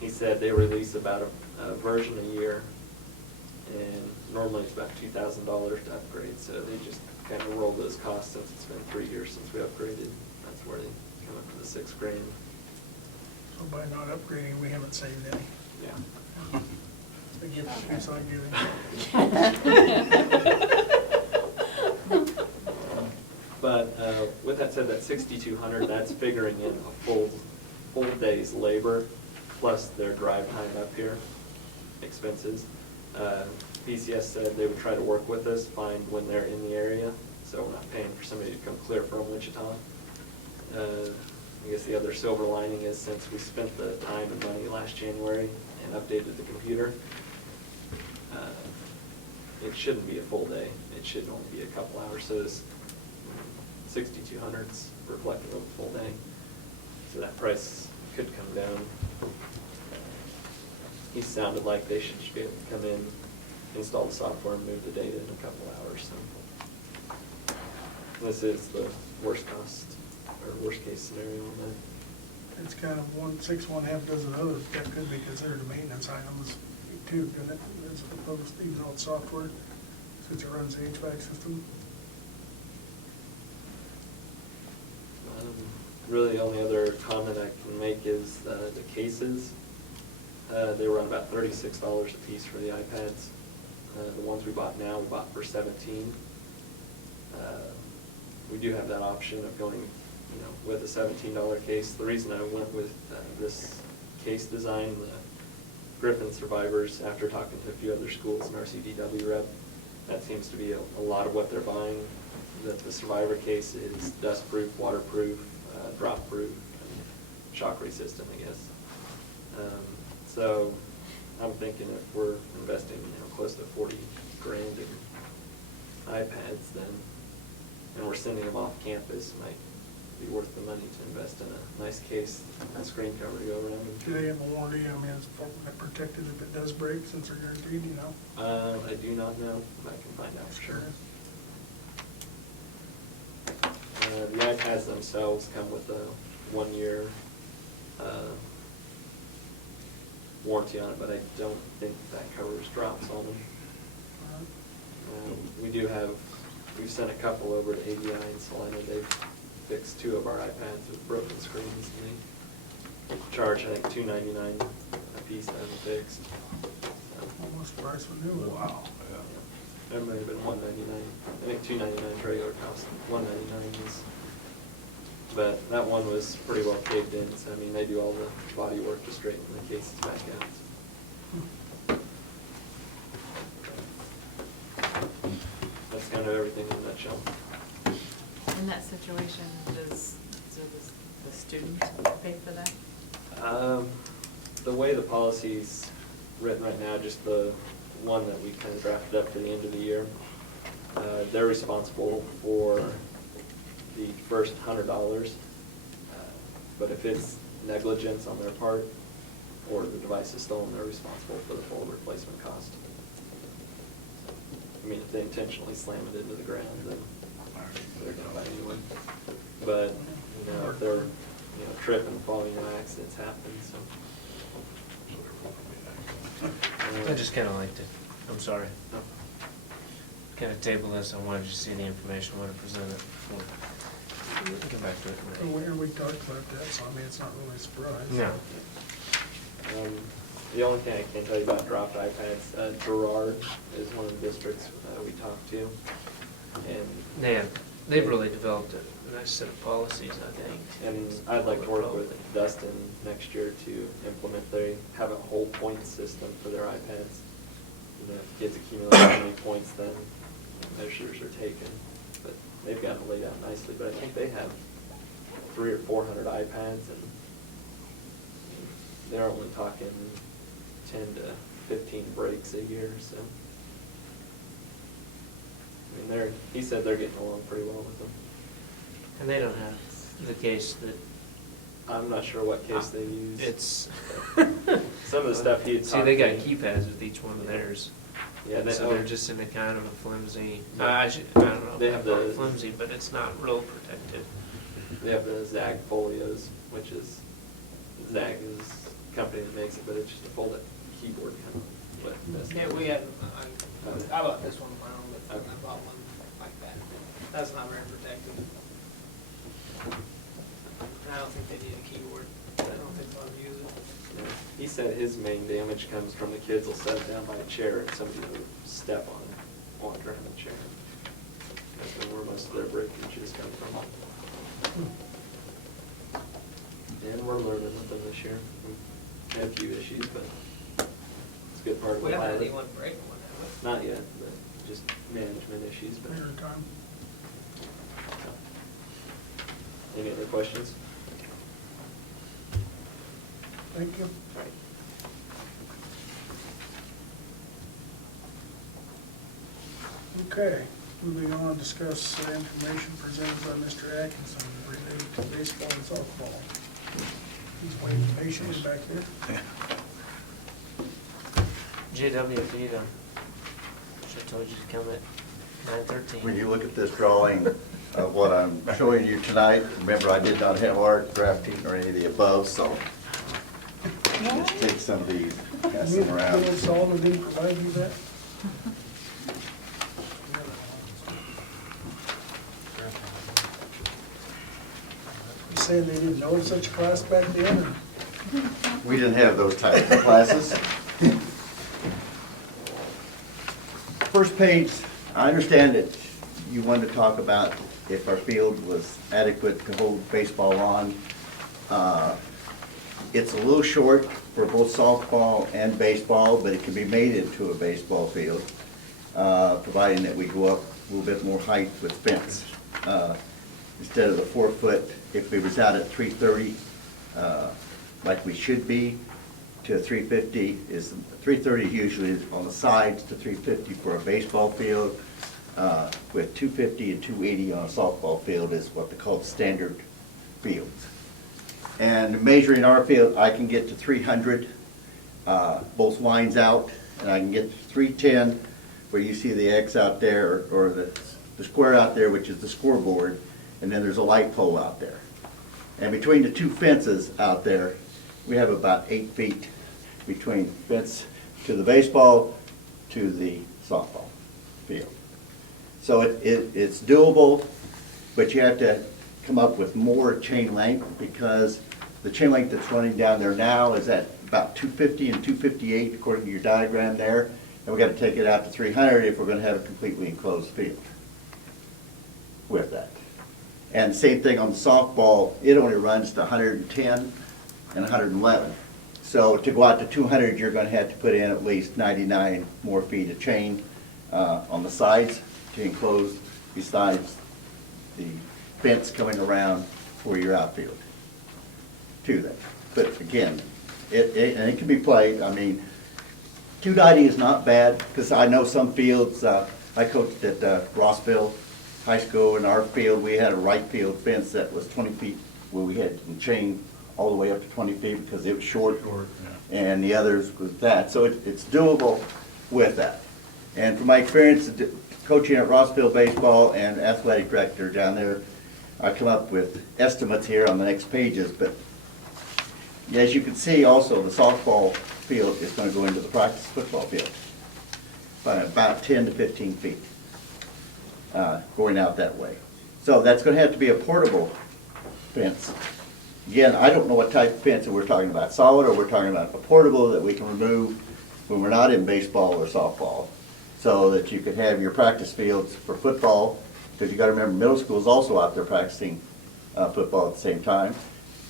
He said they release about a version a year, and normally it's about $2,000 to upgrade, so they just kind of roll those costs since it's been 3 years since we upgraded. That's where they come up to the $6 grand. So by not upgrading, we haven't saved any. Yeah. The gift that keeps on giving. But with that said, that 6,200, that's figuring in a full day's labor plus their drive time up here, expenses. PCS said they would try to work with us, find when they're in the area, so we're not paying for somebody to come clear from Wichita. I guess the other silver lining is since we spent the time and money last January and updated the computer, it shouldn't be a full day. It should only be a couple hours. So this 6,200 is reflective of a full day. So that price could come down. He sounded like they should be able to come in, install the software, and move the data in a couple hours. So this is the worst cost or worst case scenario on that. It's kind of 1/6, 1/2 dozen others that could be considered a maintenance items too, couldn't it? As opposed to even on software, since it runs the HVAC system. Really, the only other comment I can make is the cases. They run about $36 a piece for the iPads. The ones we bought now, we bought for $17. We do have that option of going, you know, with a $17 case. The reason I went with this case design, the Griffin survivors, after talking to a few other schools and RCDW rep, that seems to be a lot of what they're buying. That the survivor case is dust-proof, waterproof, drop-proof, and shock resistant, I guess. So I'm thinking if we're investing, you know, close to 40 grand in iPads, then, and we're sending them off campus, it might be worth the money to invest in a nice case, a screen cover to go around them. Do they have a warranty? I mean, is it protected if it does break, since they're guaranteed, you know? I do not know, but I can find out for sure. The iPads themselves come with a 1-year warranty on it, but I don't think that covers drops on them. We've sent a couple over to ABI and Salina. They've fixed 2 of our iPads with broken screens, and charge, I think, $2.99 a piece to have them fixed. Almost the price of a new one. Wow, There might have been $1.99. I think $2.99 regular cost, $1.99 is. But that one was pretty well caved in, so I mean, they do all the body work to straighten the cases back out. That's kind of everything in a nutshell. In that situation, does the student pay for that? The way the policy's written right now, just the one that we kind of drafted up for the end of the year, they're responsible for the first $100. But if it's negligence on their part or the device is stolen, they're responsible for the full replacement cost. I mean, if they intentionally slam it into the ground, then they're gonna buy a new one. But, you know, if they're, trip and fall, accidents happen, so. I just kind of liked it. I'm sorry. Kind of table this. I wanted you to see the information. I want to present it. We can get back to it. And we talked about that, so I mean, it's not really a surprise. No. The only thing I can tell you about dropped iPads, Gerard is one of the districts we talked to, and They've really developed a nice set of policies, I think. And I'd like to work with Dustin next year to implement, they have a whole point system for their iPads. If kids accumulate how many points, then measures are taken. But they've got it laid out nicely, but I think they have 300 or 400 iPads, and they're only talking 10 to 15 breaks a year, so. I mean, he said they're getting along pretty well with them. And they don't have the case that. I'm not sure what case they use. It's. Some of the stuff he had talked See, they got to me- keypads with each one of theirs. Yeah, So they're just in a kind of a flimsy, Yeah. I don't know, They have not the- flimsy, but it's not real protected. They have the Zag folios, which is, Zag is the company that makes it, but it's just a folded keyboard kind of. But that's Yeah, we had, I bought this one of my own, but I bought one like that. That's not very protected. And I don't think they need a keyboard. I don't think they'll ever use it. Yeah. He said his main damage comes from the kids will set it down by a chair and somebody will step on it, walk around the chair. That's where most of their breakages come from. And we're learning with them this year. We had a few issues, but it's a good part of We the haven't had pilot. anyone break one, have Not yet, but just management issues, but. Later time. Any other questions? Thank you. All right. Okay, moving on, discuss information presented by Mr. Atkinson related to baseball and softball. He's waiting patiently back there. JWP, though. Should've told you to come at 9:13. When you look at this drawing of what I'm showing you tonight, remember I did not have art, drafting, or any of the above, so just take some of these, pass them around. Bill Solomon didn't provide you that? You saying they didn't know of such a class back then? or- We didn't have those types of classes. First page, I understand that you wanted to talk about if our field was adequate to hold baseball on. It's a little short for both softball and baseball, but it can be made into a baseball field, providing that we go up a little bit more height with fence. Instead of the 4 foot, if we was out at 330, like we should be, to 350 is, 330 usually is on the sides to 350 for a baseball field, with 250 and 280 on a softball field is what they call standard fields. And measuring our field, I can get to 300, both lines out, and I can get to 310, where you see the X out there, or the square out there, which is the scoreboard, and then there's a light pole out there. And between the two fences out there, we have about 8 feet between fence to the baseball to the softball field. So it's doable, but you have to come up with more chain length because The chain link that's running down there now is at about 250 and 258 according to your diagram there. And we got to take it out to 300 if we're going to have a completely enclosed field with that. And same thing on the softball, it only runs to 110 and 111. So to go out to 200, you're going to have to put in at least 99 more feet of chain on the sides to enclose, besides the fence coming around for your outfield to that. But again, and it can be played. I mean, 290 is not bad, because I know some fields, I coached at Rossville High School. In our field, we had a right field fence that was 20 feet, where we had chain all the way up to 20 feet because it was short, and the others was that. So it's doable with that. And from my experience coaching at Rossville baseball and athletic director down there, I come up with estimates here on the next pages. But as you can see, also the softball field is going to go into the practice football field by about 10 to 15 feet going out that way. So that's going to have to be a portable fence. Again, I don't know what type of fence that we're talking about, solid, or we're talking about a portable that we can remove when we're not in baseball or softball, so that you could have your practice fields for football, because you got to remember middle school is also out there practicing football at the same time.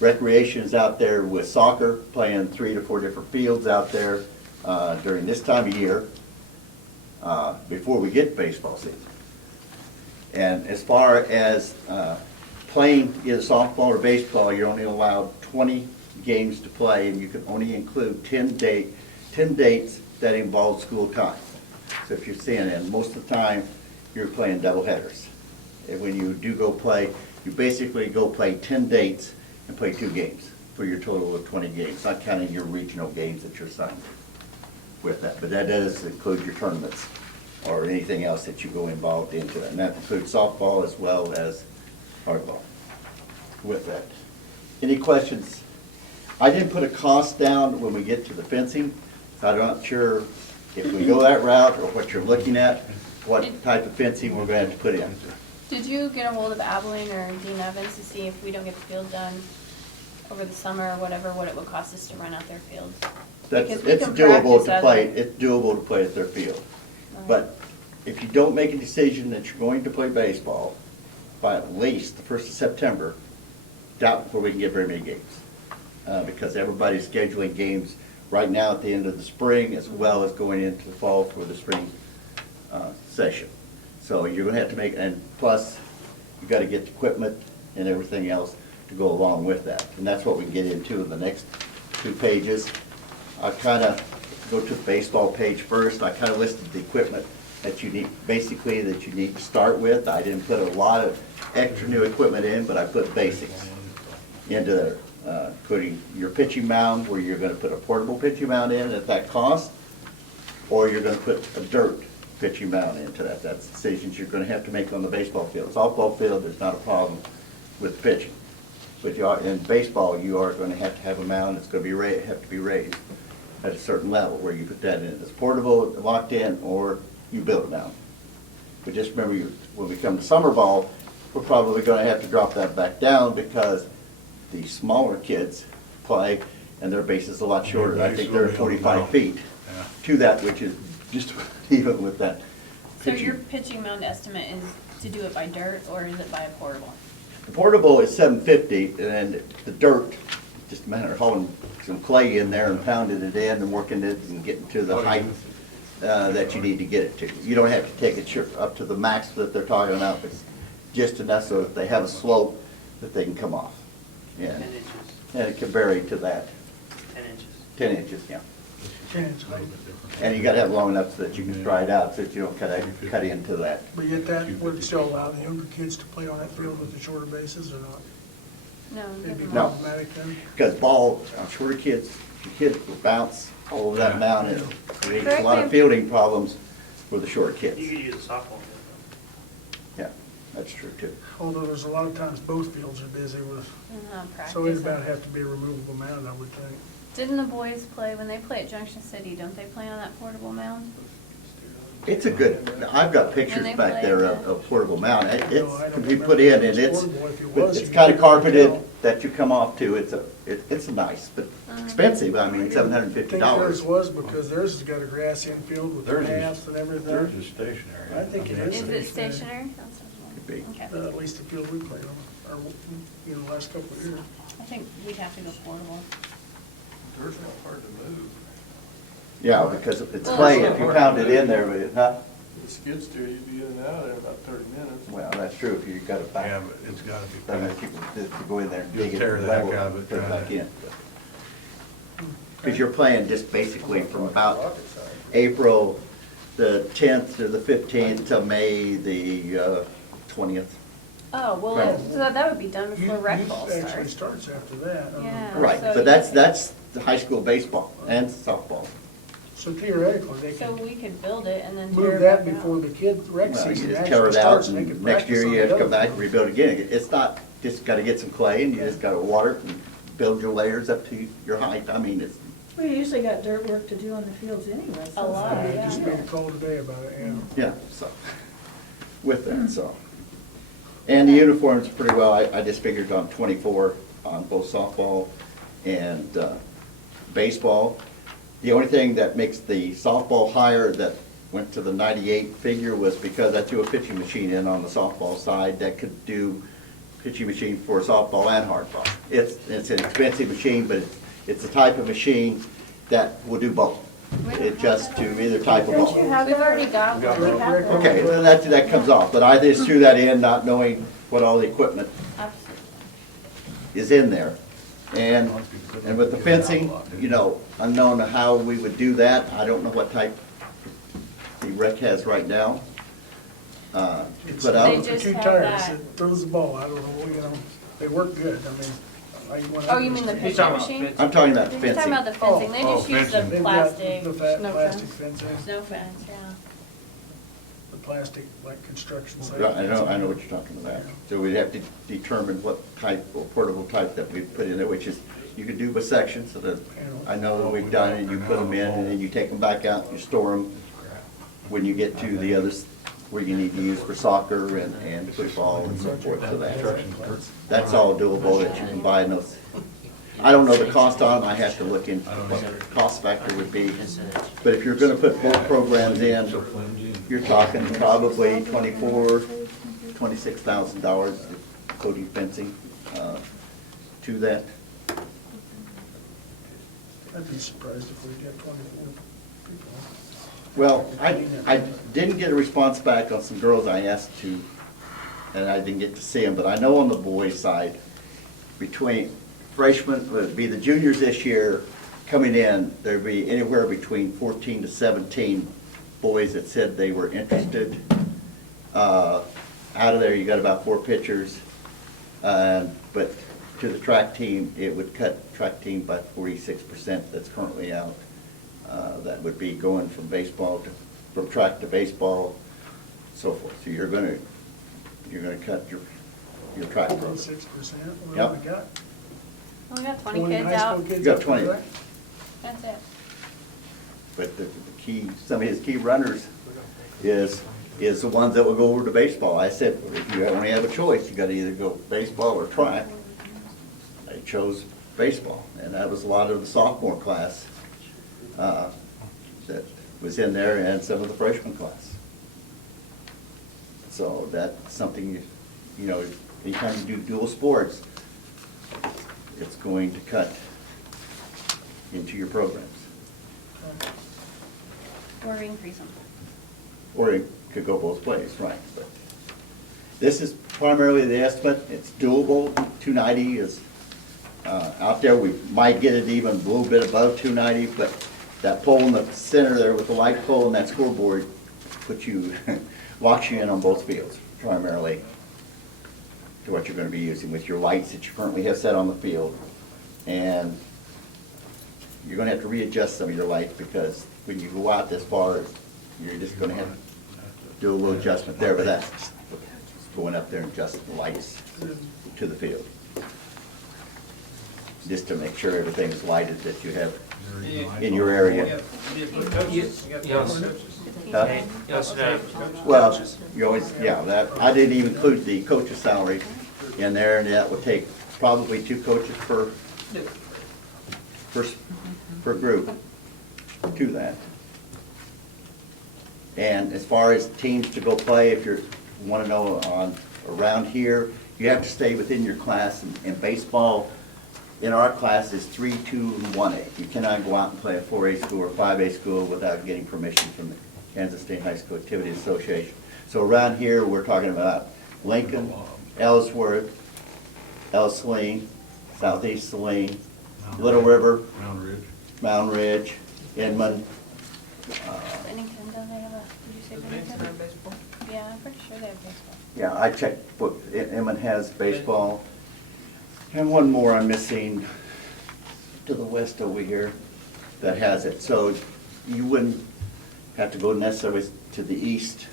Recreation is out there with soccer, playing 3 to 4 different fields out there during this time of year before we get baseball season. And as far as playing either softball or baseball, you're only allowed 20 games to play, and you can only include 10 dates that involve school time. So if you're seeing it, most of the time, you're playing doubleheaders. And when you do go play, you basically go play 10 dates and play 2 games for your total of 20 games, not counting your regional games that you're assigned with that. But that does include your tournaments or anything else that you go involved into it. And that includes softball as well as hardball with that. Any questions? I didn't put a cost down when we get to the fencing, so I'm not sure if we go that route or what you're looking at, what type of fencing we're going to have to put in. Did you get a hold of Abilene or Dean Evans to see if we don't get the field done over the summer or whatever, what it would cost us to run out their fields? Because we It's can doable practice to as play. a- It's doable to play at their field. But if you don't make a decision that you're going to play baseball by at least the 1st of September, doubt before we can get very many games. Because everybody's scheduling games right now at the end of the spring, as well as going into the fall for the spring session. So you're gonna have to make, and plus, you gotta get the equipment and everything else to go along with that. And that's what we can get into in the next 2 pages. I kinda go to the baseball page first. I kinda listed the equipment that you need, basically that you need to start with. I didn't put a lot of extra new equipment in, but I put basics into there. Putting your pitching mound, where you're gonna put a portable pitching mound in at that cost, or you're gonna put a dirt pitching mound into that. That's decisions you're gonna have to make on the baseball field. Softball field, there's not a problem with pitching. But you are, in baseball, you are gonna have to have a mound that's gonna be have to be raised at a certain level, where you put that in. It's portable, locked in, or you build a mound. But just remember, when we come to summer ball, we're probably gonna have to drop that back down, because the smaller kids play, and their base is a lot shorter. I think they're 25 feet to that, which is just even with that So pitching. your pitching mound estimate is to do it by dirt, or is it by a portable? The portable is $750, and the dirt, just a matter of hauling some clay in there and pounding it in and working it and getting to the height that you need to get it to. You don't have to take it up to the max that they're talking about, but just enough so that they have a slope that they can come off. Yeah. 10 inches, And it can vary to that, 10 inches. 10 inches, yeah. 10 inch height. And you gotta have long enough so that you can dry it out, so that you don't cut into that. But yet that would still allow the younger kids to play on that field with the shorter bases or not? No, It'd be never No. mind. problematic then? Because ball, shorter kids, the kids will bounce all over that mound, and it creates a lot of fielding problems for the short kids. You could use a softball field, Yeah, that's true too. Although there's a lot of times both fields are busy with, Practice. so it'd about have to be a removable mound, I would think. Didn't the boys play, when they play at Junction City, don't they play on that portable mound? It's a good, I've got pictures they back play there the- of portable mound. No, I It don't can be remember put in, if it and was it's, portable. If it was, it's you kind of could tell. carpeted, that you come off to, it's nice, but expensive. I mean, $750. I think theirs was because theirs has got a grass infield with Theirs is- paths and Theirs everything. is stationary. I think it is. Is it stationary? Could be. Okay. At least the field we played on, or, last couple of years. I think we'd have to go portable. Theirs not hard to move. Yeah, because it's clay, if you pound it in there, but it's not, The skid steer, you'd be in and out in about 30 minutes. well, that's true, if you've got a back. Yeah, but it's gotta be. Then people go in there and dig it, Tear the heck level out of it, it, put it trying back to- in. Because you're playing just basically from about April the 10th to the 15th to May the 20th. Oh, well, Right. so that would be done before rec Youth ball actually starts. starts after that. Yeah. Right, So but that's the high school baseball and softball. So theoretically, they So can we could build it and then tear move it that back before out. the kid rec Well, you season just tear actually it out starts and they can and next year practice on you have the to come other back and rebuild again. It's not, just gotta get some clay and you just gotta water it and build your layers up to your height. I mean, it's, We usually got dirt work to do on the fields anyway. so A lot, it's I not- just yeah. made a call today about it, yeah. yeah, so, with that, so. And the uniforms pretty well, I just figured on 24 on both softball and baseball. The only thing that makes the softball higher that went to the 98 figure was because I threw a pitching machine in on the softball side that could do pitching machine for softball and hardball. It's an expensive machine, but it's a type of machine that will do both. It just to either type of ball. Don't you have We've that? already got Got one. it. We have that. Okay, then that comes off, but I just threw that in not knowing what all the equipment Absolutely. is in there. And with the fencing, unknown how we would do that, I don't know what type the rec has right now. It's But They I'll, just two have tires that. that throws the ball, I don't know, they work good, I mean. Oh, you mean the He's pitching talking about machine? fencing. I'm talking about He's fencing. talking about the fencing. They just use the fencing. They've got plastic, the fat snow plastic fence. fencing, snow fence, yeah. the plastic like construction site. Right, I know what you're talking about. So we'd have to determine what type, or portable type that we'd put in there, which is, you could do by section, so that I know that we've done it, you put them in, and then you take them back out, you store them when you get to the others where you need to use for soccer and football and so forth, so that's all doable, that you can buy in those. I don't know the cost on them, I have to look into what the cost factor would be. But if you're gonna put both programs in, you're talking probably $26,000 including fencing to that. I'd be surprised if we get 24 people. Well, I didn't get a response back on some girls I asked to, and I didn't get to see them, but I know on the boys' side, between freshmen, would be the juniors this year coming in, there'd be anywhere between 14 to 17 boys that said they were interested. Out of there, you got about 4 pitchers, but to the track team, it would cut track team by 46% that's currently out. That would be going from from track to baseball, so forth. So you're gonna cut your track program. 6%, what Yep. do we got? Well, we got 20 20 kids high school out. kids You got out for 20. track? That's it. But the key, some of his key runners is the ones that will go over to baseball. I said, if you only have a choice, you gotta either go baseball or track. They chose baseball, and that was a lot of the sophomore class that was in there, and some of the freshman class. So that's something, anytime you do dual sports, it's going to cut into your programs. Or increase them. Or it could go both ways, right. But this is primarily the estimate. It's doable. 290 is out there. We might get it even a little bit above 290, but that pole in the center there with the light pole and that scoreboard locks you in on both fields, primarily to what you're going to be using with your lights that you currently have set on the field. And you're going to have to readjust some of your lights, because when you go out this far, you're just going to have to do a little adjustment there, but that's going up there and adjusting the lights to the field. Just to make sure everything's lighted that you have in your area. Huh? Well, you always, I didn't even include the coach's salary in there, and that would take probably 2 coaches per group to that. And as far as teams to go play, if you want to know around here, you have to stay within your class. And baseball, in our class, is 3, 2, and 1A. You cannot go out and play a 4A school or 5A school without getting permission from the Kansas State High School Activity Association. So around here, we're talking about Lincoln, Ellsworth, Saline, Southeast Saline, Little River, Mountain Ridge, Inman. Bennington, don't they have a, did you say Bennington? baseball? Yeah, I'm pretty sure they have baseball. Yeah, I checked, what Inman has baseball. And one more I'm missing to the west over here that has it. So you wouldn't have to go necessarily to the east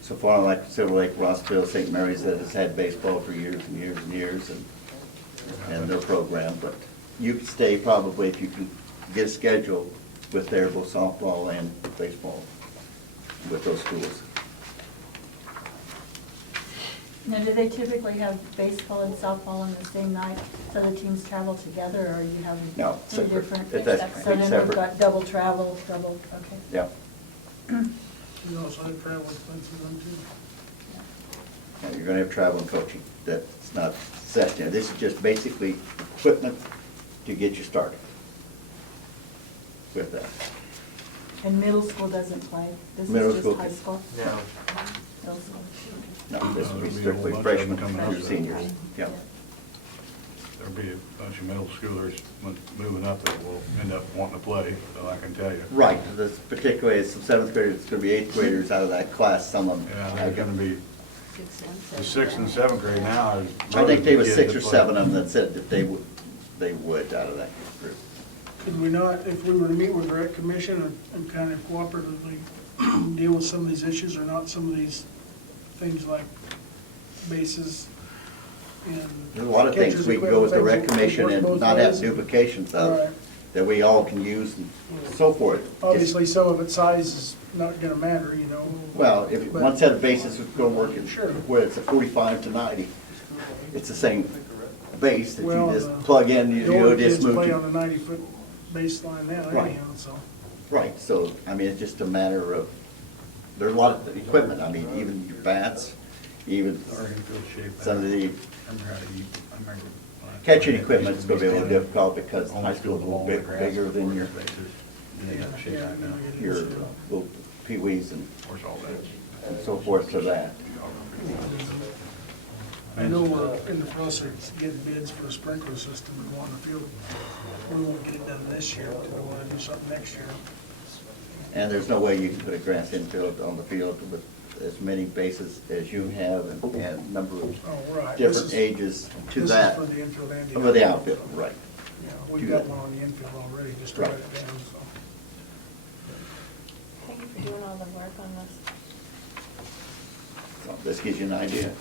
so far, like Silver Lake, Rossville, St. Mary's that has had baseball for years and years and years and their program. But you could stay probably, if you can get a schedule with their both softball and baseball with those schools. Now, do they typically have baseball and softball on the same night, so the teams travel together, or are you having No, two separate. different? That's So then separate. we've got double travel, okay. Yeah. You also have travel expenses on too. Yeah, you're gonna have travel and coaching. That's not set there. This is just basically equipment to get you started with that. And middle school doesn't play? This Middle is school just high can- school? No. Middle school. No, this will be There'll be a strictly whole bunch of them freshmen coming through up. seniors. Yeah. There'll be a bunch of middle schoolers moving up that will end up wanting to play, so I can tell you. Right, this particularly some 7th graders, it's gonna be 8th graders out of that class, some of them. Yeah, there's gonna be, 6 and the 7. 6th and 7th grade now is. I think there was kids 6 that or play. 7 of them that said that they would out of that group. Could we not, if we were to meet with the rec commission and kind of cooperatively deal with some of these issues, or not some of these things like bases and There's a lot of things catcher's we can go with the equipment, rec things commission work and both not have ways. duplications Right. of, that we all can use and so forth. Just- Obviously, some of its size is not gonna matter, you know. Well, if But- one set of bases is gonna work in, Sure. where it's a 45 to 90, it's the same base that you Well, just plug in, The you older just kids move play to. on the 90-foot baseline now Right. anyhow, so. Right, so, I mean, it's just a matter of, there's a lot of equipment, I mean, even your bats, even Are in good shape. some of the Remember how to eat. I remember when I- catching equipment is gonna be a little Standing difficult because on high the school is a little ball in the bit grass, bigger than your, bases, and they got shape right now. your little peewees and Of course, all that. so forth to that. I know we're in the process of getting bids for a sprinkler system in one field. We won't get it done this year, but we'll wanna do something next year. And there's no way you can put a grass infield on the field with as many bases as you have and number of Oh, right. This different is- ages to This is that. for the infield and the For the outfield, right. Yeah, we've Do got that. one on the infield already, just to write it down, so. Thank you for doing all the work on this. So this gives you an idea.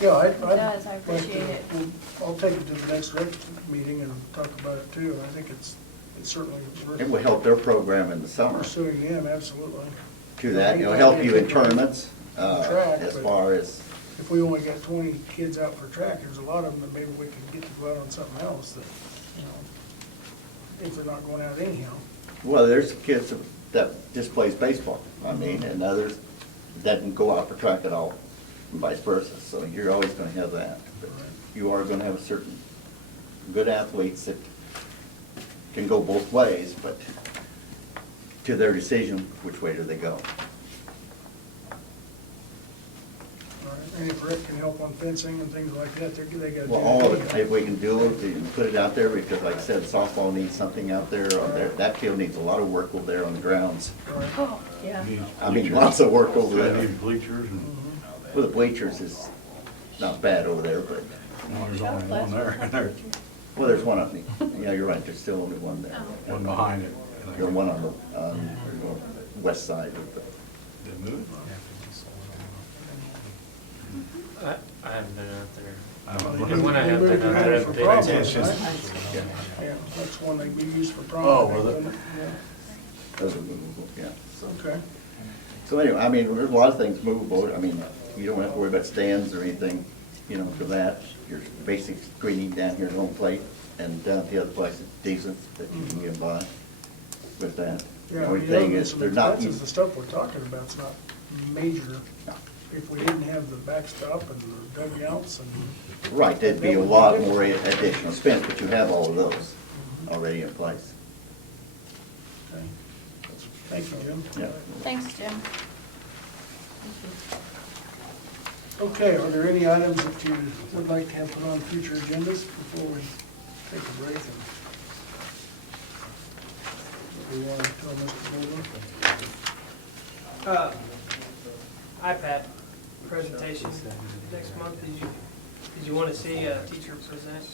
Yeah, It does, I appreciate it. I'll take it to the next rec meeting and talk about it too. I think it's certainly worth It will help their program in the summer pursuing them, absolutely. to that. It'll help you in tournaments, Track, as but- far as, If we only got 20 kids out for track, there's a lot of them that maybe we could get to go out on something else that, you know, if they're not going out anyhow. well, there's kids that just plays baseball, I mean, and others that can go out for track at all, and vice versa. So you're always gonna have that. But you are gonna have a certain good athletes that can go both ways, but to their decision, which way do they go? All right, and if Rick can help on fencing and things like that, they got to do. Well, all of it, if we can do it, and put it out there, because like I said, softball needs something out there on there. That field needs a lot of work over there on the grounds. Right. Oh, yeah. Needs I mean, bleachers. lots of work over They there. need bleachers and, Well, the bleachers is not bad over there, but, well, there's only one there. well, there's one up, yeah, you're right, there's still only one there. One behind it. There's one on the west side of the, They moved? I haven't been out there. I don't Well, know. they When I have moved been out it there, for I've been problems, attention. right? yeah, Yeah, that's one they be used for prom. Oh, I think, was it? wasn't Yeah. those are movable, yeah. Okay. So anyway, I mean, there's a lot of things movable. I mean, you don't have to worry about stands or anything you know, for that. Your basic screening down here at home plate, and down at the other place it's decent that you can get by with that. Yeah, The only the thing other is, some they're not, expenses, the stuff we're talking about's not major. No. If we didn't have the backstop and the dugouts and. Right, that'd be a lot more additional expense, but you have all of those already in place. Okay. Thank you, Jim. Yeah. Thanks, Jim. Okay, are there any items that you would like to have put on future agendas before we take a break? And we want to tell Mr. Mulder? iPad presentation next month. Did you want to see a teacher present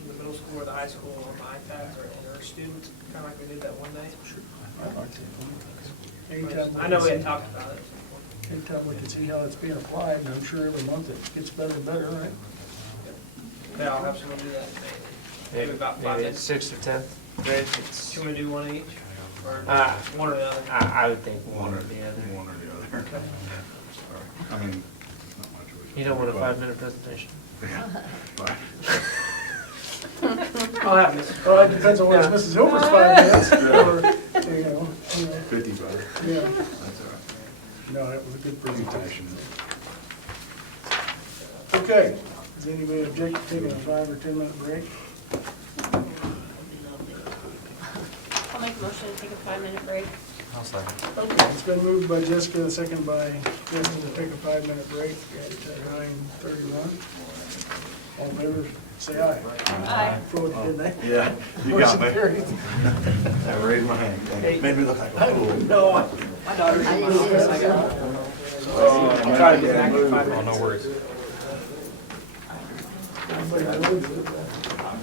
in the middle school or the high school on the iPads or students, kind of like we did that one day? I'd like to. Anytime I know we had talked about it. Anytime we can see how it's being applied, and I'm sure every month it gets better and better, right? Yeah, I'll have someone do that. Maybe about 5 Maybe minutes. sixth or 10th grade. Do you want to do one each? Or one or the other? I would think one or the other. One or the other. Okay. I mean, not much of a. You don't want a 5-minute presentation? Yeah, fine. I'll have this. Well, it depends on whether it's Mrs. Hilbert's 5 minutes, or, you know. 55. Yeah, That's all right. no, that was a good presentation. Okay, does anybody object to taking a 5 or 10-minute break? I'll make a motion to take a 5-minute break. I'll second. Okay, it's been moved by Jessica, second by Justin to take a 5-minute break at 9:31. All in favor, say aye. Aye. Voted, didn't they? Yeah, you got me. Motion carries. I raised my hand. Made me look like a fool. No, My daughter's I in didn't see it. I'll try to get back in 5 Oh, minutes. no worries.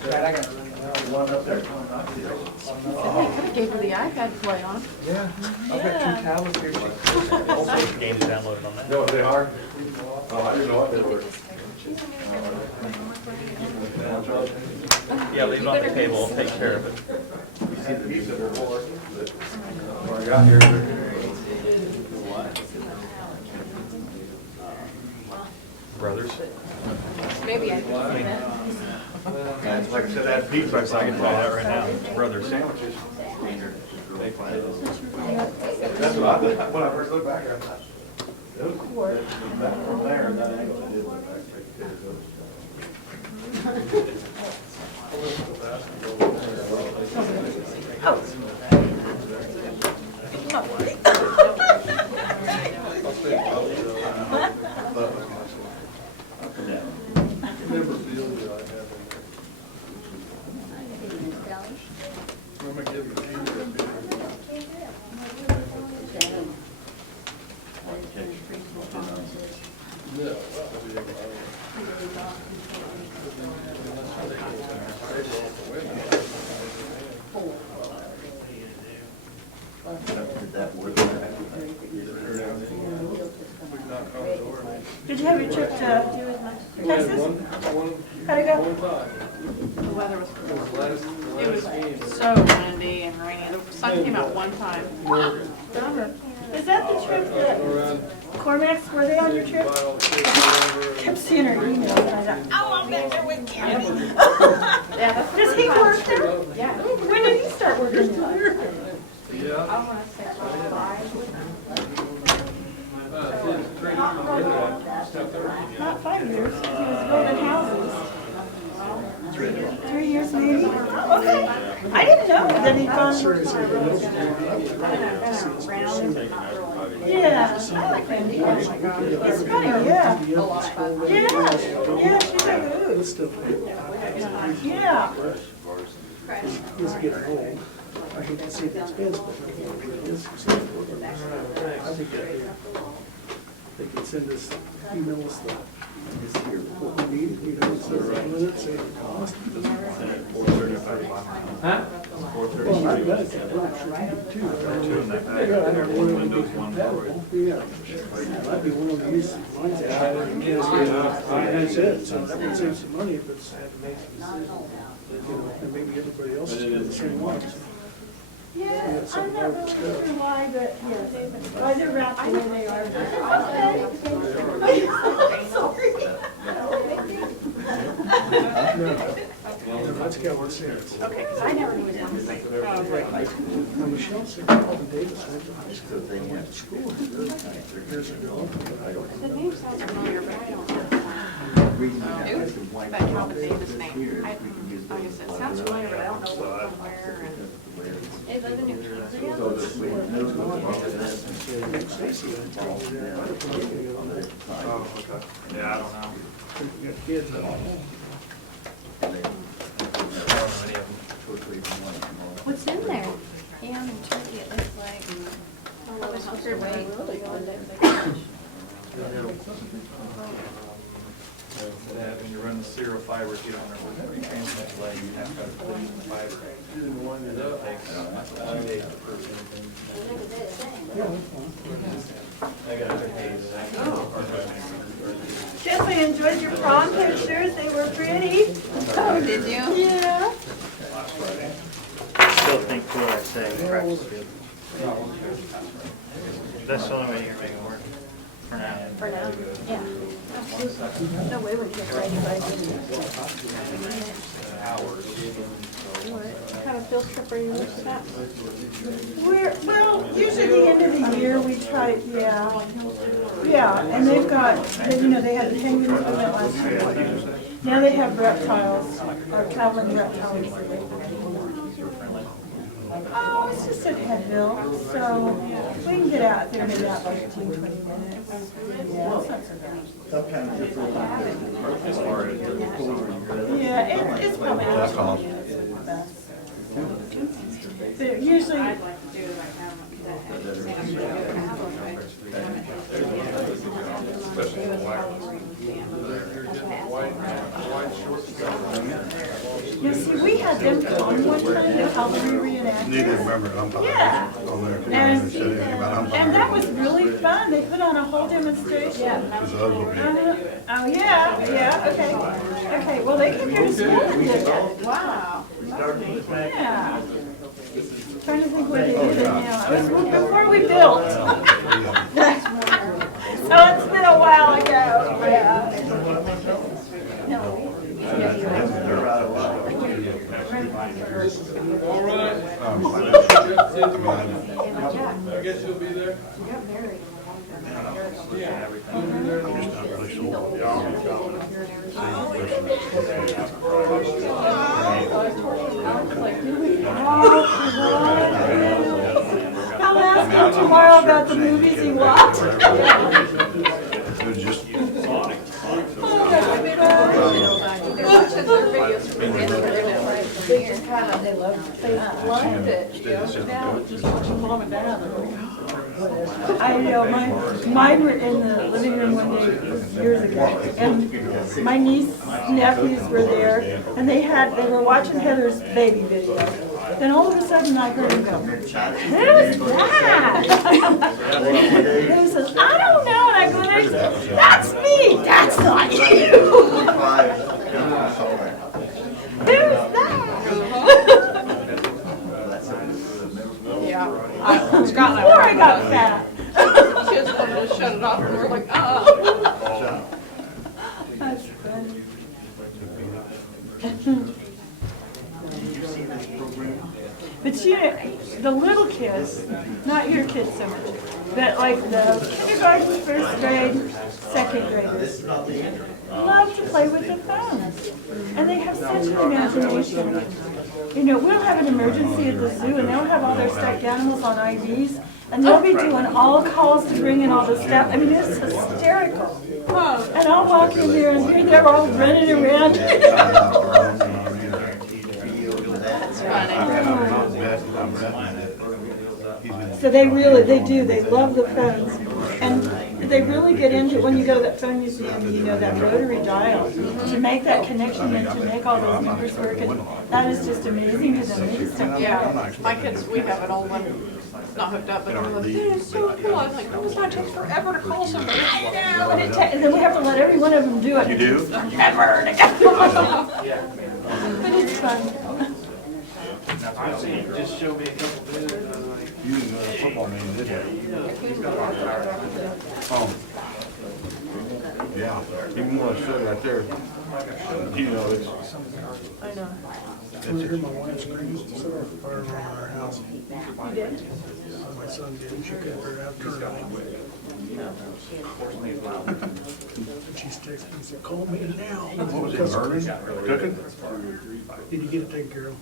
Brad, I gotta run. Gave her the iPad to play on. Yeah. I've got 2 tablets here. Games downloaded on that. No, they are? Oh, I didn't know what they were. Yeah, leave it on the table, I'll take care of it. You see the pizza before? When I got here. Brothers. Maybe I I mean, like I said, I had pizza, so I can tell you that right now. Brothers. Sandwiches. That's what I did, when I first looked back, I thought, those, that from there, that angle, I did look back. Did you have your trip to Texas? How'd it go? The weather was, it was so windy and rainy. The sun came out one time. Is that the trip that Cormax, were they on your trip? Kept seeing her emails and I thought, oh, I'm back there with Kevin. Yeah, that's the Does he first work there? time. Yeah. When did he start working there? I want to say about 5. Not 5 years, he was building houses. 3 years maybe? Okay, I didn't know that he'd gone. Yeah, I like Randy. He's funny, yeah. Yeah, she's like, ooh. Yeah. He's getting old. I hate to see the expense, but it is. I think that they could send us, email us what we need, you know, so minutes, say the cost. Huh? Well, I've got it, too. Yeah, I'd be willing to use mine. That's it, so that would save some money if it's, you know, and maybe everybody else is doing the same ones. Yeah, I'm not really sure why, but yes, why they're wrapped the way they are. Okay. Sorry. Let's go, let's see it. Okay, because I never knew his name. Now, Michelle said Calvin Davis went to high school, they went to school years ago, but I don't The know. name sounds familiar, but I don't know. That Calvin Davis name. I guess it sounds familiar, but I don't know what from where and. Hey, those are new kids again? Stacy was telling me that. Yeah, I don't know. You got kids at home. What's in there? Ham and turkey, it looks like. Probably supposed to wait. When you run the cereal fibers, you don't remember what you translate, like you have to put in the fiber. And then it takes, I got it. Jeff, I enjoyed your prom pictures, they were pretty. Oh, did you? Yeah. Still think Florida State practice good. That's the only way you're making it work for now. For now, yeah. No way we can't write anybody. What kind of field trip are you looking at? Well, usually at the end of the year, we try, yeah. Yeah, and they've got, they had penguins we went last year. Now they have reptiles, or traveling reptiles. Oh, it's just at Headville, so we can get out there maybe out like 15, 20 minutes. Yeah, it's not so bad. Yeah, it's probably not so bad. But usually, you see, we had them come one time, the cavalry reenactors. Need to remember, I'm Yeah. on there. And that was really fun. They put on a whole demonstration. Oh, yeah, okay. Okay, well, they came here to school and did that. Wow. Yeah. Trying to think what they did now. It was before we built. So it's been a while ago. Yeah. I guess you'll be there. I'll ask him tomorrow about the movies he watched. They just kind of, they loved it, you know, now just watching mom and dad. I know, mine were in the living room one day years ago, and my niece, nephews were there, and they were watching Heather's baby video. Then all of a sudden I heard him go, "Who's that?" And he says, "I don't know," and I go there, and I said, "That's me, that's not you." Who's that? Yeah. Scott and Before I got fat. Kids wanted to shut it off and we're like, That's funny. But the little kids, not your kids so much, but like the kindergarten, first grade, second graders, love to play with their phones. And they have such an imagination. We'll have an emergency at the zoo and they'll have all their stuffed animals on IVs and they'll be doing all calls to bring in all the stuff. I mean, it's hysterical. And I'll walk in there and here they're all running around. So they do, they love the phones. And they really get into it when you go to that phone museum, that rotary dial, to make that connection and to make all those numbers work. And that is just amazing to them. They just don't get yeah, it. my kids, we have an old one, not hooked up, but they're like, "That is so cool." I was like, "Oh, it's not take forever to call somebody." Yeah, but and then we have to let every one of them do it. You do? Forever to go. But it's fun. I've seen, just show me a couple videos, You didn't go to the football meeting, did you? Oh. Yeah. Even when I sit right there, you know, it's, I know. We're here, my wife screams, set off a fire alarm in our house. You did? My son did, and she couldn't figure out turn it on. And she's texting me, said, call me now. what was it, burning, cooking? Did you get it taken care of?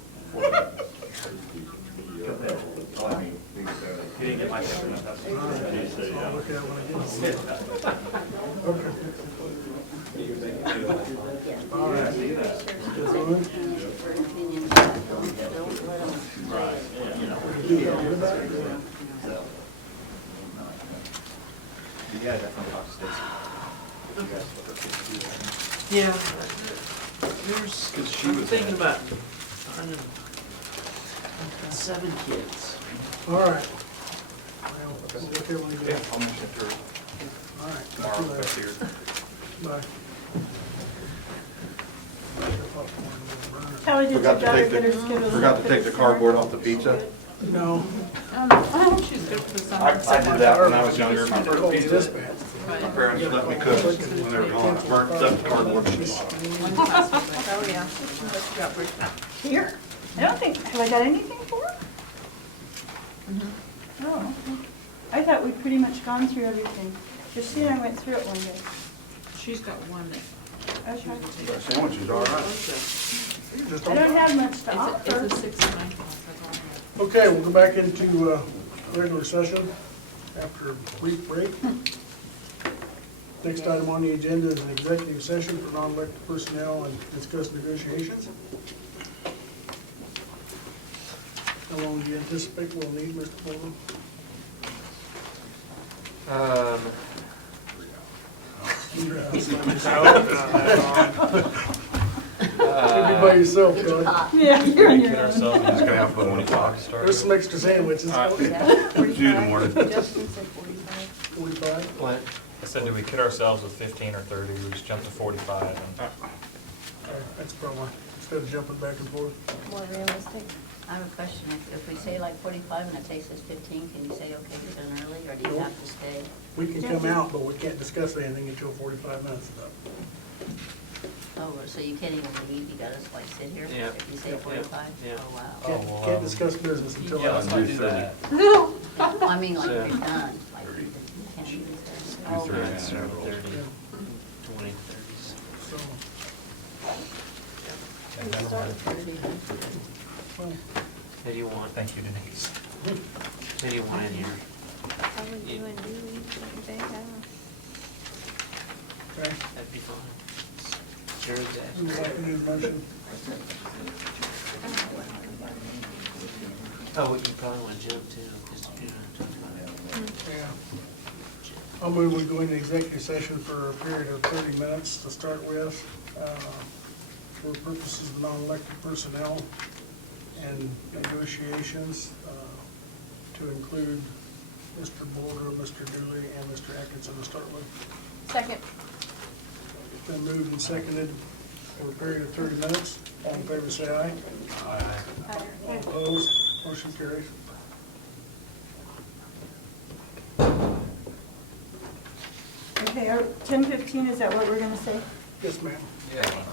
You didn't get my pepper, All right, I'll look at it when I get home. Okay. All right. Good. For an opinion, don't let them. Yeah, definitely talk to Stacy. Yeah, there's, I'm thinking about finding 7 kids. All right. Well, we'll look at it when we get Yeah, I'll mention it to her All right. tomorrow, if that's here. Bye. Kelly, did your Forgot to daughter take get her the, Skittles? forgot to take the cardboard off the pizza. No. I hope she's good for the summer. I did that when I was younger. My first Called pizza, dispatch. my parents let me cook when they were gone. Burnt up the cardboard. Oh, yeah. She got briefed. Here. I don't think, have I got anything for her? Oh, I thought we'd pretty much gone through everything. Christine and I went through it one day. She's got one that. Okay. Sandwiches are all right. I don't have much to offer. It's a 69 class, that's all I have. Okay, we'll go back into regular session after a brief break. Next item on the agenda is an executive session for non-elected personnel and discuss negotiations. How long do you anticipate we'll need, Mr. Pullman? You'll be by yourself, John. Yeah, you're on your Get own. ourselves, Just gonna have fun when it's hot. There's some extra sandwiches. Tuesday in the morning. Justin said 45. 45? What? I said, do we kid ourselves with 15 or 30? We just jumped to 45. And Okay, that's probably, instead of jumping back and forth. More realistic. I have a question. If we say like 45 and it takes us 15, can you say, okay, you're done early, or do you have to stay? We can come out, but we can't discuss anything until 45 minutes is up. Oh, so you can't even leave, you gotta like sit here Yeah. if you say Yeah. 45? Yeah. Oh, wow. Oh, Can't discuss business until yeah, let's after. not do that. I mean, like So- if you're done, like you can't even say. Oh, 2:30 that's and 30, Yeah. 20, 30s. So, And never mind. well, Who do you want? Thank you, Denise. Who do you want in here? Probably you and Julie, like they have. okay. That'd be fine. Sure, Would you that. like to need a motion? Oh, you probably want to jump too, because you don't talk about it. Yeah. I'll move we go into executive session for a period of 30 minutes to start with, for purposes of non-elected personnel and negotiations, to include Mr. Boulder, Mr. Dooley, and Mr. Atkinson to start with. Second. It's been moved and seconded for a period of 30 minutes. All in favor, say aye. All opposed, motion carries. Okay, 10:15, is that what we're gonna say? Yes, ma'am. Yeah.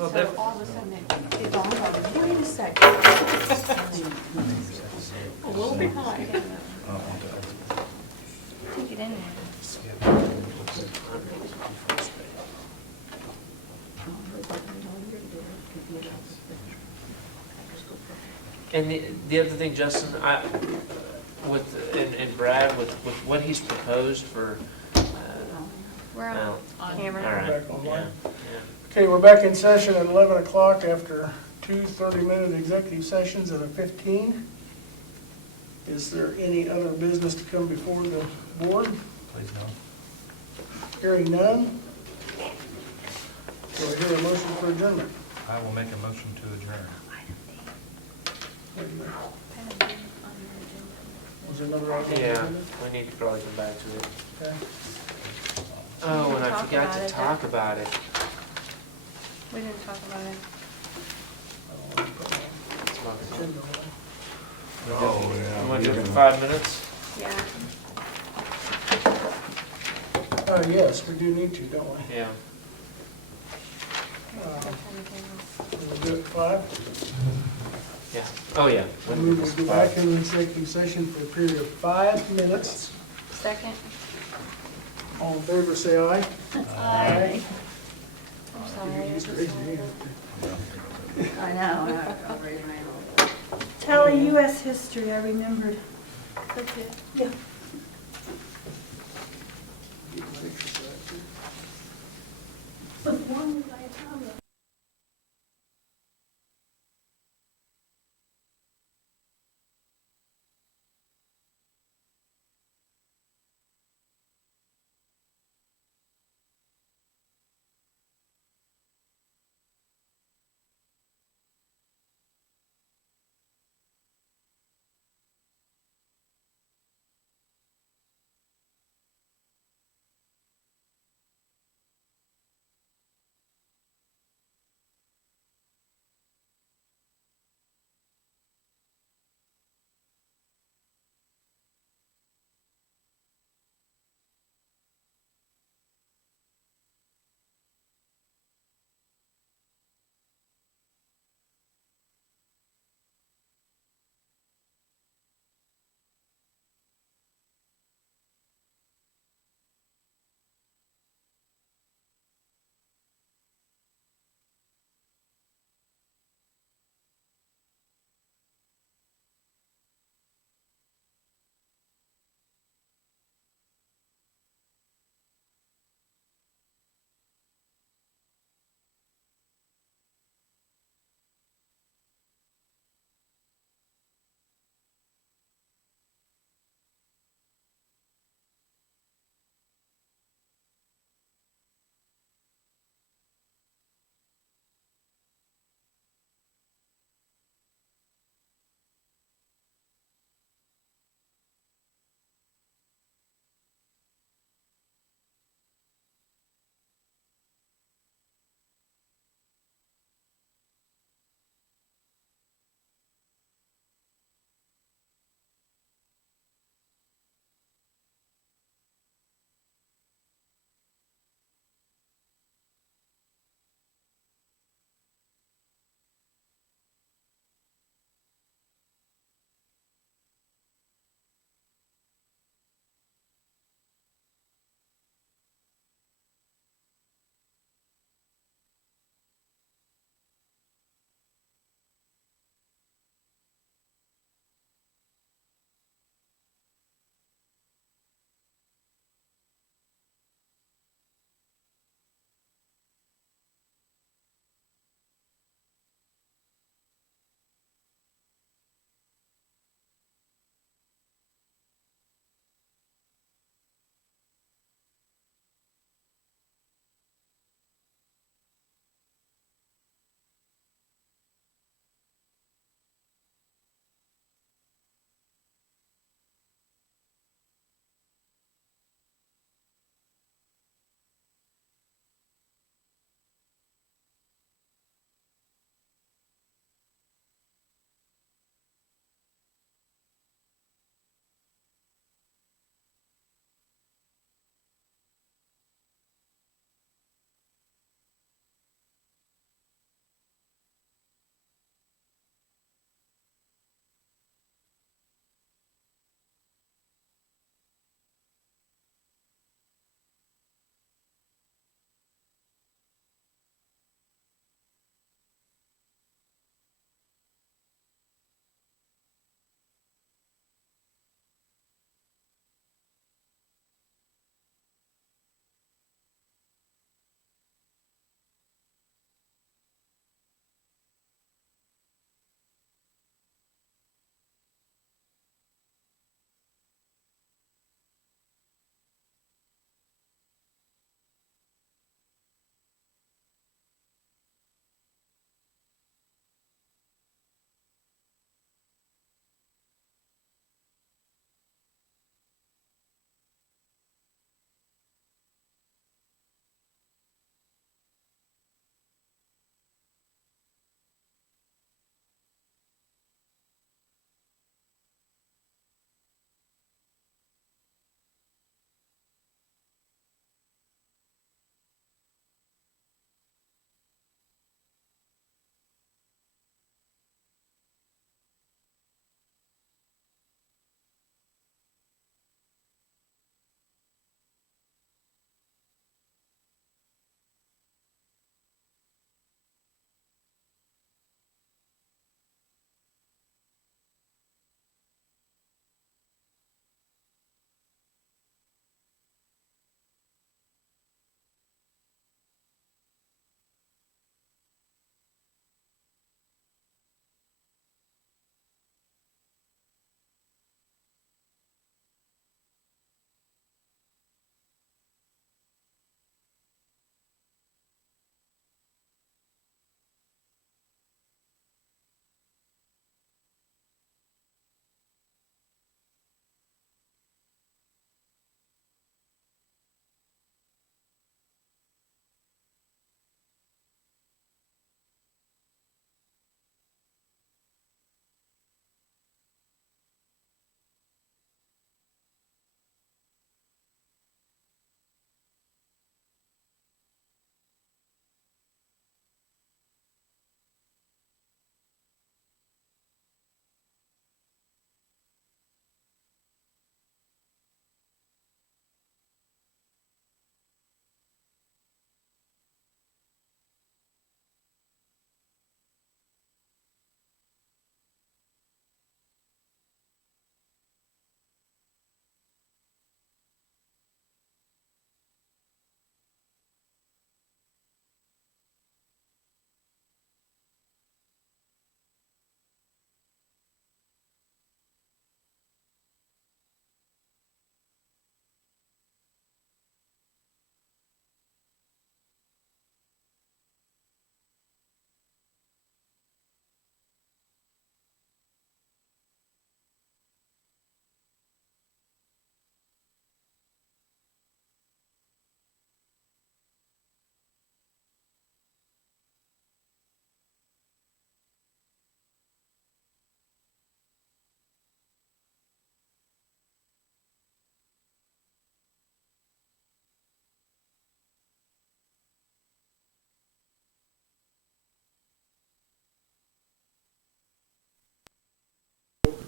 Well, so different. all of a sudden it dawned on me, wait a second. A little bit high. Take it in there. And the other thing, Justin, and Brad, with what he's proposed for, We're well, on all camera. right, Back online. yeah. Okay, we're back in session at 11 o'clock after two 30-minute executive sessions and a 15. Is there any other business to come before the board? Please no. Hearing none. Do I hear a motion for adjournment? I will make a motion to adjourn. Wait a minute. Was there another item on the Yeah, agenda? we need to probably come back to it. Okay. Oh, and I Talk forgot about to it, talk then. about it. We didn't talk about it. I don't want to put it on the agenda. Oh, yeah. You want to do it for 5 minutes? Yeah. Yes, we do need to, don't we? Yeah. We'll do it at 5. Yeah. Oh, yeah. I move we go back into executive session for a period of 5 minutes. Second. All in favor, say aye. Aye. I'm You sorry. just raised your hand. I know, I'll raise my hand. Tally US history, I remembered. Okay. Yeah. Get a picture for that, too. As long as I have it.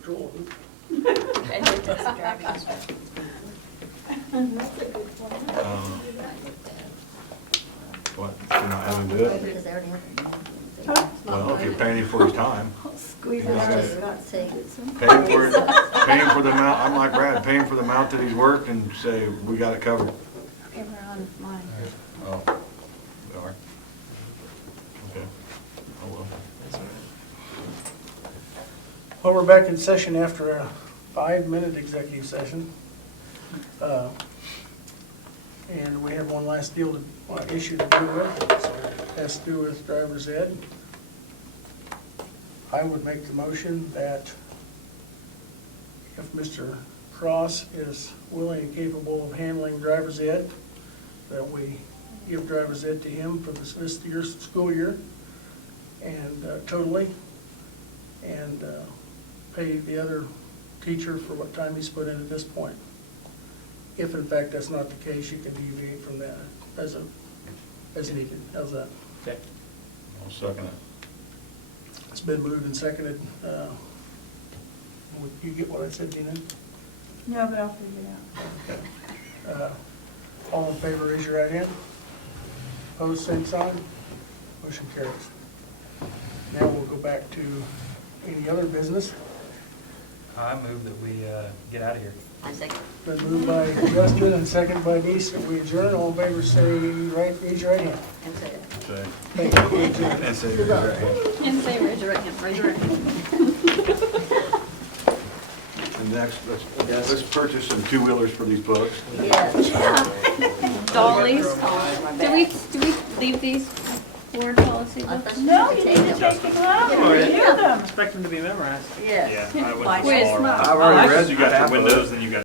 patrol. And it does driving as well. That's a good point. What, you're not having to do it? Because they already have. Well, if you're paying him for his time, Squeeze it Yeah. out. Just not saying it's some. pay him for the amount, I'm like Brad, pay him for the amount that he's worked and say, we got it covered. Okay, we're on mine. Oh, we are? Okay. Oh, well. Well, we're back in session after a 5-minute executive session. And we have one last issue to deal with. It has to do with driver's ed. I would make the motion that if Mr. Cross is willing and capable of handling driver's ed, that we give driver's ed to him for this year's school year and totally, and pay the other teacher for what time he's put in at this point. If in fact that's not the case, you can deviate from that as needed. How's that? Okay. I'll second it. It's been moved and seconded. Would you get what I said, Tina? No, but I'll figure it out. All in favor, raise your right hand. Opposed, same sign. Motion carries. Now we'll go back to any other business. I move that we get out of here. I second. Been moved by Justin and seconded by Denise that we adjourn. All in favor, say raise your right hand. And say it. Say. Thank you. We adjourn. And say, raise your hand. And say, raise your right hand, raise your right hand. And next, let's purchase some two-wheelers for these bugs. Yes. Dollies. On my Do we back. leave these board policy I books? thought No, you you could need take to them. take them out. Yeah. Review them. Expect them to be memorized. Yes. Yeah, I went Like to smaller this. ones. I've already read You got the windows, then you got